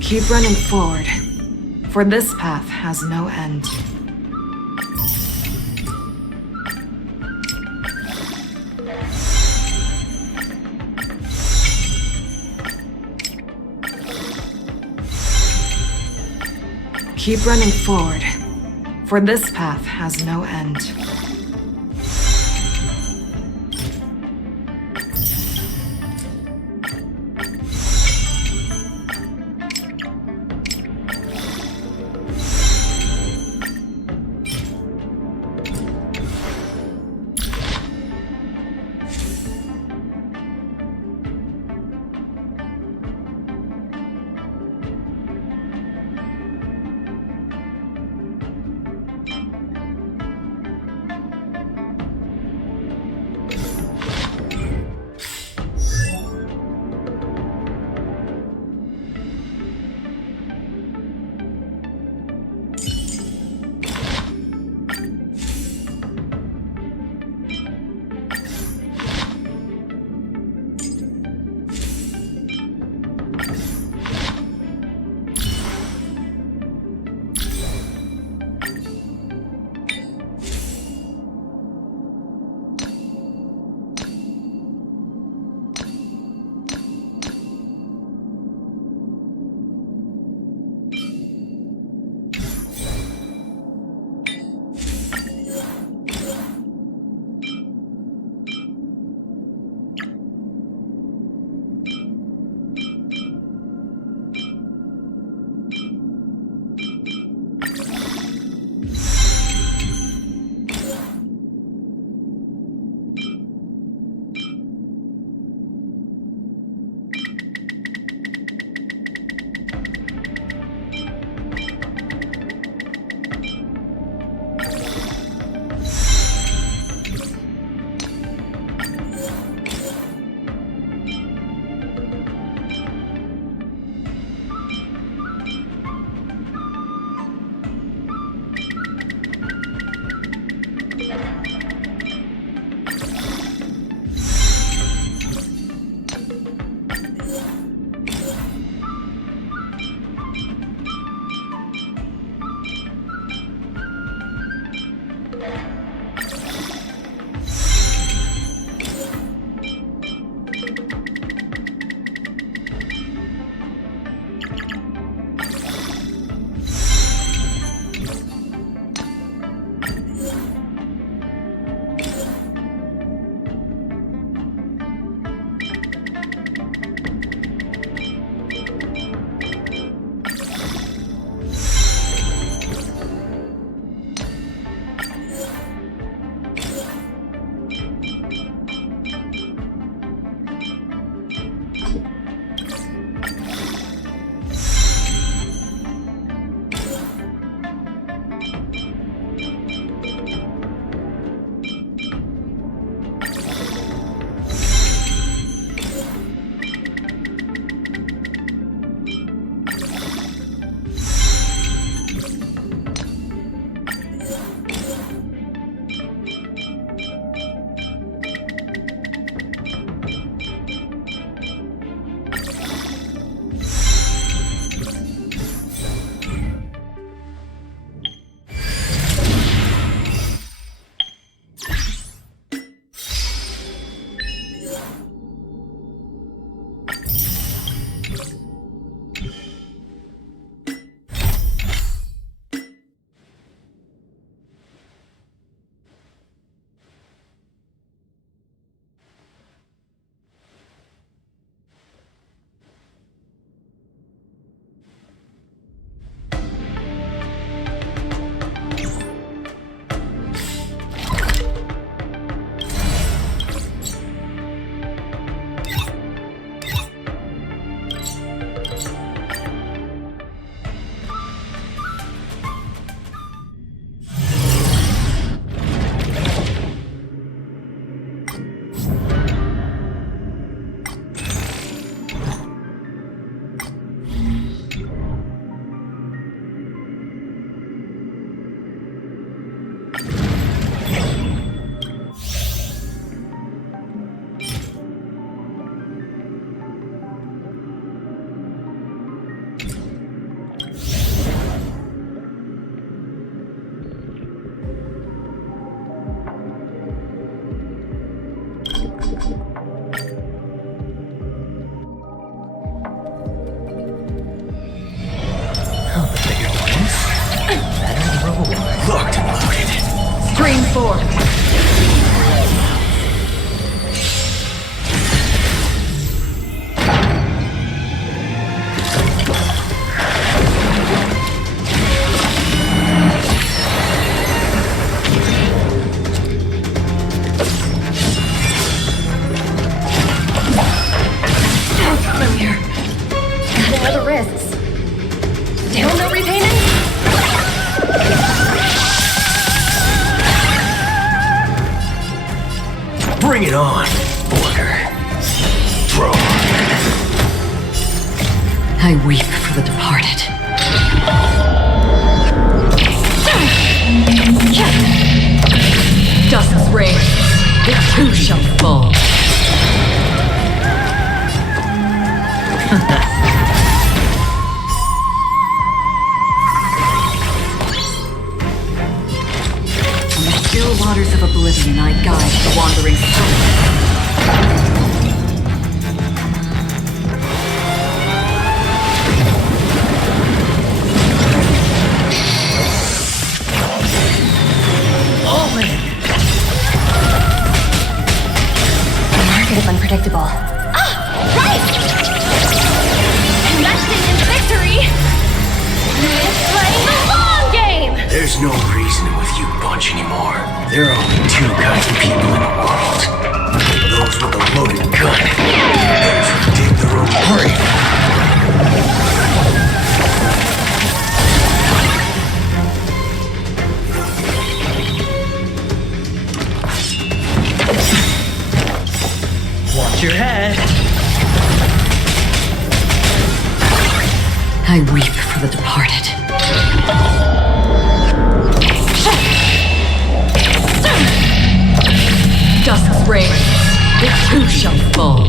Keep running forward, for this path has no end. Keep running forward, for this path has no end. Spring forth. Gotta know the risks. Down no repayment? Bring it on, Order. Draw. I weep for the departed. Dust's reign, it too shall fall. On the still waters of oblivion, I guide the wandering soul. The market is unpredictable. Ah! Right! Investing in victory means playing the long game! There's no reasoning with you bunch anymore. There are only two kinds of people in the world. Those with a loaded gun, and those who dig their own grave. Watch your head. I weep for the departed. Dust's reign, it too shall fall.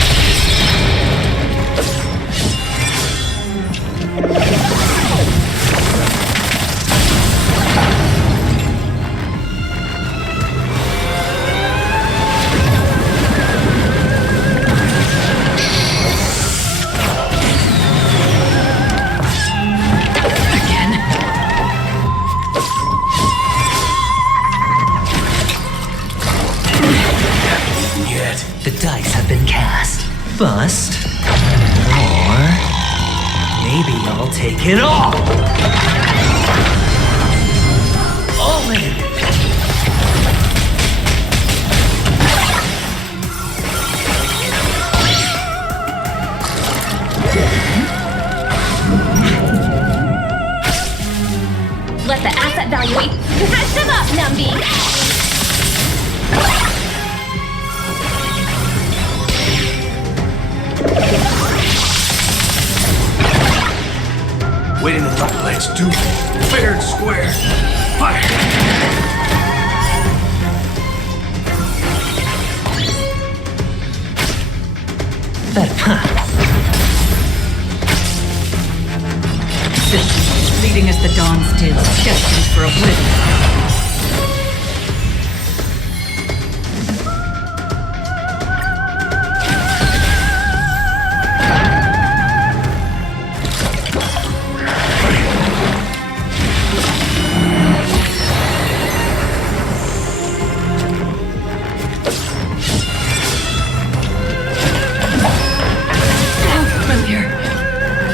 The dice have been cast. Bust. Or maybe I'll take it all. All in. Let the asset valuate. Catch them up, Numby! Waiting the light, let's do it. Fair and square. Fire! Existence, fleeting as the dawn's dew, destined for oblivion.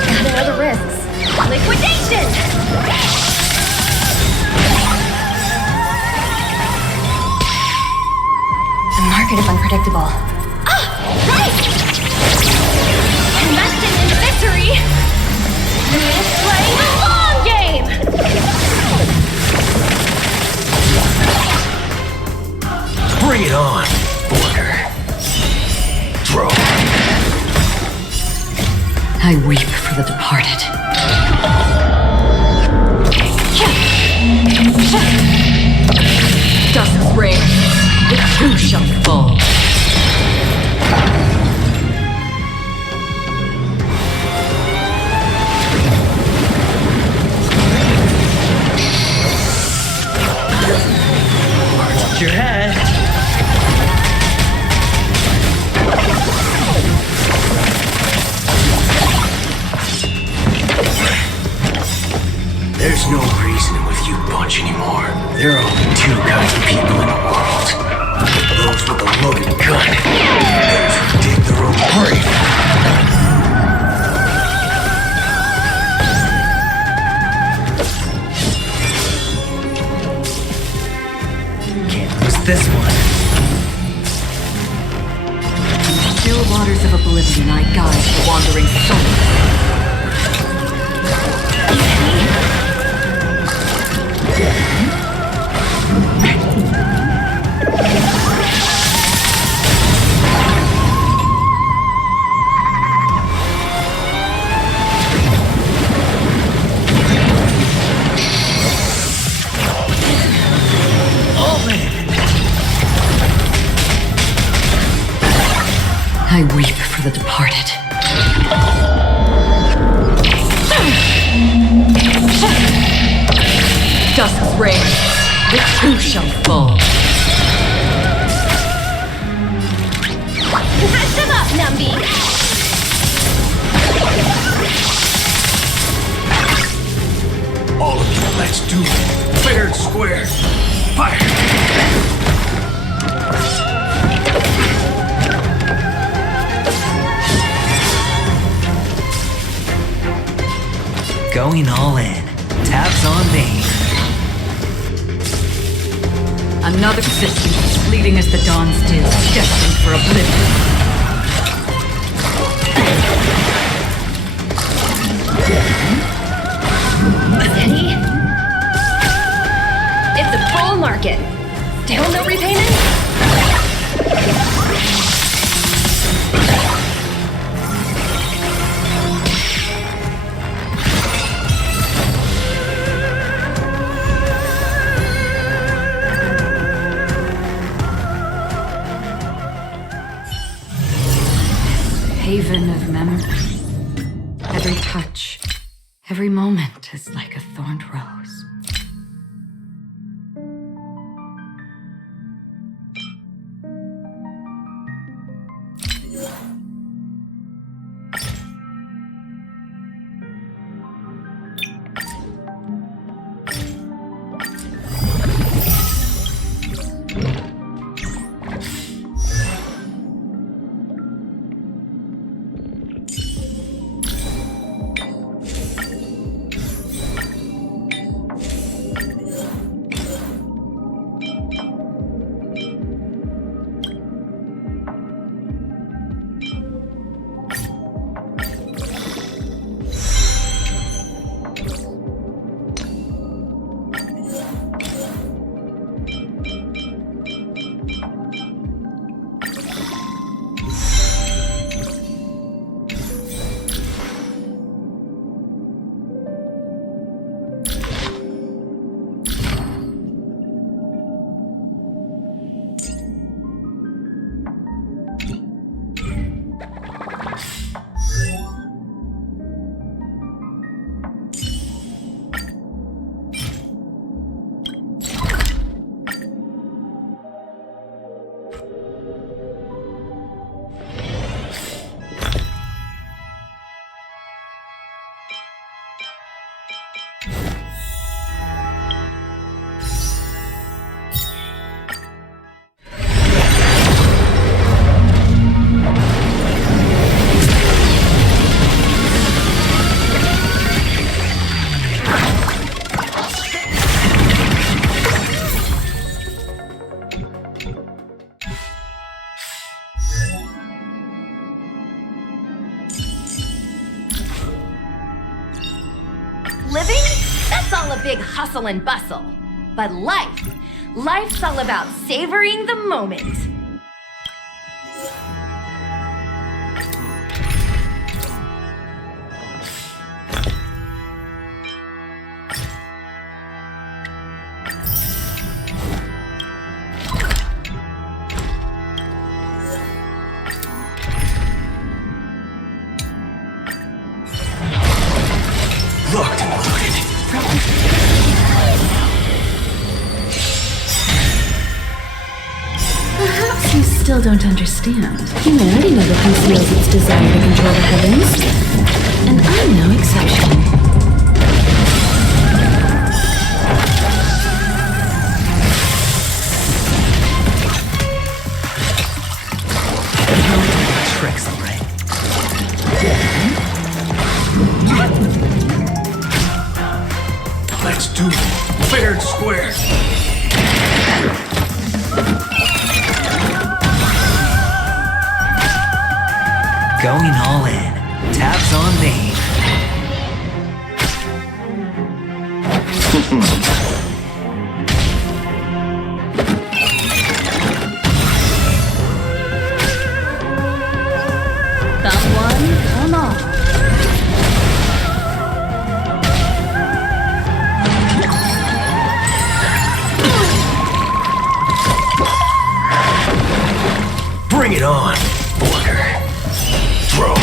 Gotta know the risks. Liquidation! The market is unpredictable. Ah! Right! Investing in victory means playing the long game! Bring it on, Order. Draw. I weep for the departed. Dust's reign, it too shall fall. Watch your head. There's no reasoning with you bunch anymore. There are only two kinds of people in the world. Those with a loaded gun. Those who dig their own grave. Can't lose this one. Still waters of oblivion I guide the wandering souls. I weep for the departed. Dusk's reign, the two shall fall. Catch them up, Numby! All of you, let's do it. Fair and square. Fire! Going all in. Tabs on me. Another existence as fleeting as the dawn's dew, destined for oblivion. Steady. It's a bull market. Still no repayment? Haven of memory. Every touch, every moment is like a thorned rose. Living? That's all a big hustle and bustle. But life's all about savoring the moment. Locked and loaded. Perhaps you still don't understand. Humanity never conceals its desire to control the heavens. And I'm no exception. square. Going all in. Tabs on me. Someone, come on. Bring it on, Booker. Throw.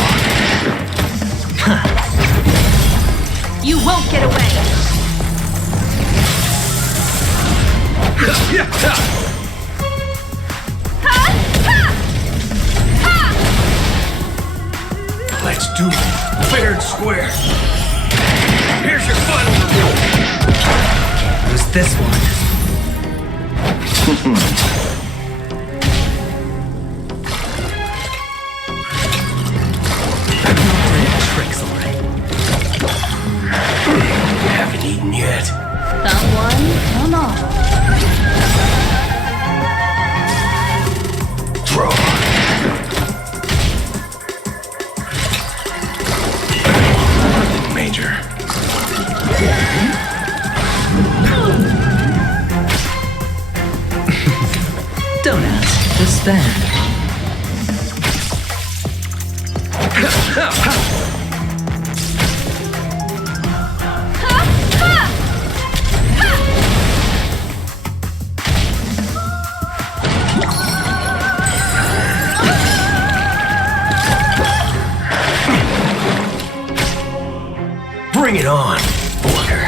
You won't get away. Let's do it. Fair and square. Here's your final reward. Can't lose this one. Tricks, alright. Haven't eaten yet. Someone, come on. Throw. Major. Don't ask, just spend. Bring it on, Booker.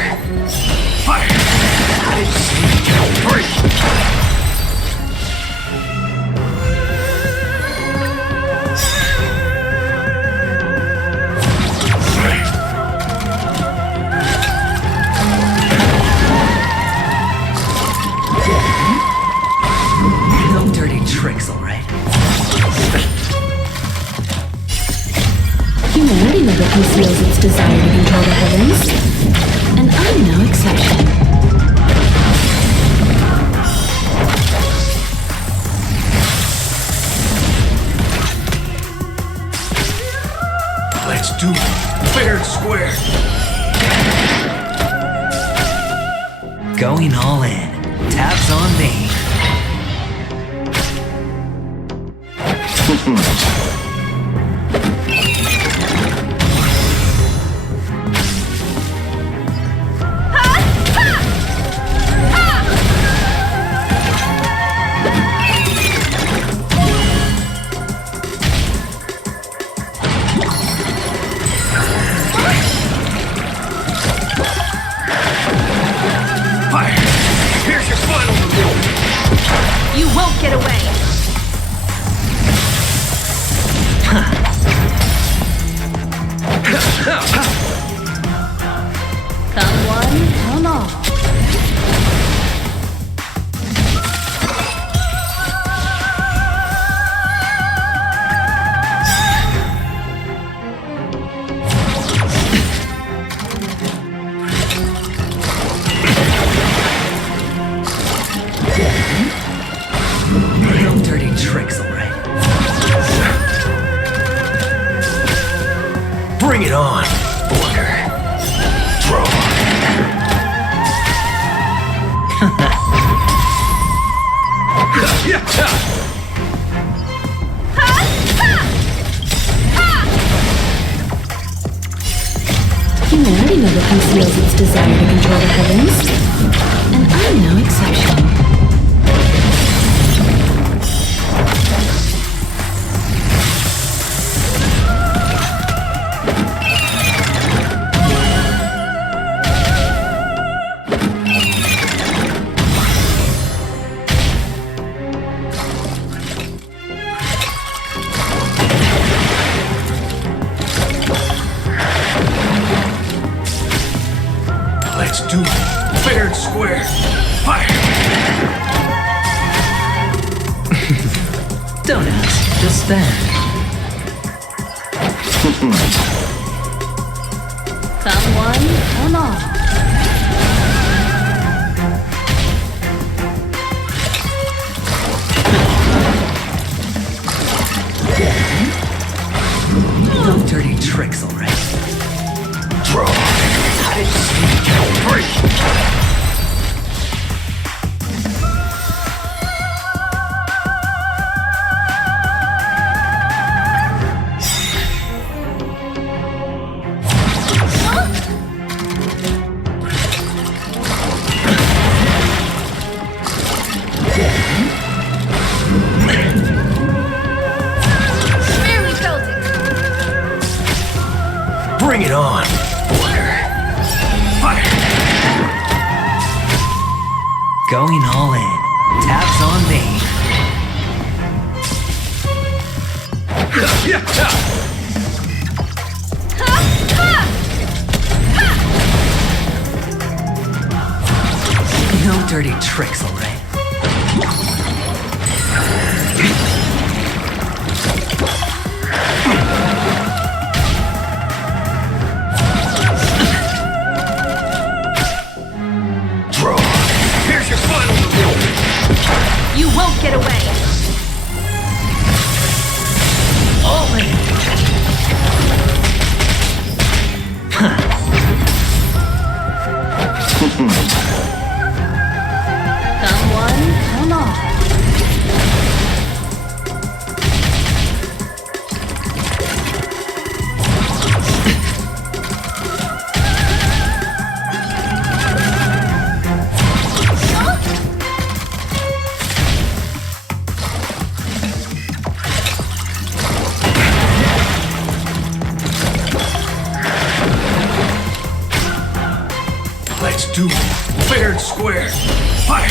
Fire! I didn't see you get free. No dirty tricks, alright. Humanity never conceals its desire to control the heavens, and I'm no exception. Let's do it. Fair and square. Going all in. Tabs on me. Fire! Here's your final reward. You won't get away. Someone, come on. No dirty tricks, alright. Bring it on, Booker. Throw. Humanity never conceals its desire to control the heavens, and I'm no exception. Let's do it. Fair and square. Fire! Don't ask, just spend. Someone, come on. Going all in. Tabs on me. No dirty tricks, alright? Draw. Here's your final reward. You won't get away! All in. Come one, come all. Let's do it. Fair and square. Fire!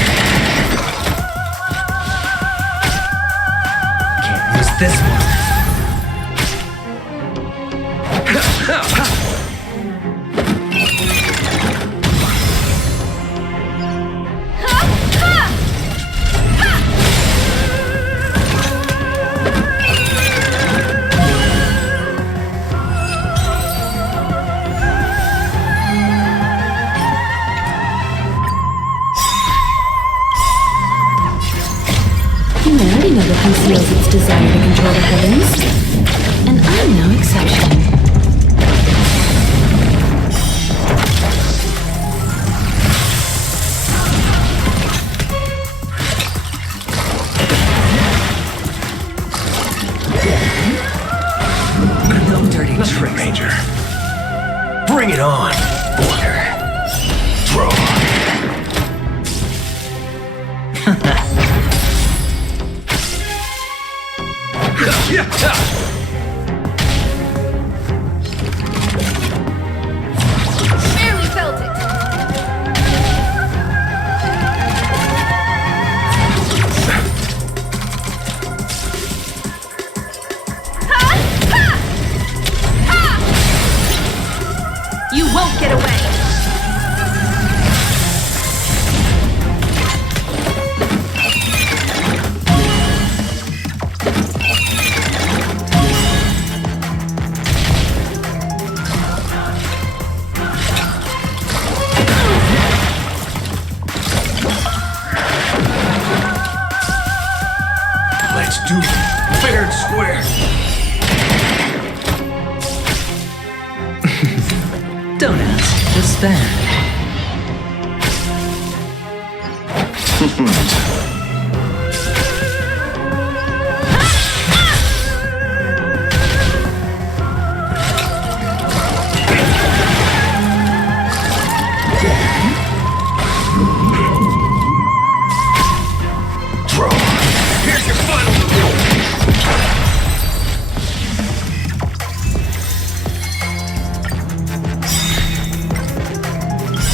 Can't miss this one. Humanity never conceals its desire to control the heavens, and I'm no exception. No dirty tricks. Major. Bring it on. Order. Draw. Barely felt it! You won't get away! Let's do it. Fair and square. Don't ask, just stand. Draw. Here's your final reward.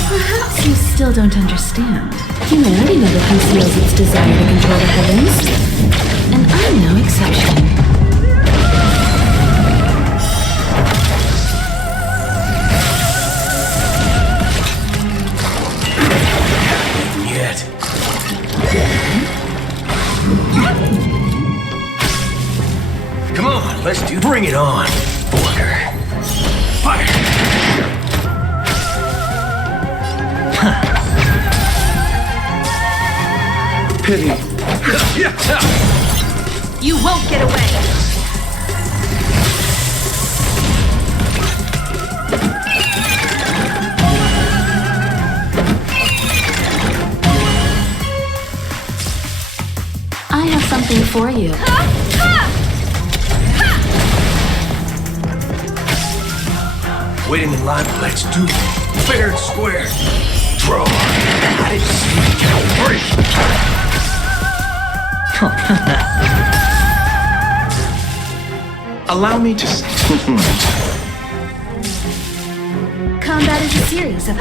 Perhaps you still don't understand. Humanity never conceals its desire to control the heavens, and I'm no exception. Yet. Come on, let's do. Bring it on. Order. Fire. Pity. You won't get away! I have something for you. Waiting in line. Let's do it. Fair and square. Draw. I didn't see you get a break. Allow me to. Combat is a series of...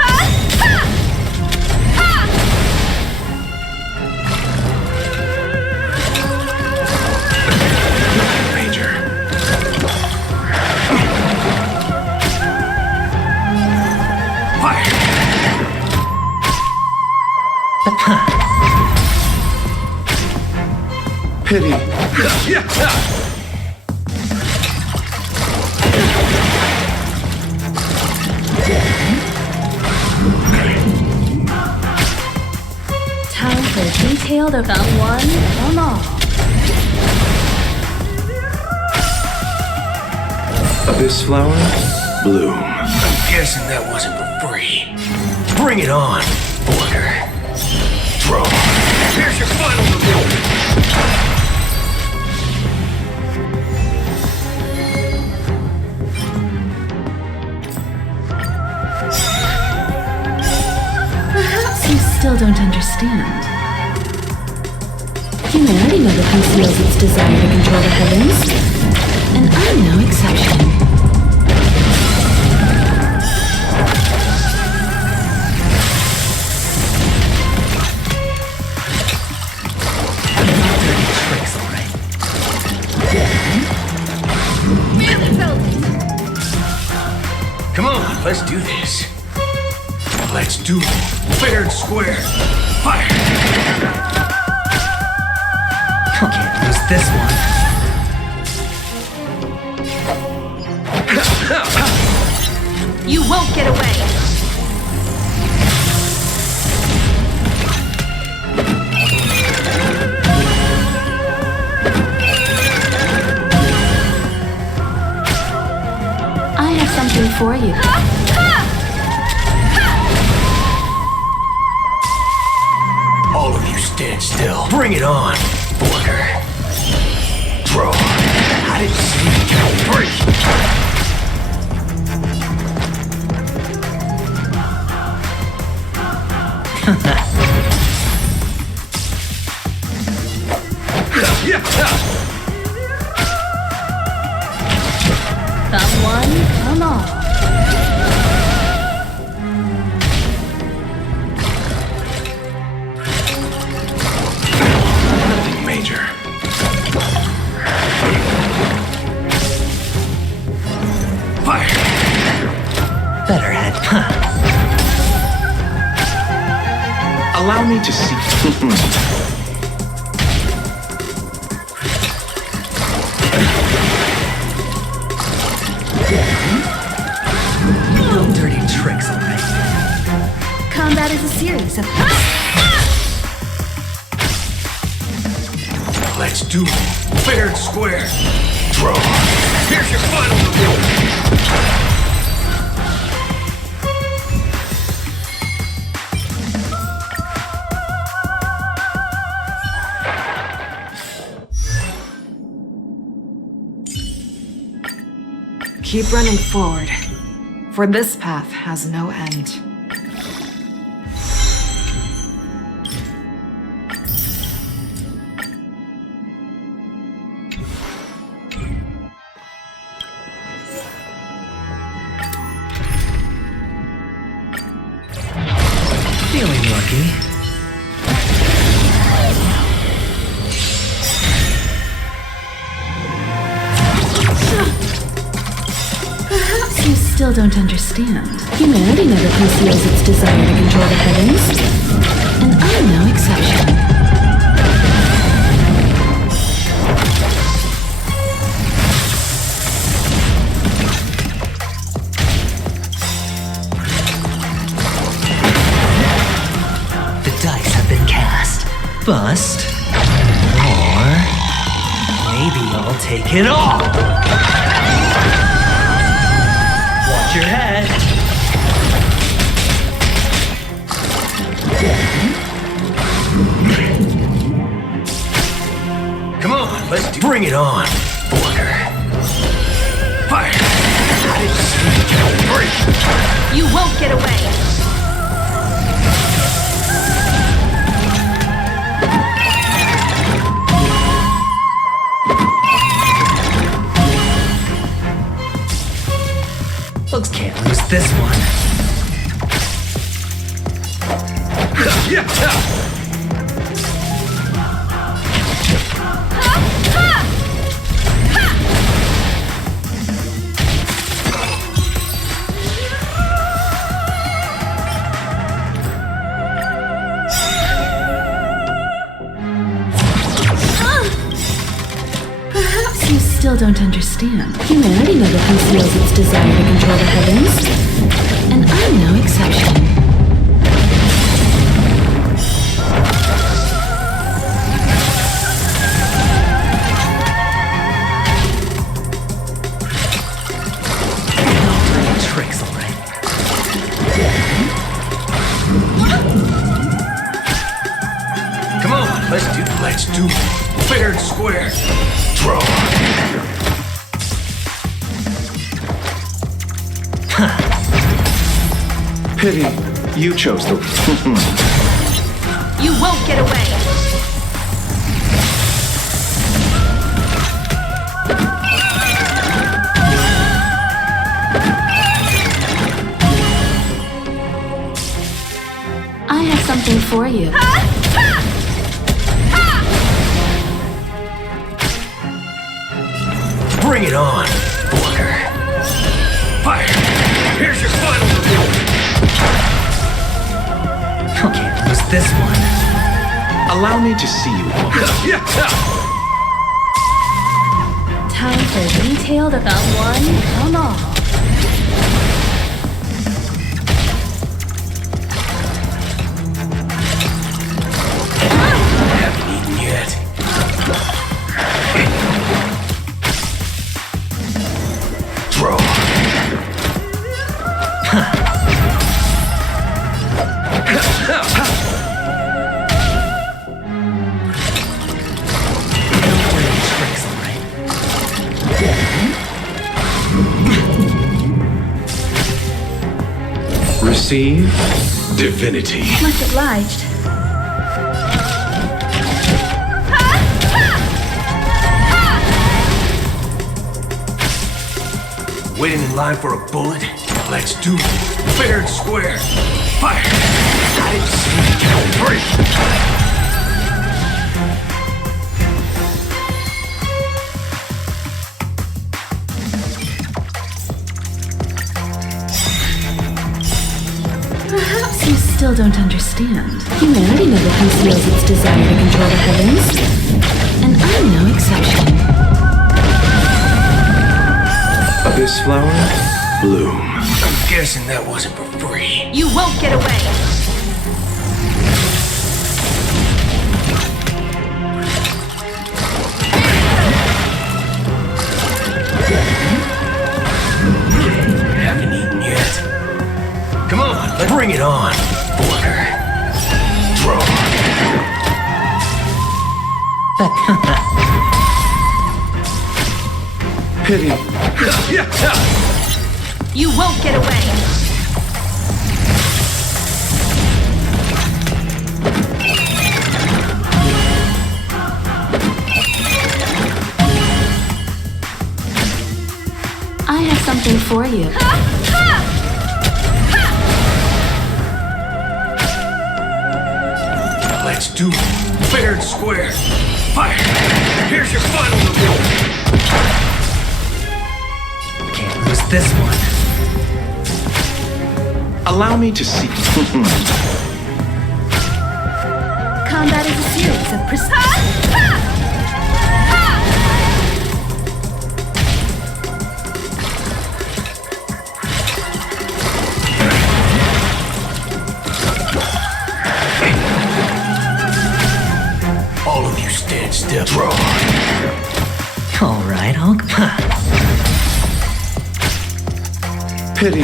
Pity. Time for a detailed about one from all. Abyss flower? Bloom. I'm guessing that wasn't for free. Bring it on, Order. Throw. Here's your final reward. Perhaps you still don't understand. Humanity never conceals its desire to control the heavens, and I'm no exception. Come on, let's do this. Let's do it. Fair and square. Fire! Can't lose this one. You won't get away! I have something for you. All of you stand still. Bring it on, Order. Throw. I didn't see you get break. From one from all. Nothing major. Fire! Better head. Allow me to see. No dirty tricks, alright? Combat is a series of. Let's do it. Fair and square. Throw. Here's your final reward. Keep running forward, for this path has no end. Feeling lucky. Perhaps you still don't understand. Humanity never conceals its desire to control the heavens, and I'm no exception. The dice have been cast. Bust. Or maybe I'll take it all. Watch your head. Come on, let's do. Bring it on, Order. Fire! I didn't see you get break. You won't get away! Folks can't lose this one. still don't understand. Humanity never conceals its desire to control the heavens, and I'm no exception. Tricks, alright. Come on, let's do fair and square. Draw. Pity you chose the. You won't get away! I have something for you. Bring it on, Walker. Fire! Here's your final review. Can't lose this one. Allow me to see you. Time for detailed about one. Come on. Haven't eaten yet. Draw. Receive divinity. Much obliged. Waiting in line for a bullet? Let's do it. Fair and square. Fire! I didn't see you. Hurry! Perhaps you still don't understand. Humanity never conceals its desire to control the heavens, and I'm no exception. This flower, bloom. I'm guessing that wasn't for free. You won't get away! Haven't eaten yet. Come on, let's bring it on, Walker. Draw. Pity. You won't get away! I have something for you. Let's do it. Fair and square. Fire! Here's your final review. Can't lose this one. Allow me to see. Combat is a series of precise. All of you stand still. Draw. Alright, I'll. Pity.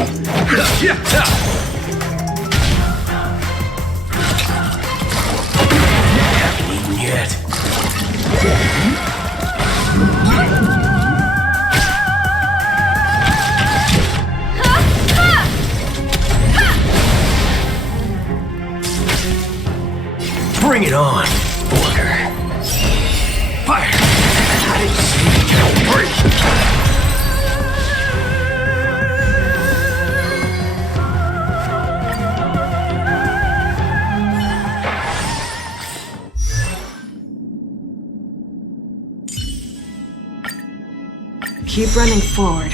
Haven't eaten yet. Bring it on, Walker. Fire! I didn't see you. Hurry! Keep running forward,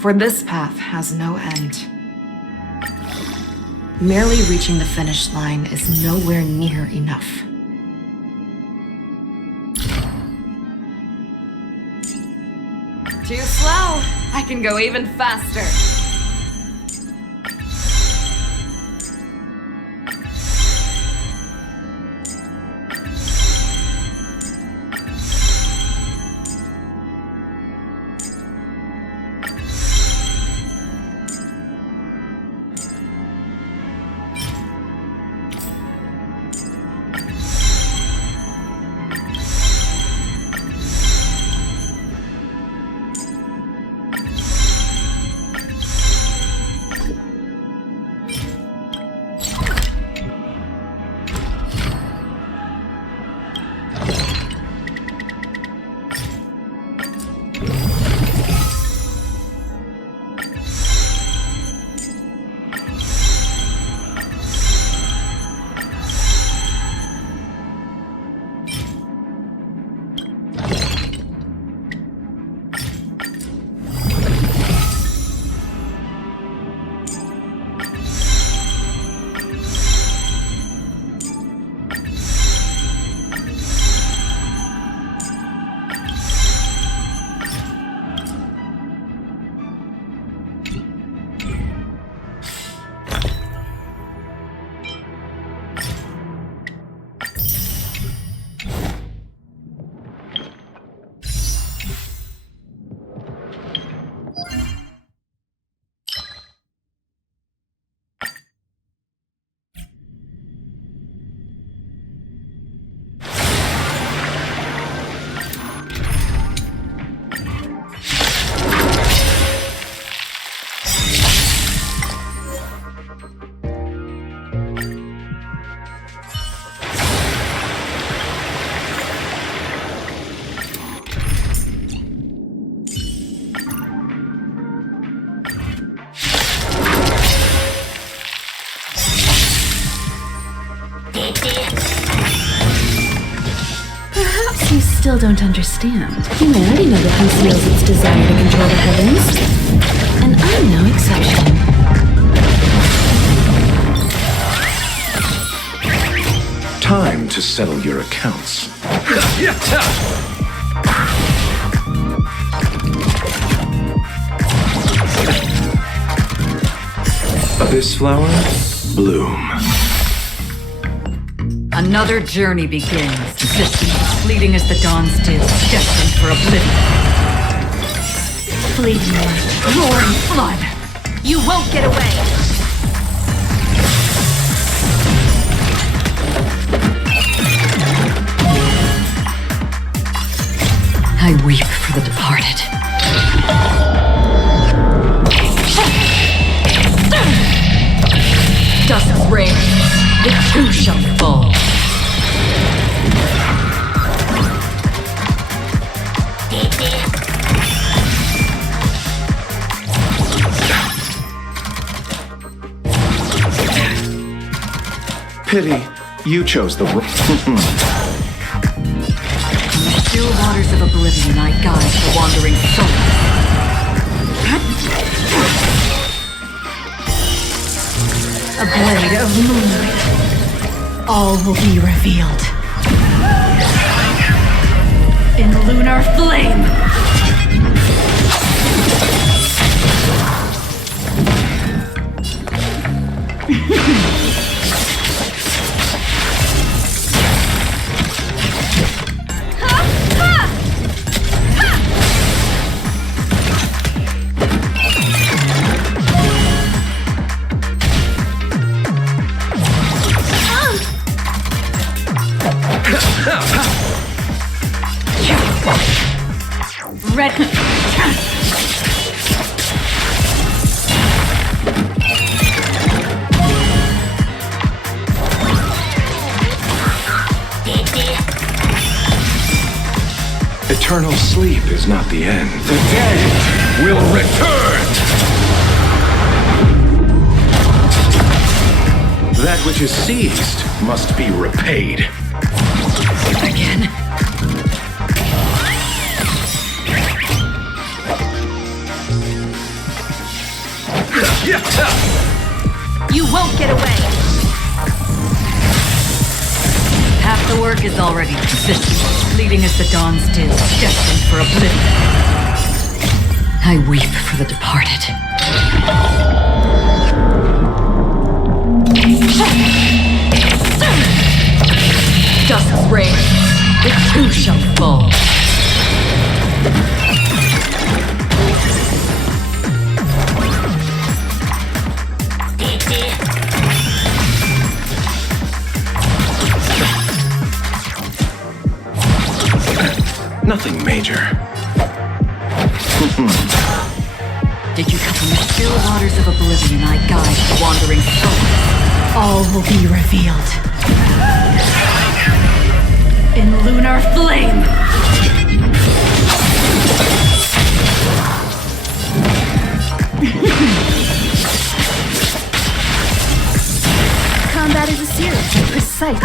for this path has no end. Merely reaching the finish line is nowhere near enough. Too slow. I can go even faster. Perhaps you still don't understand. Humanity never conceals its desire to control the heavens. And I'm no exception. Time to settle your accounts. Abyss flower, bloom. Another journey begins. Existence as fleeting as the dawn's dew, destined for oblivion. Fleeting light, roaring flood. You won't get away. I weep for the departed. Dusk reigns, the two shall fall. Pity, you chose the wrong. Still waters of oblivion I guide the wandering soul. A blade of moonlight. All will be revealed. In lunar flame. Red. Eternal sleep is not the end. The dead will return! That which is seized must be repaid. Again? You won't get away. Half the work is already existing, fleeting as the dawn's dew, destined for oblivion. I weep for the departed. Dusk's reign, the two shall fall. Nothing major. Did you come from the still waters of oblivion I guide the wandering souls? All will be revealed. In lunar flame! Combat is a series of precise.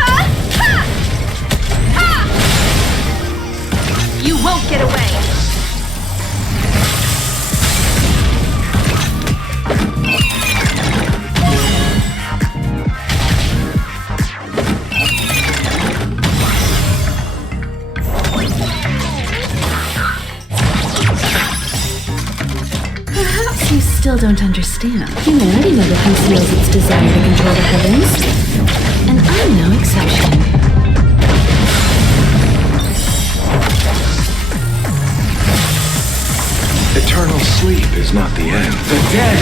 You won't get away! Perhaps you still don't understand. Humanity never conceals its desire to control the heavens. And I'm no exception. Eternal sleep is not the end. The dead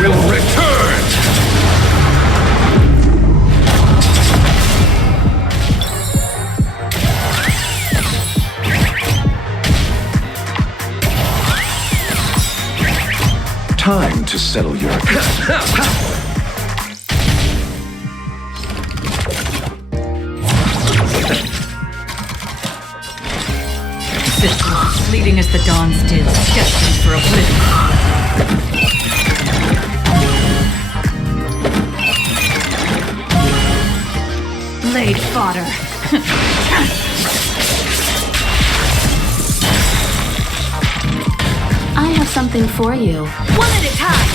will return! Time to settle your account. Fleeting as the dawn's dew, destined for oblivion. Blade fodder. I have something for you. One at a time!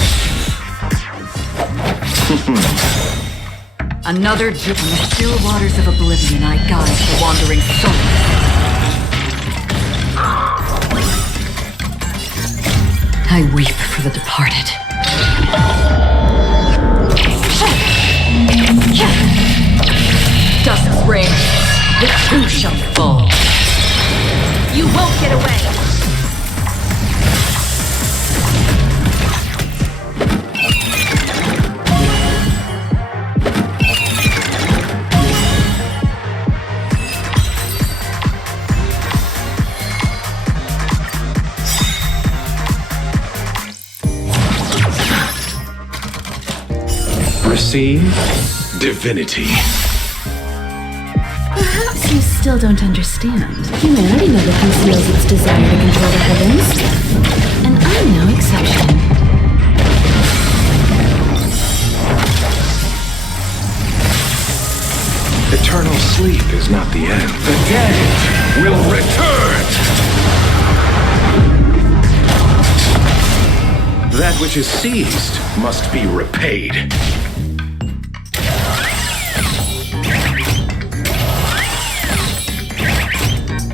Another drip in the still waters of oblivion I guide the wandering souls. I weep for the departed. Dusk's reign, the two shall fall. You won't get away! Receive divinity. Perhaps you still don't understand. Humanity never conceals its desire to control the heavens. And I'm no exception. Eternal sleep is not the end. The dead will return! That which is seized must be repaid.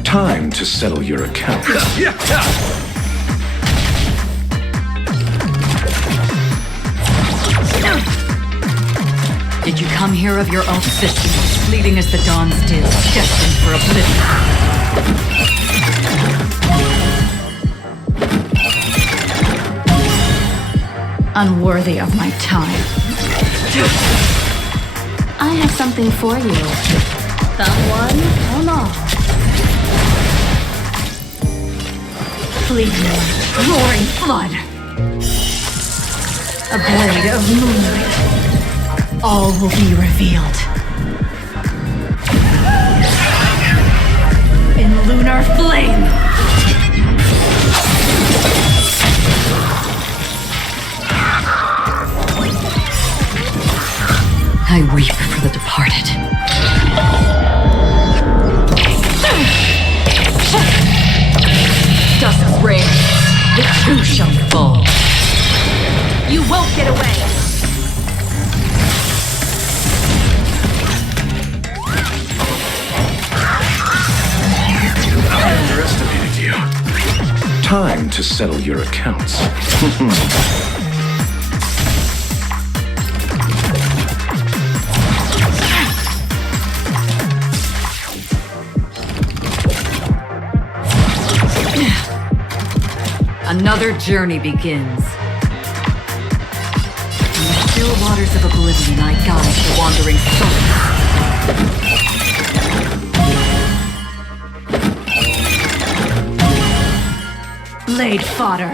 Time to settle your account. Did you come here of your own sisters, fleeting as the dawn's dew, destined for oblivion? Unworthy of my time. I have something for you. Someone, come on. Fleeting, roaring flood. A blade of moonlight. All will be revealed. In lunar flame. I weep for the departed. Dusk's reign, the two shall fall. You won't get away! I underestimated you. Time to to settle your accounts. Another journey begins. In the still waters of oblivion, I guide the wandering souls. Blade fodder.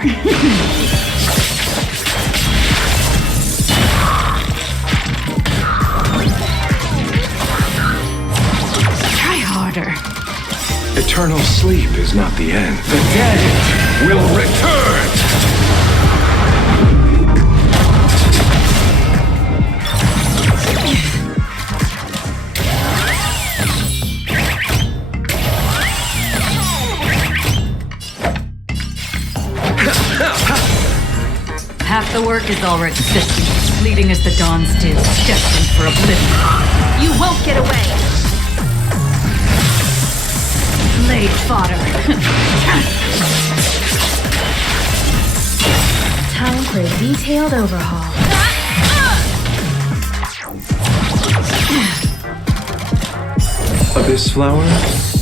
Try harder. Eternal sleep is not the end. The dead will return! Half the work is already existing, fleeting as the dawn's dew, destined for oblivion. You won't get away! Blade fodder. Time for a detailed overhaul. Abyss flower,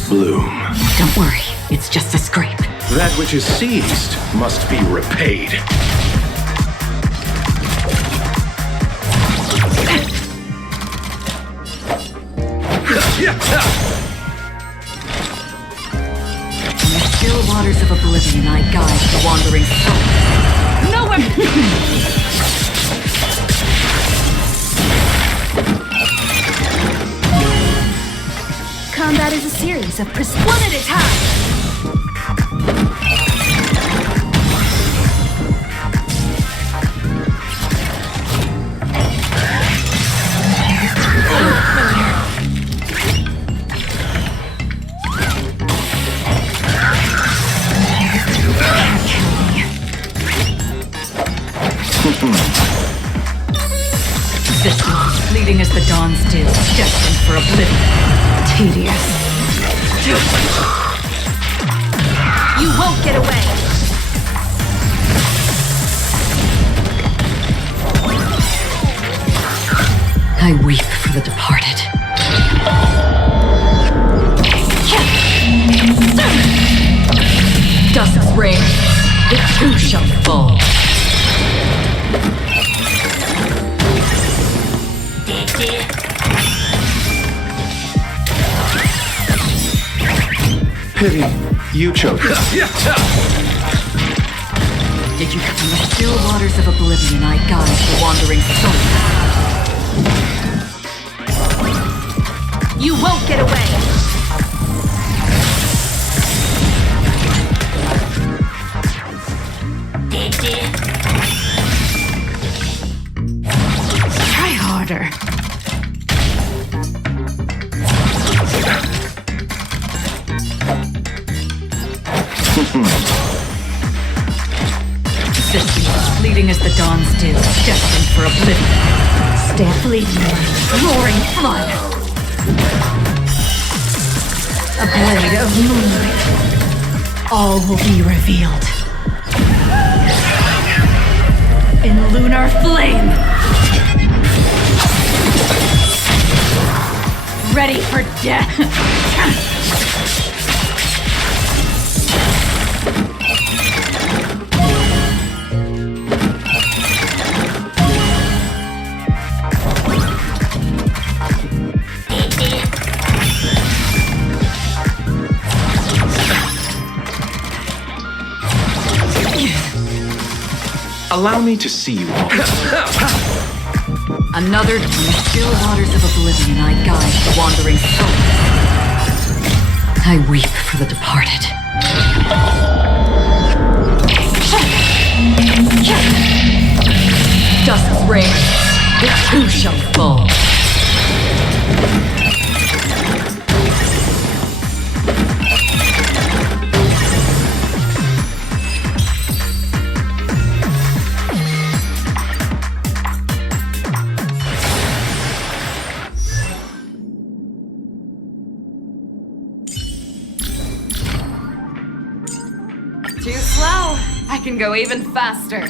bloom. Don't worry, it's just a scrape. That which is seized must be repaid. In the still waters of oblivion, I guide the wandering souls. Nowhere! Combat is a series of one at a time. Existence, fleeting as the dawn's dew, destined for oblivion. Tedious. You won't get away! I weep for the departed. Dusk's reign, the two shall fall. Pity, you chose it. Did you come from the still waters of oblivion? I guide the wandering souls. You won't get away! Try harder. Existence, fleeting as the dawn's dew, destined for oblivion. Stand fleeting, roaring flood. A blade of moonlight. All will be revealed. In lunar flame. Ready for death. Allow me to see you all. Another in the still waters of oblivion, I guide the wandering souls. I weep for the departed. Dusk's reign, the two shall fall. Too slow. I can go even faster.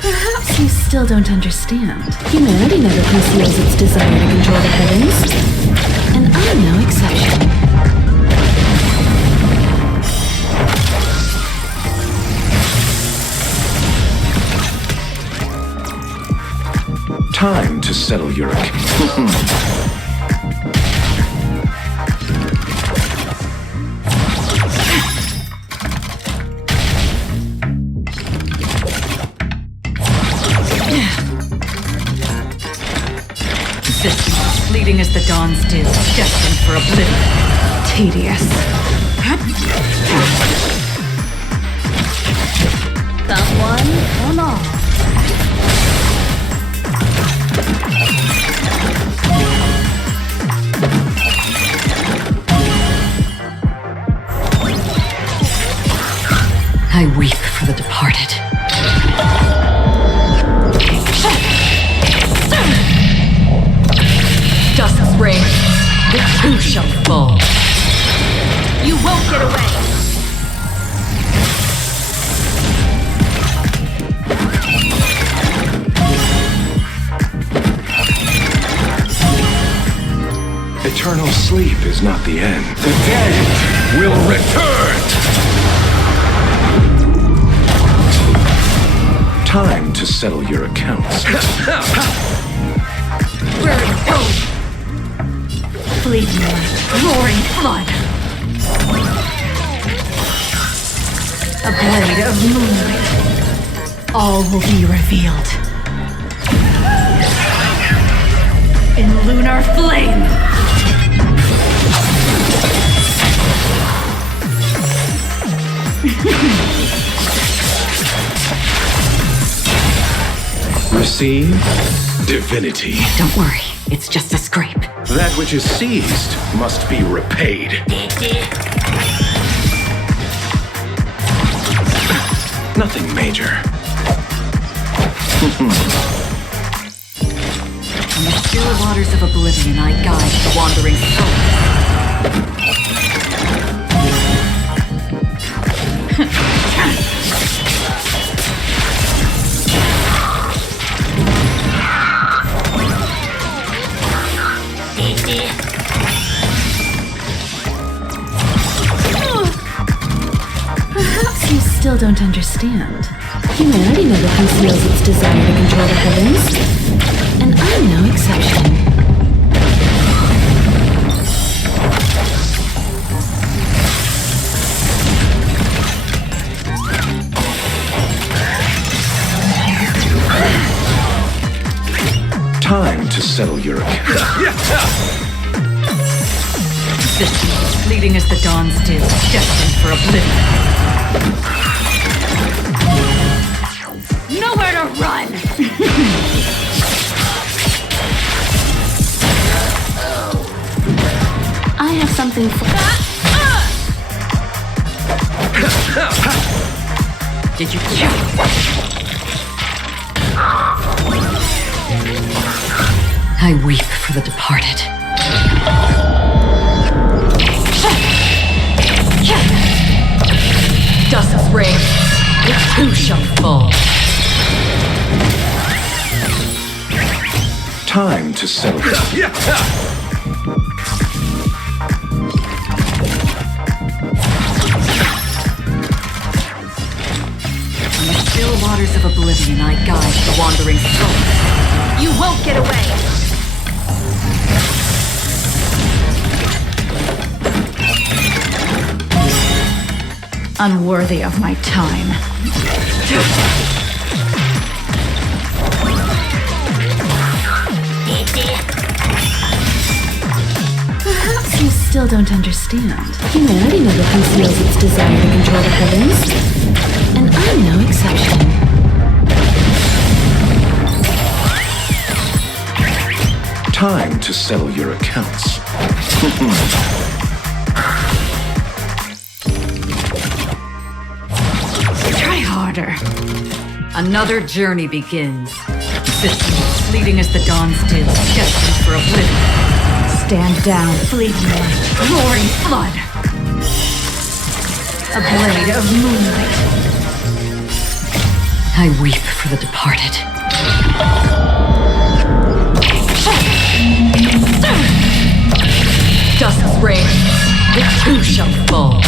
Perhaps you still don't understand. Humanity never conceals its desire to control the heavens. And I'm no exception. Time to settle your Existence, fleeting as the dawn's dew, destined for oblivion. Tedious. Come one, come all. I weep for the departed. Dusk's reign, the two shall fall. You won't get away. eternal sleep is not the end. The dead will return! Time to settle your accounts. Where it goes! Fleeting light, roaring flood. A blade of moonlight. All will be revealed. In lunar flame. Receive divinity. Don't worry, it's just a scrape. That which is seized must be repaid. Nothing major. In the still waters of oblivion, I guide the wandering Perhaps you still don't understand. Humanity never conceals its desire to control the heavens, and I'm no exception. Time to settle your accounts. Existence is fleeting as the dawn's dew, destined for oblivion. Nowhere to run! I have something for... Did you check? I weep for the departed. Dusk's reign, it too shall fall. Time to settle. In the still waters of oblivion, I guide the wandering souls. You won't get away. Unworthy of my time. Perhaps you still don't understand. Humanity never conceals its desire to control the heavens, and I'm no exception. Time to settle your accounts. Try harder. Another journey begins. Systems fleeting as the dawns do, destined for oblivion. Stand down, fleeting light, roaring flood. A blade of moonlight. I weep for the departed. Dusk's reign, it too shall fall.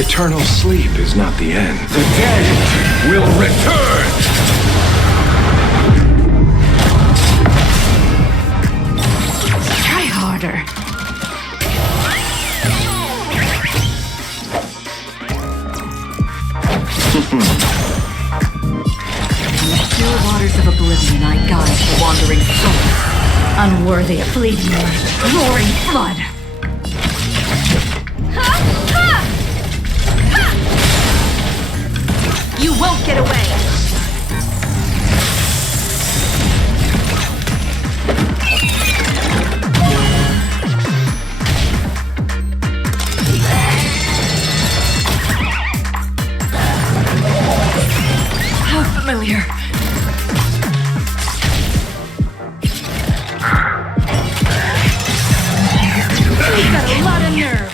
Eternal sleep is not the end. The dead will return! Try harder. In the still waters of oblivion, I guide the wandering souls, unworthy of fleeting light, roaring flood. You won't get away! How familiar. You've got a lot of nerve.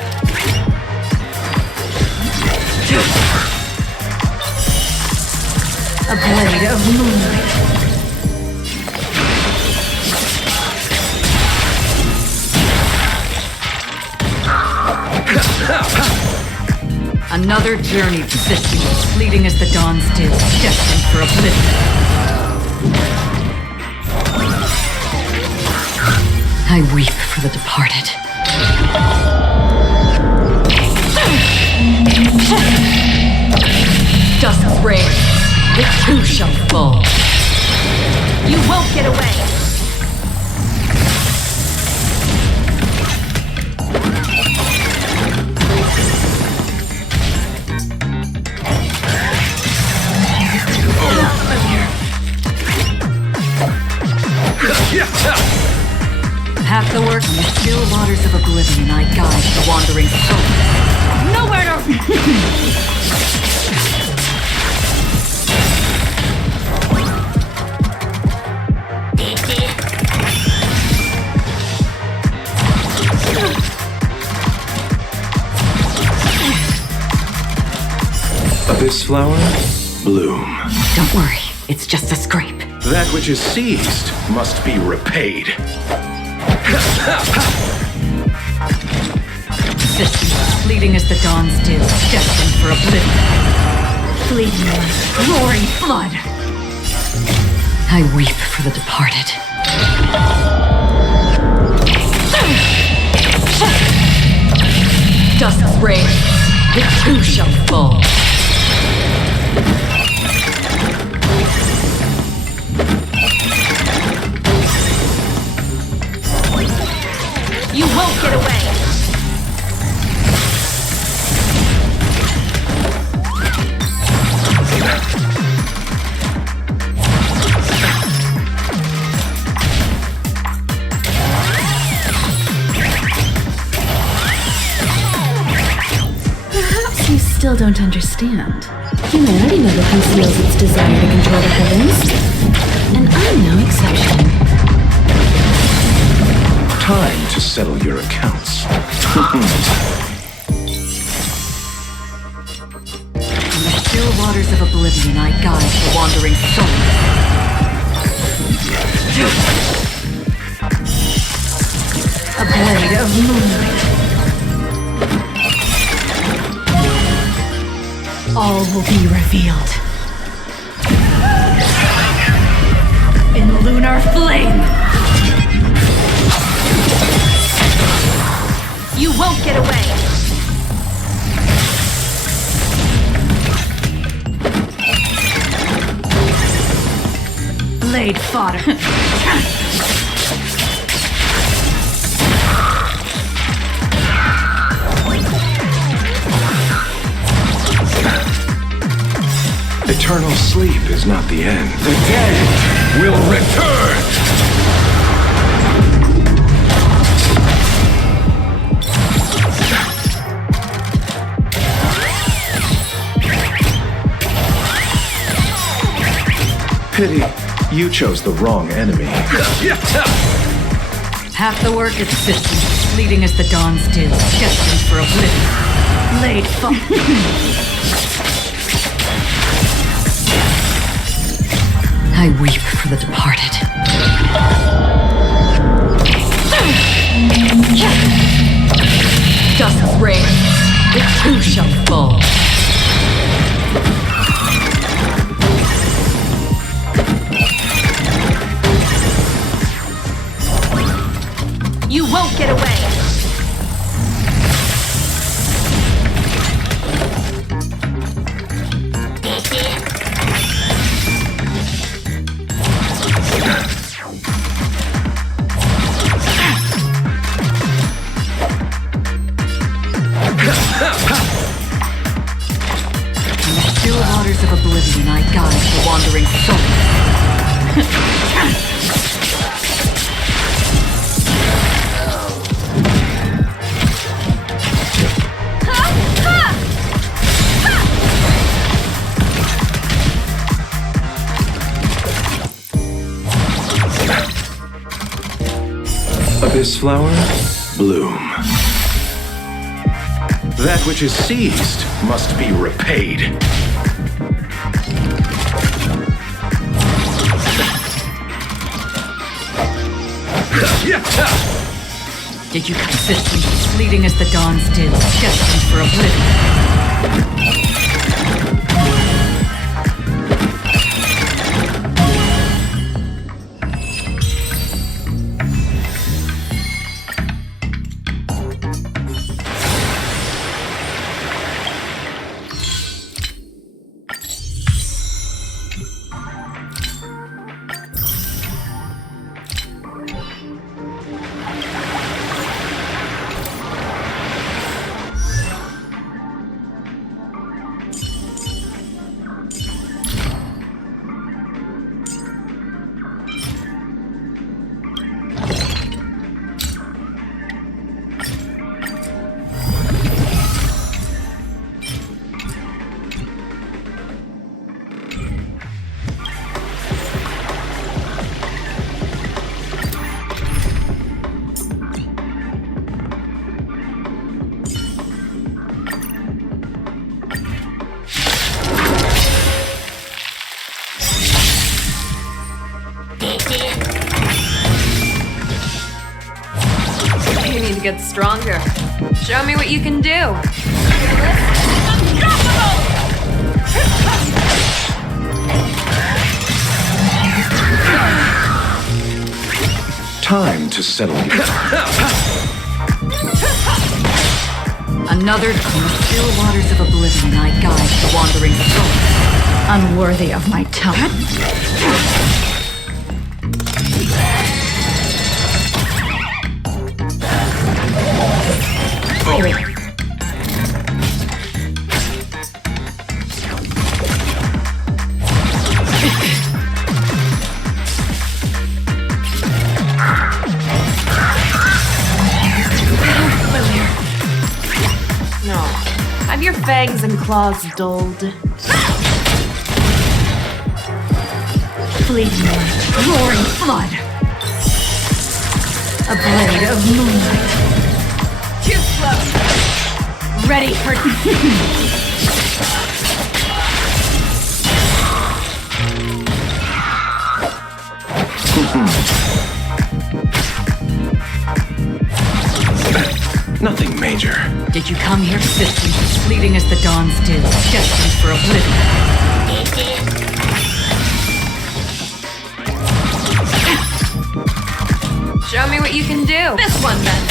A blade of moonlight. Another journey persisting, fleeting as the dawn still, destined for oblivion. I weep for the departed. Dusk's reign. The two shall fall. You won't get away! Half the work in the still waters of oblivion, I guide the wandering soul. Nowhere to... Abyss flower, bloom. Don't worry, it's just a scrape. That which is seized must be repaid. Persistent, fleeting as the dawn still, destined for oblivion. Fleeting light, roaring flood. I weep for the departed. Dusk's reign, the two shall fall. You won't get away! Perhaps you still don't understand. Humanity never conceals its desire to control the heavens. And I'm no exception. Time to settle your accounts. In the still waters of oblivion, I guide the wandering soul. A blade of moonlight. All will be revealed. In lunar flame. You won't get away! Blade fodder. Eternal sleep is not the end. The dead will return! Pity, you chose the wrong enemy. Half the work is persistent, fleeting as the dawn still, destined for oblivion. Blade fodder. I weep for the departed. Dusk's reign, the two shall fall. You won't get away! In the still waters of oblivion, I guide the wandering soul. Abyss flower, bloom. That which is seized must be repaid. Did you consistently fleeting as the dawns did, destined for oblivion? You need to get stronger. Show me what you can do. Time to settle here. Another in the still waters of oblivion, I guide the wandering soul. Unworthy of my talent. No. Have your fangs and claws dulled. Fleeting light, roaring flood. A blade of moonlight. Too slow. Ready for... Nothing major. Did you come here persistent, fleeting as the dawns did, destined for oblivion? Show me what you can do. This one, then.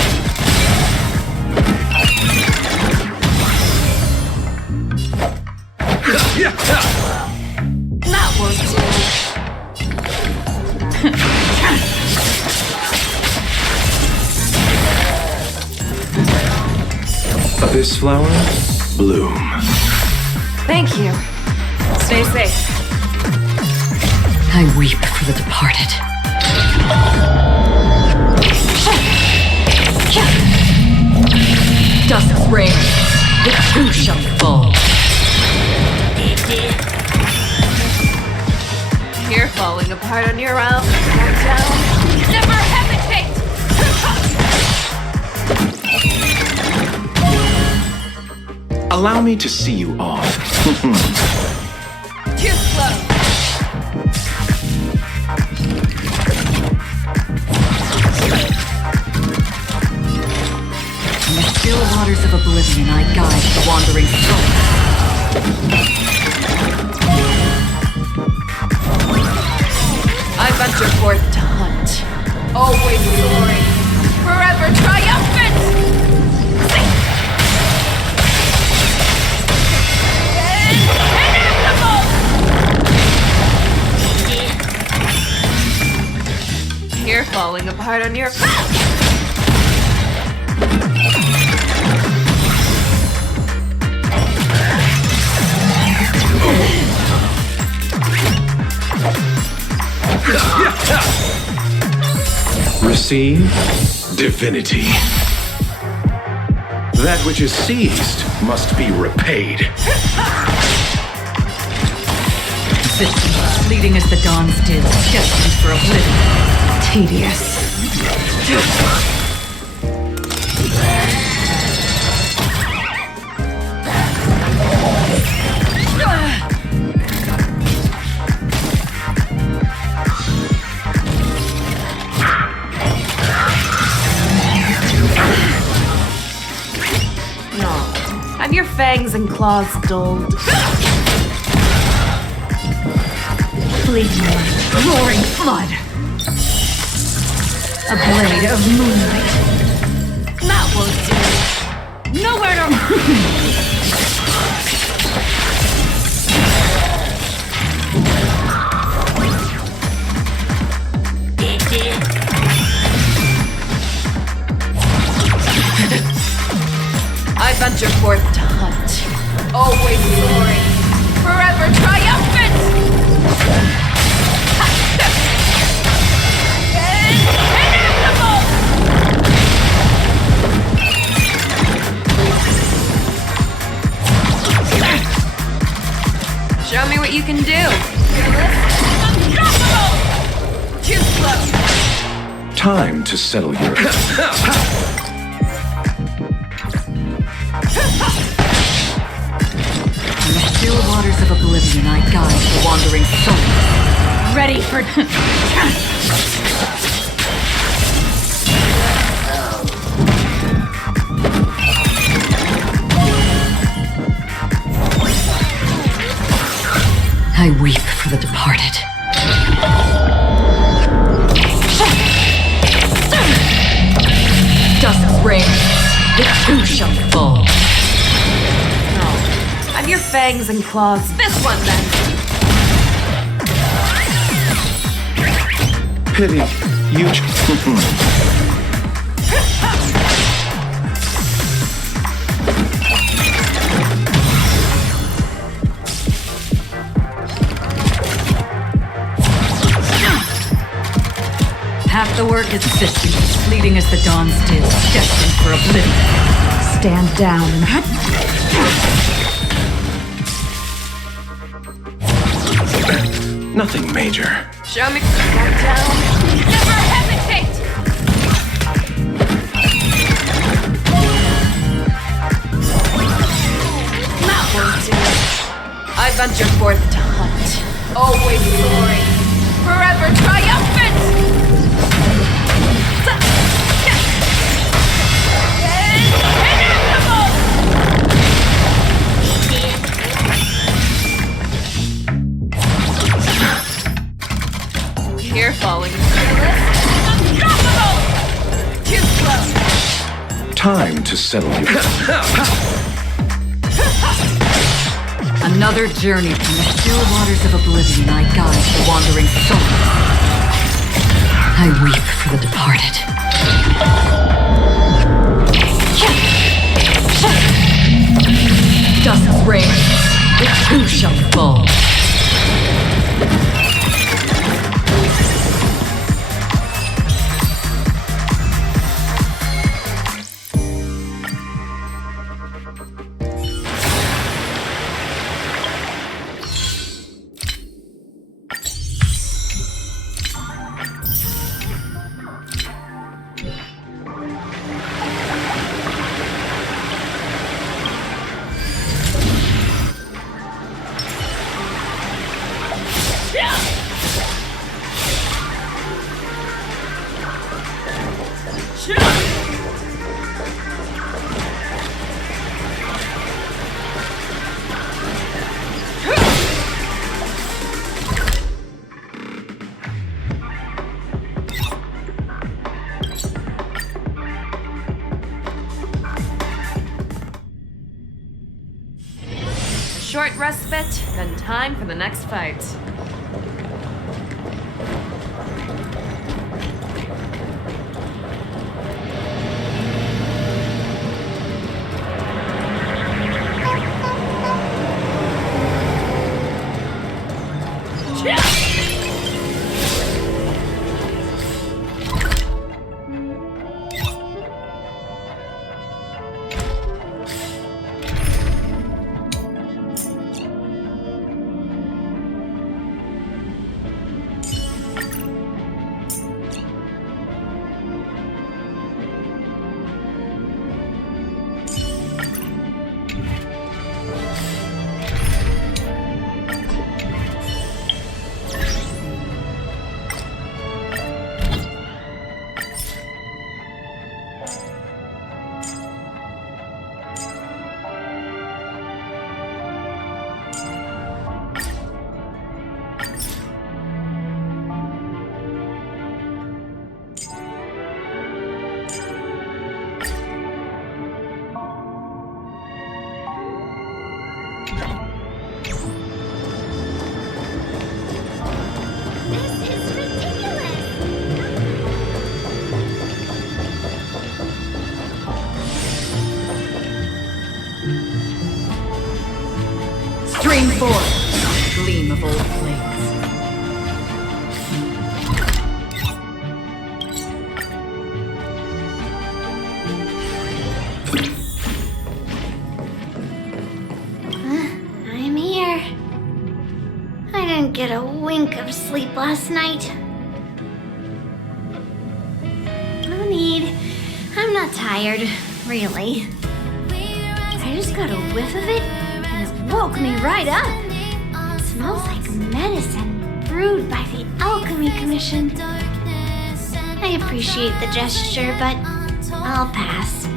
That won't Abyss flower, bloom. Thank you. Stay safe. I weep for the departed. Dusk reigns, the two shall fall. You're falling apart on your own. Never hesitate! Allow me to see you off. Too slow. In the still waters of oblivion, I guide the wandering soul. I venture forth to hunt. Always soaring. Forever Forever triumphant! You're falling apart on your... Receive divinity. That which is seized must be repaid. Existence fleeting as the dawn's dew, destined for oblivion. Tedious. Have your fangs and claws dulled. Fleeting light, roaring flood. A blade of moonlight. That won't do. Nowhere to... I venture forth to hunt. Always soaring. Forever triumphant! Show me what you can do. Unstoppable! Too slow. Time to settle your... In the still waters of oblivion, I guide the wandering soul. Ready for... I weep for the departed. Dusk's reign, it too shall fall. Have your fangs and claws. This one, then. Pity. You... Half the work is existence, fleeting as the dawn's dew, destined for oblivion. Stand down and... Nothing major. Show me. Back down. Never hesitate. That won't do. I venture forth to hunt. Always soaring. Forever triumphant. You're falling. Unstoppable! Too slow. Time to settle your... Another journey from the still waters of oblivion, I guide the wandering soul. I weep for the departed. Dusk's reign, it too shall fall. short respite, then time for the next fight. Stream forth, gleam of old flames. I'm here. I didn't get a wink of sleep last night. No need. I'm not tired, really. I just got a whiff of it, and it woke me right up. It smells like medicine brewed by the Alchemy Commission. I appreciate the gesture, but I'll pass.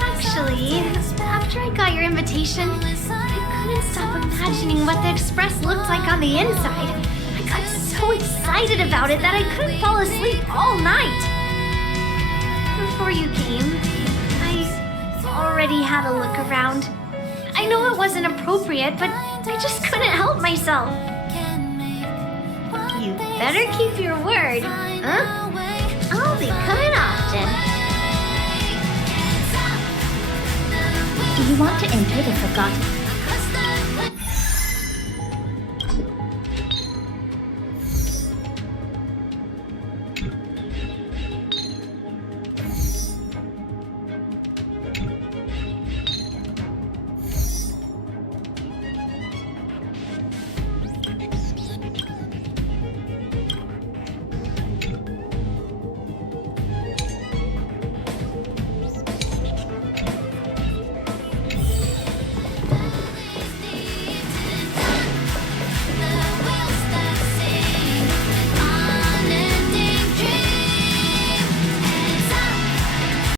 Actually, after I got your invitation, I couldn't stop imagining what the Express looked like on the inside. I got so excited about it that I couldn't fall asleep all night. Before you came, I already had a look around. I know it wasn't appropriate, but I just couldn't help myself. You better keep your word, huh? I'll be coming often. You want to enter the Forgotten...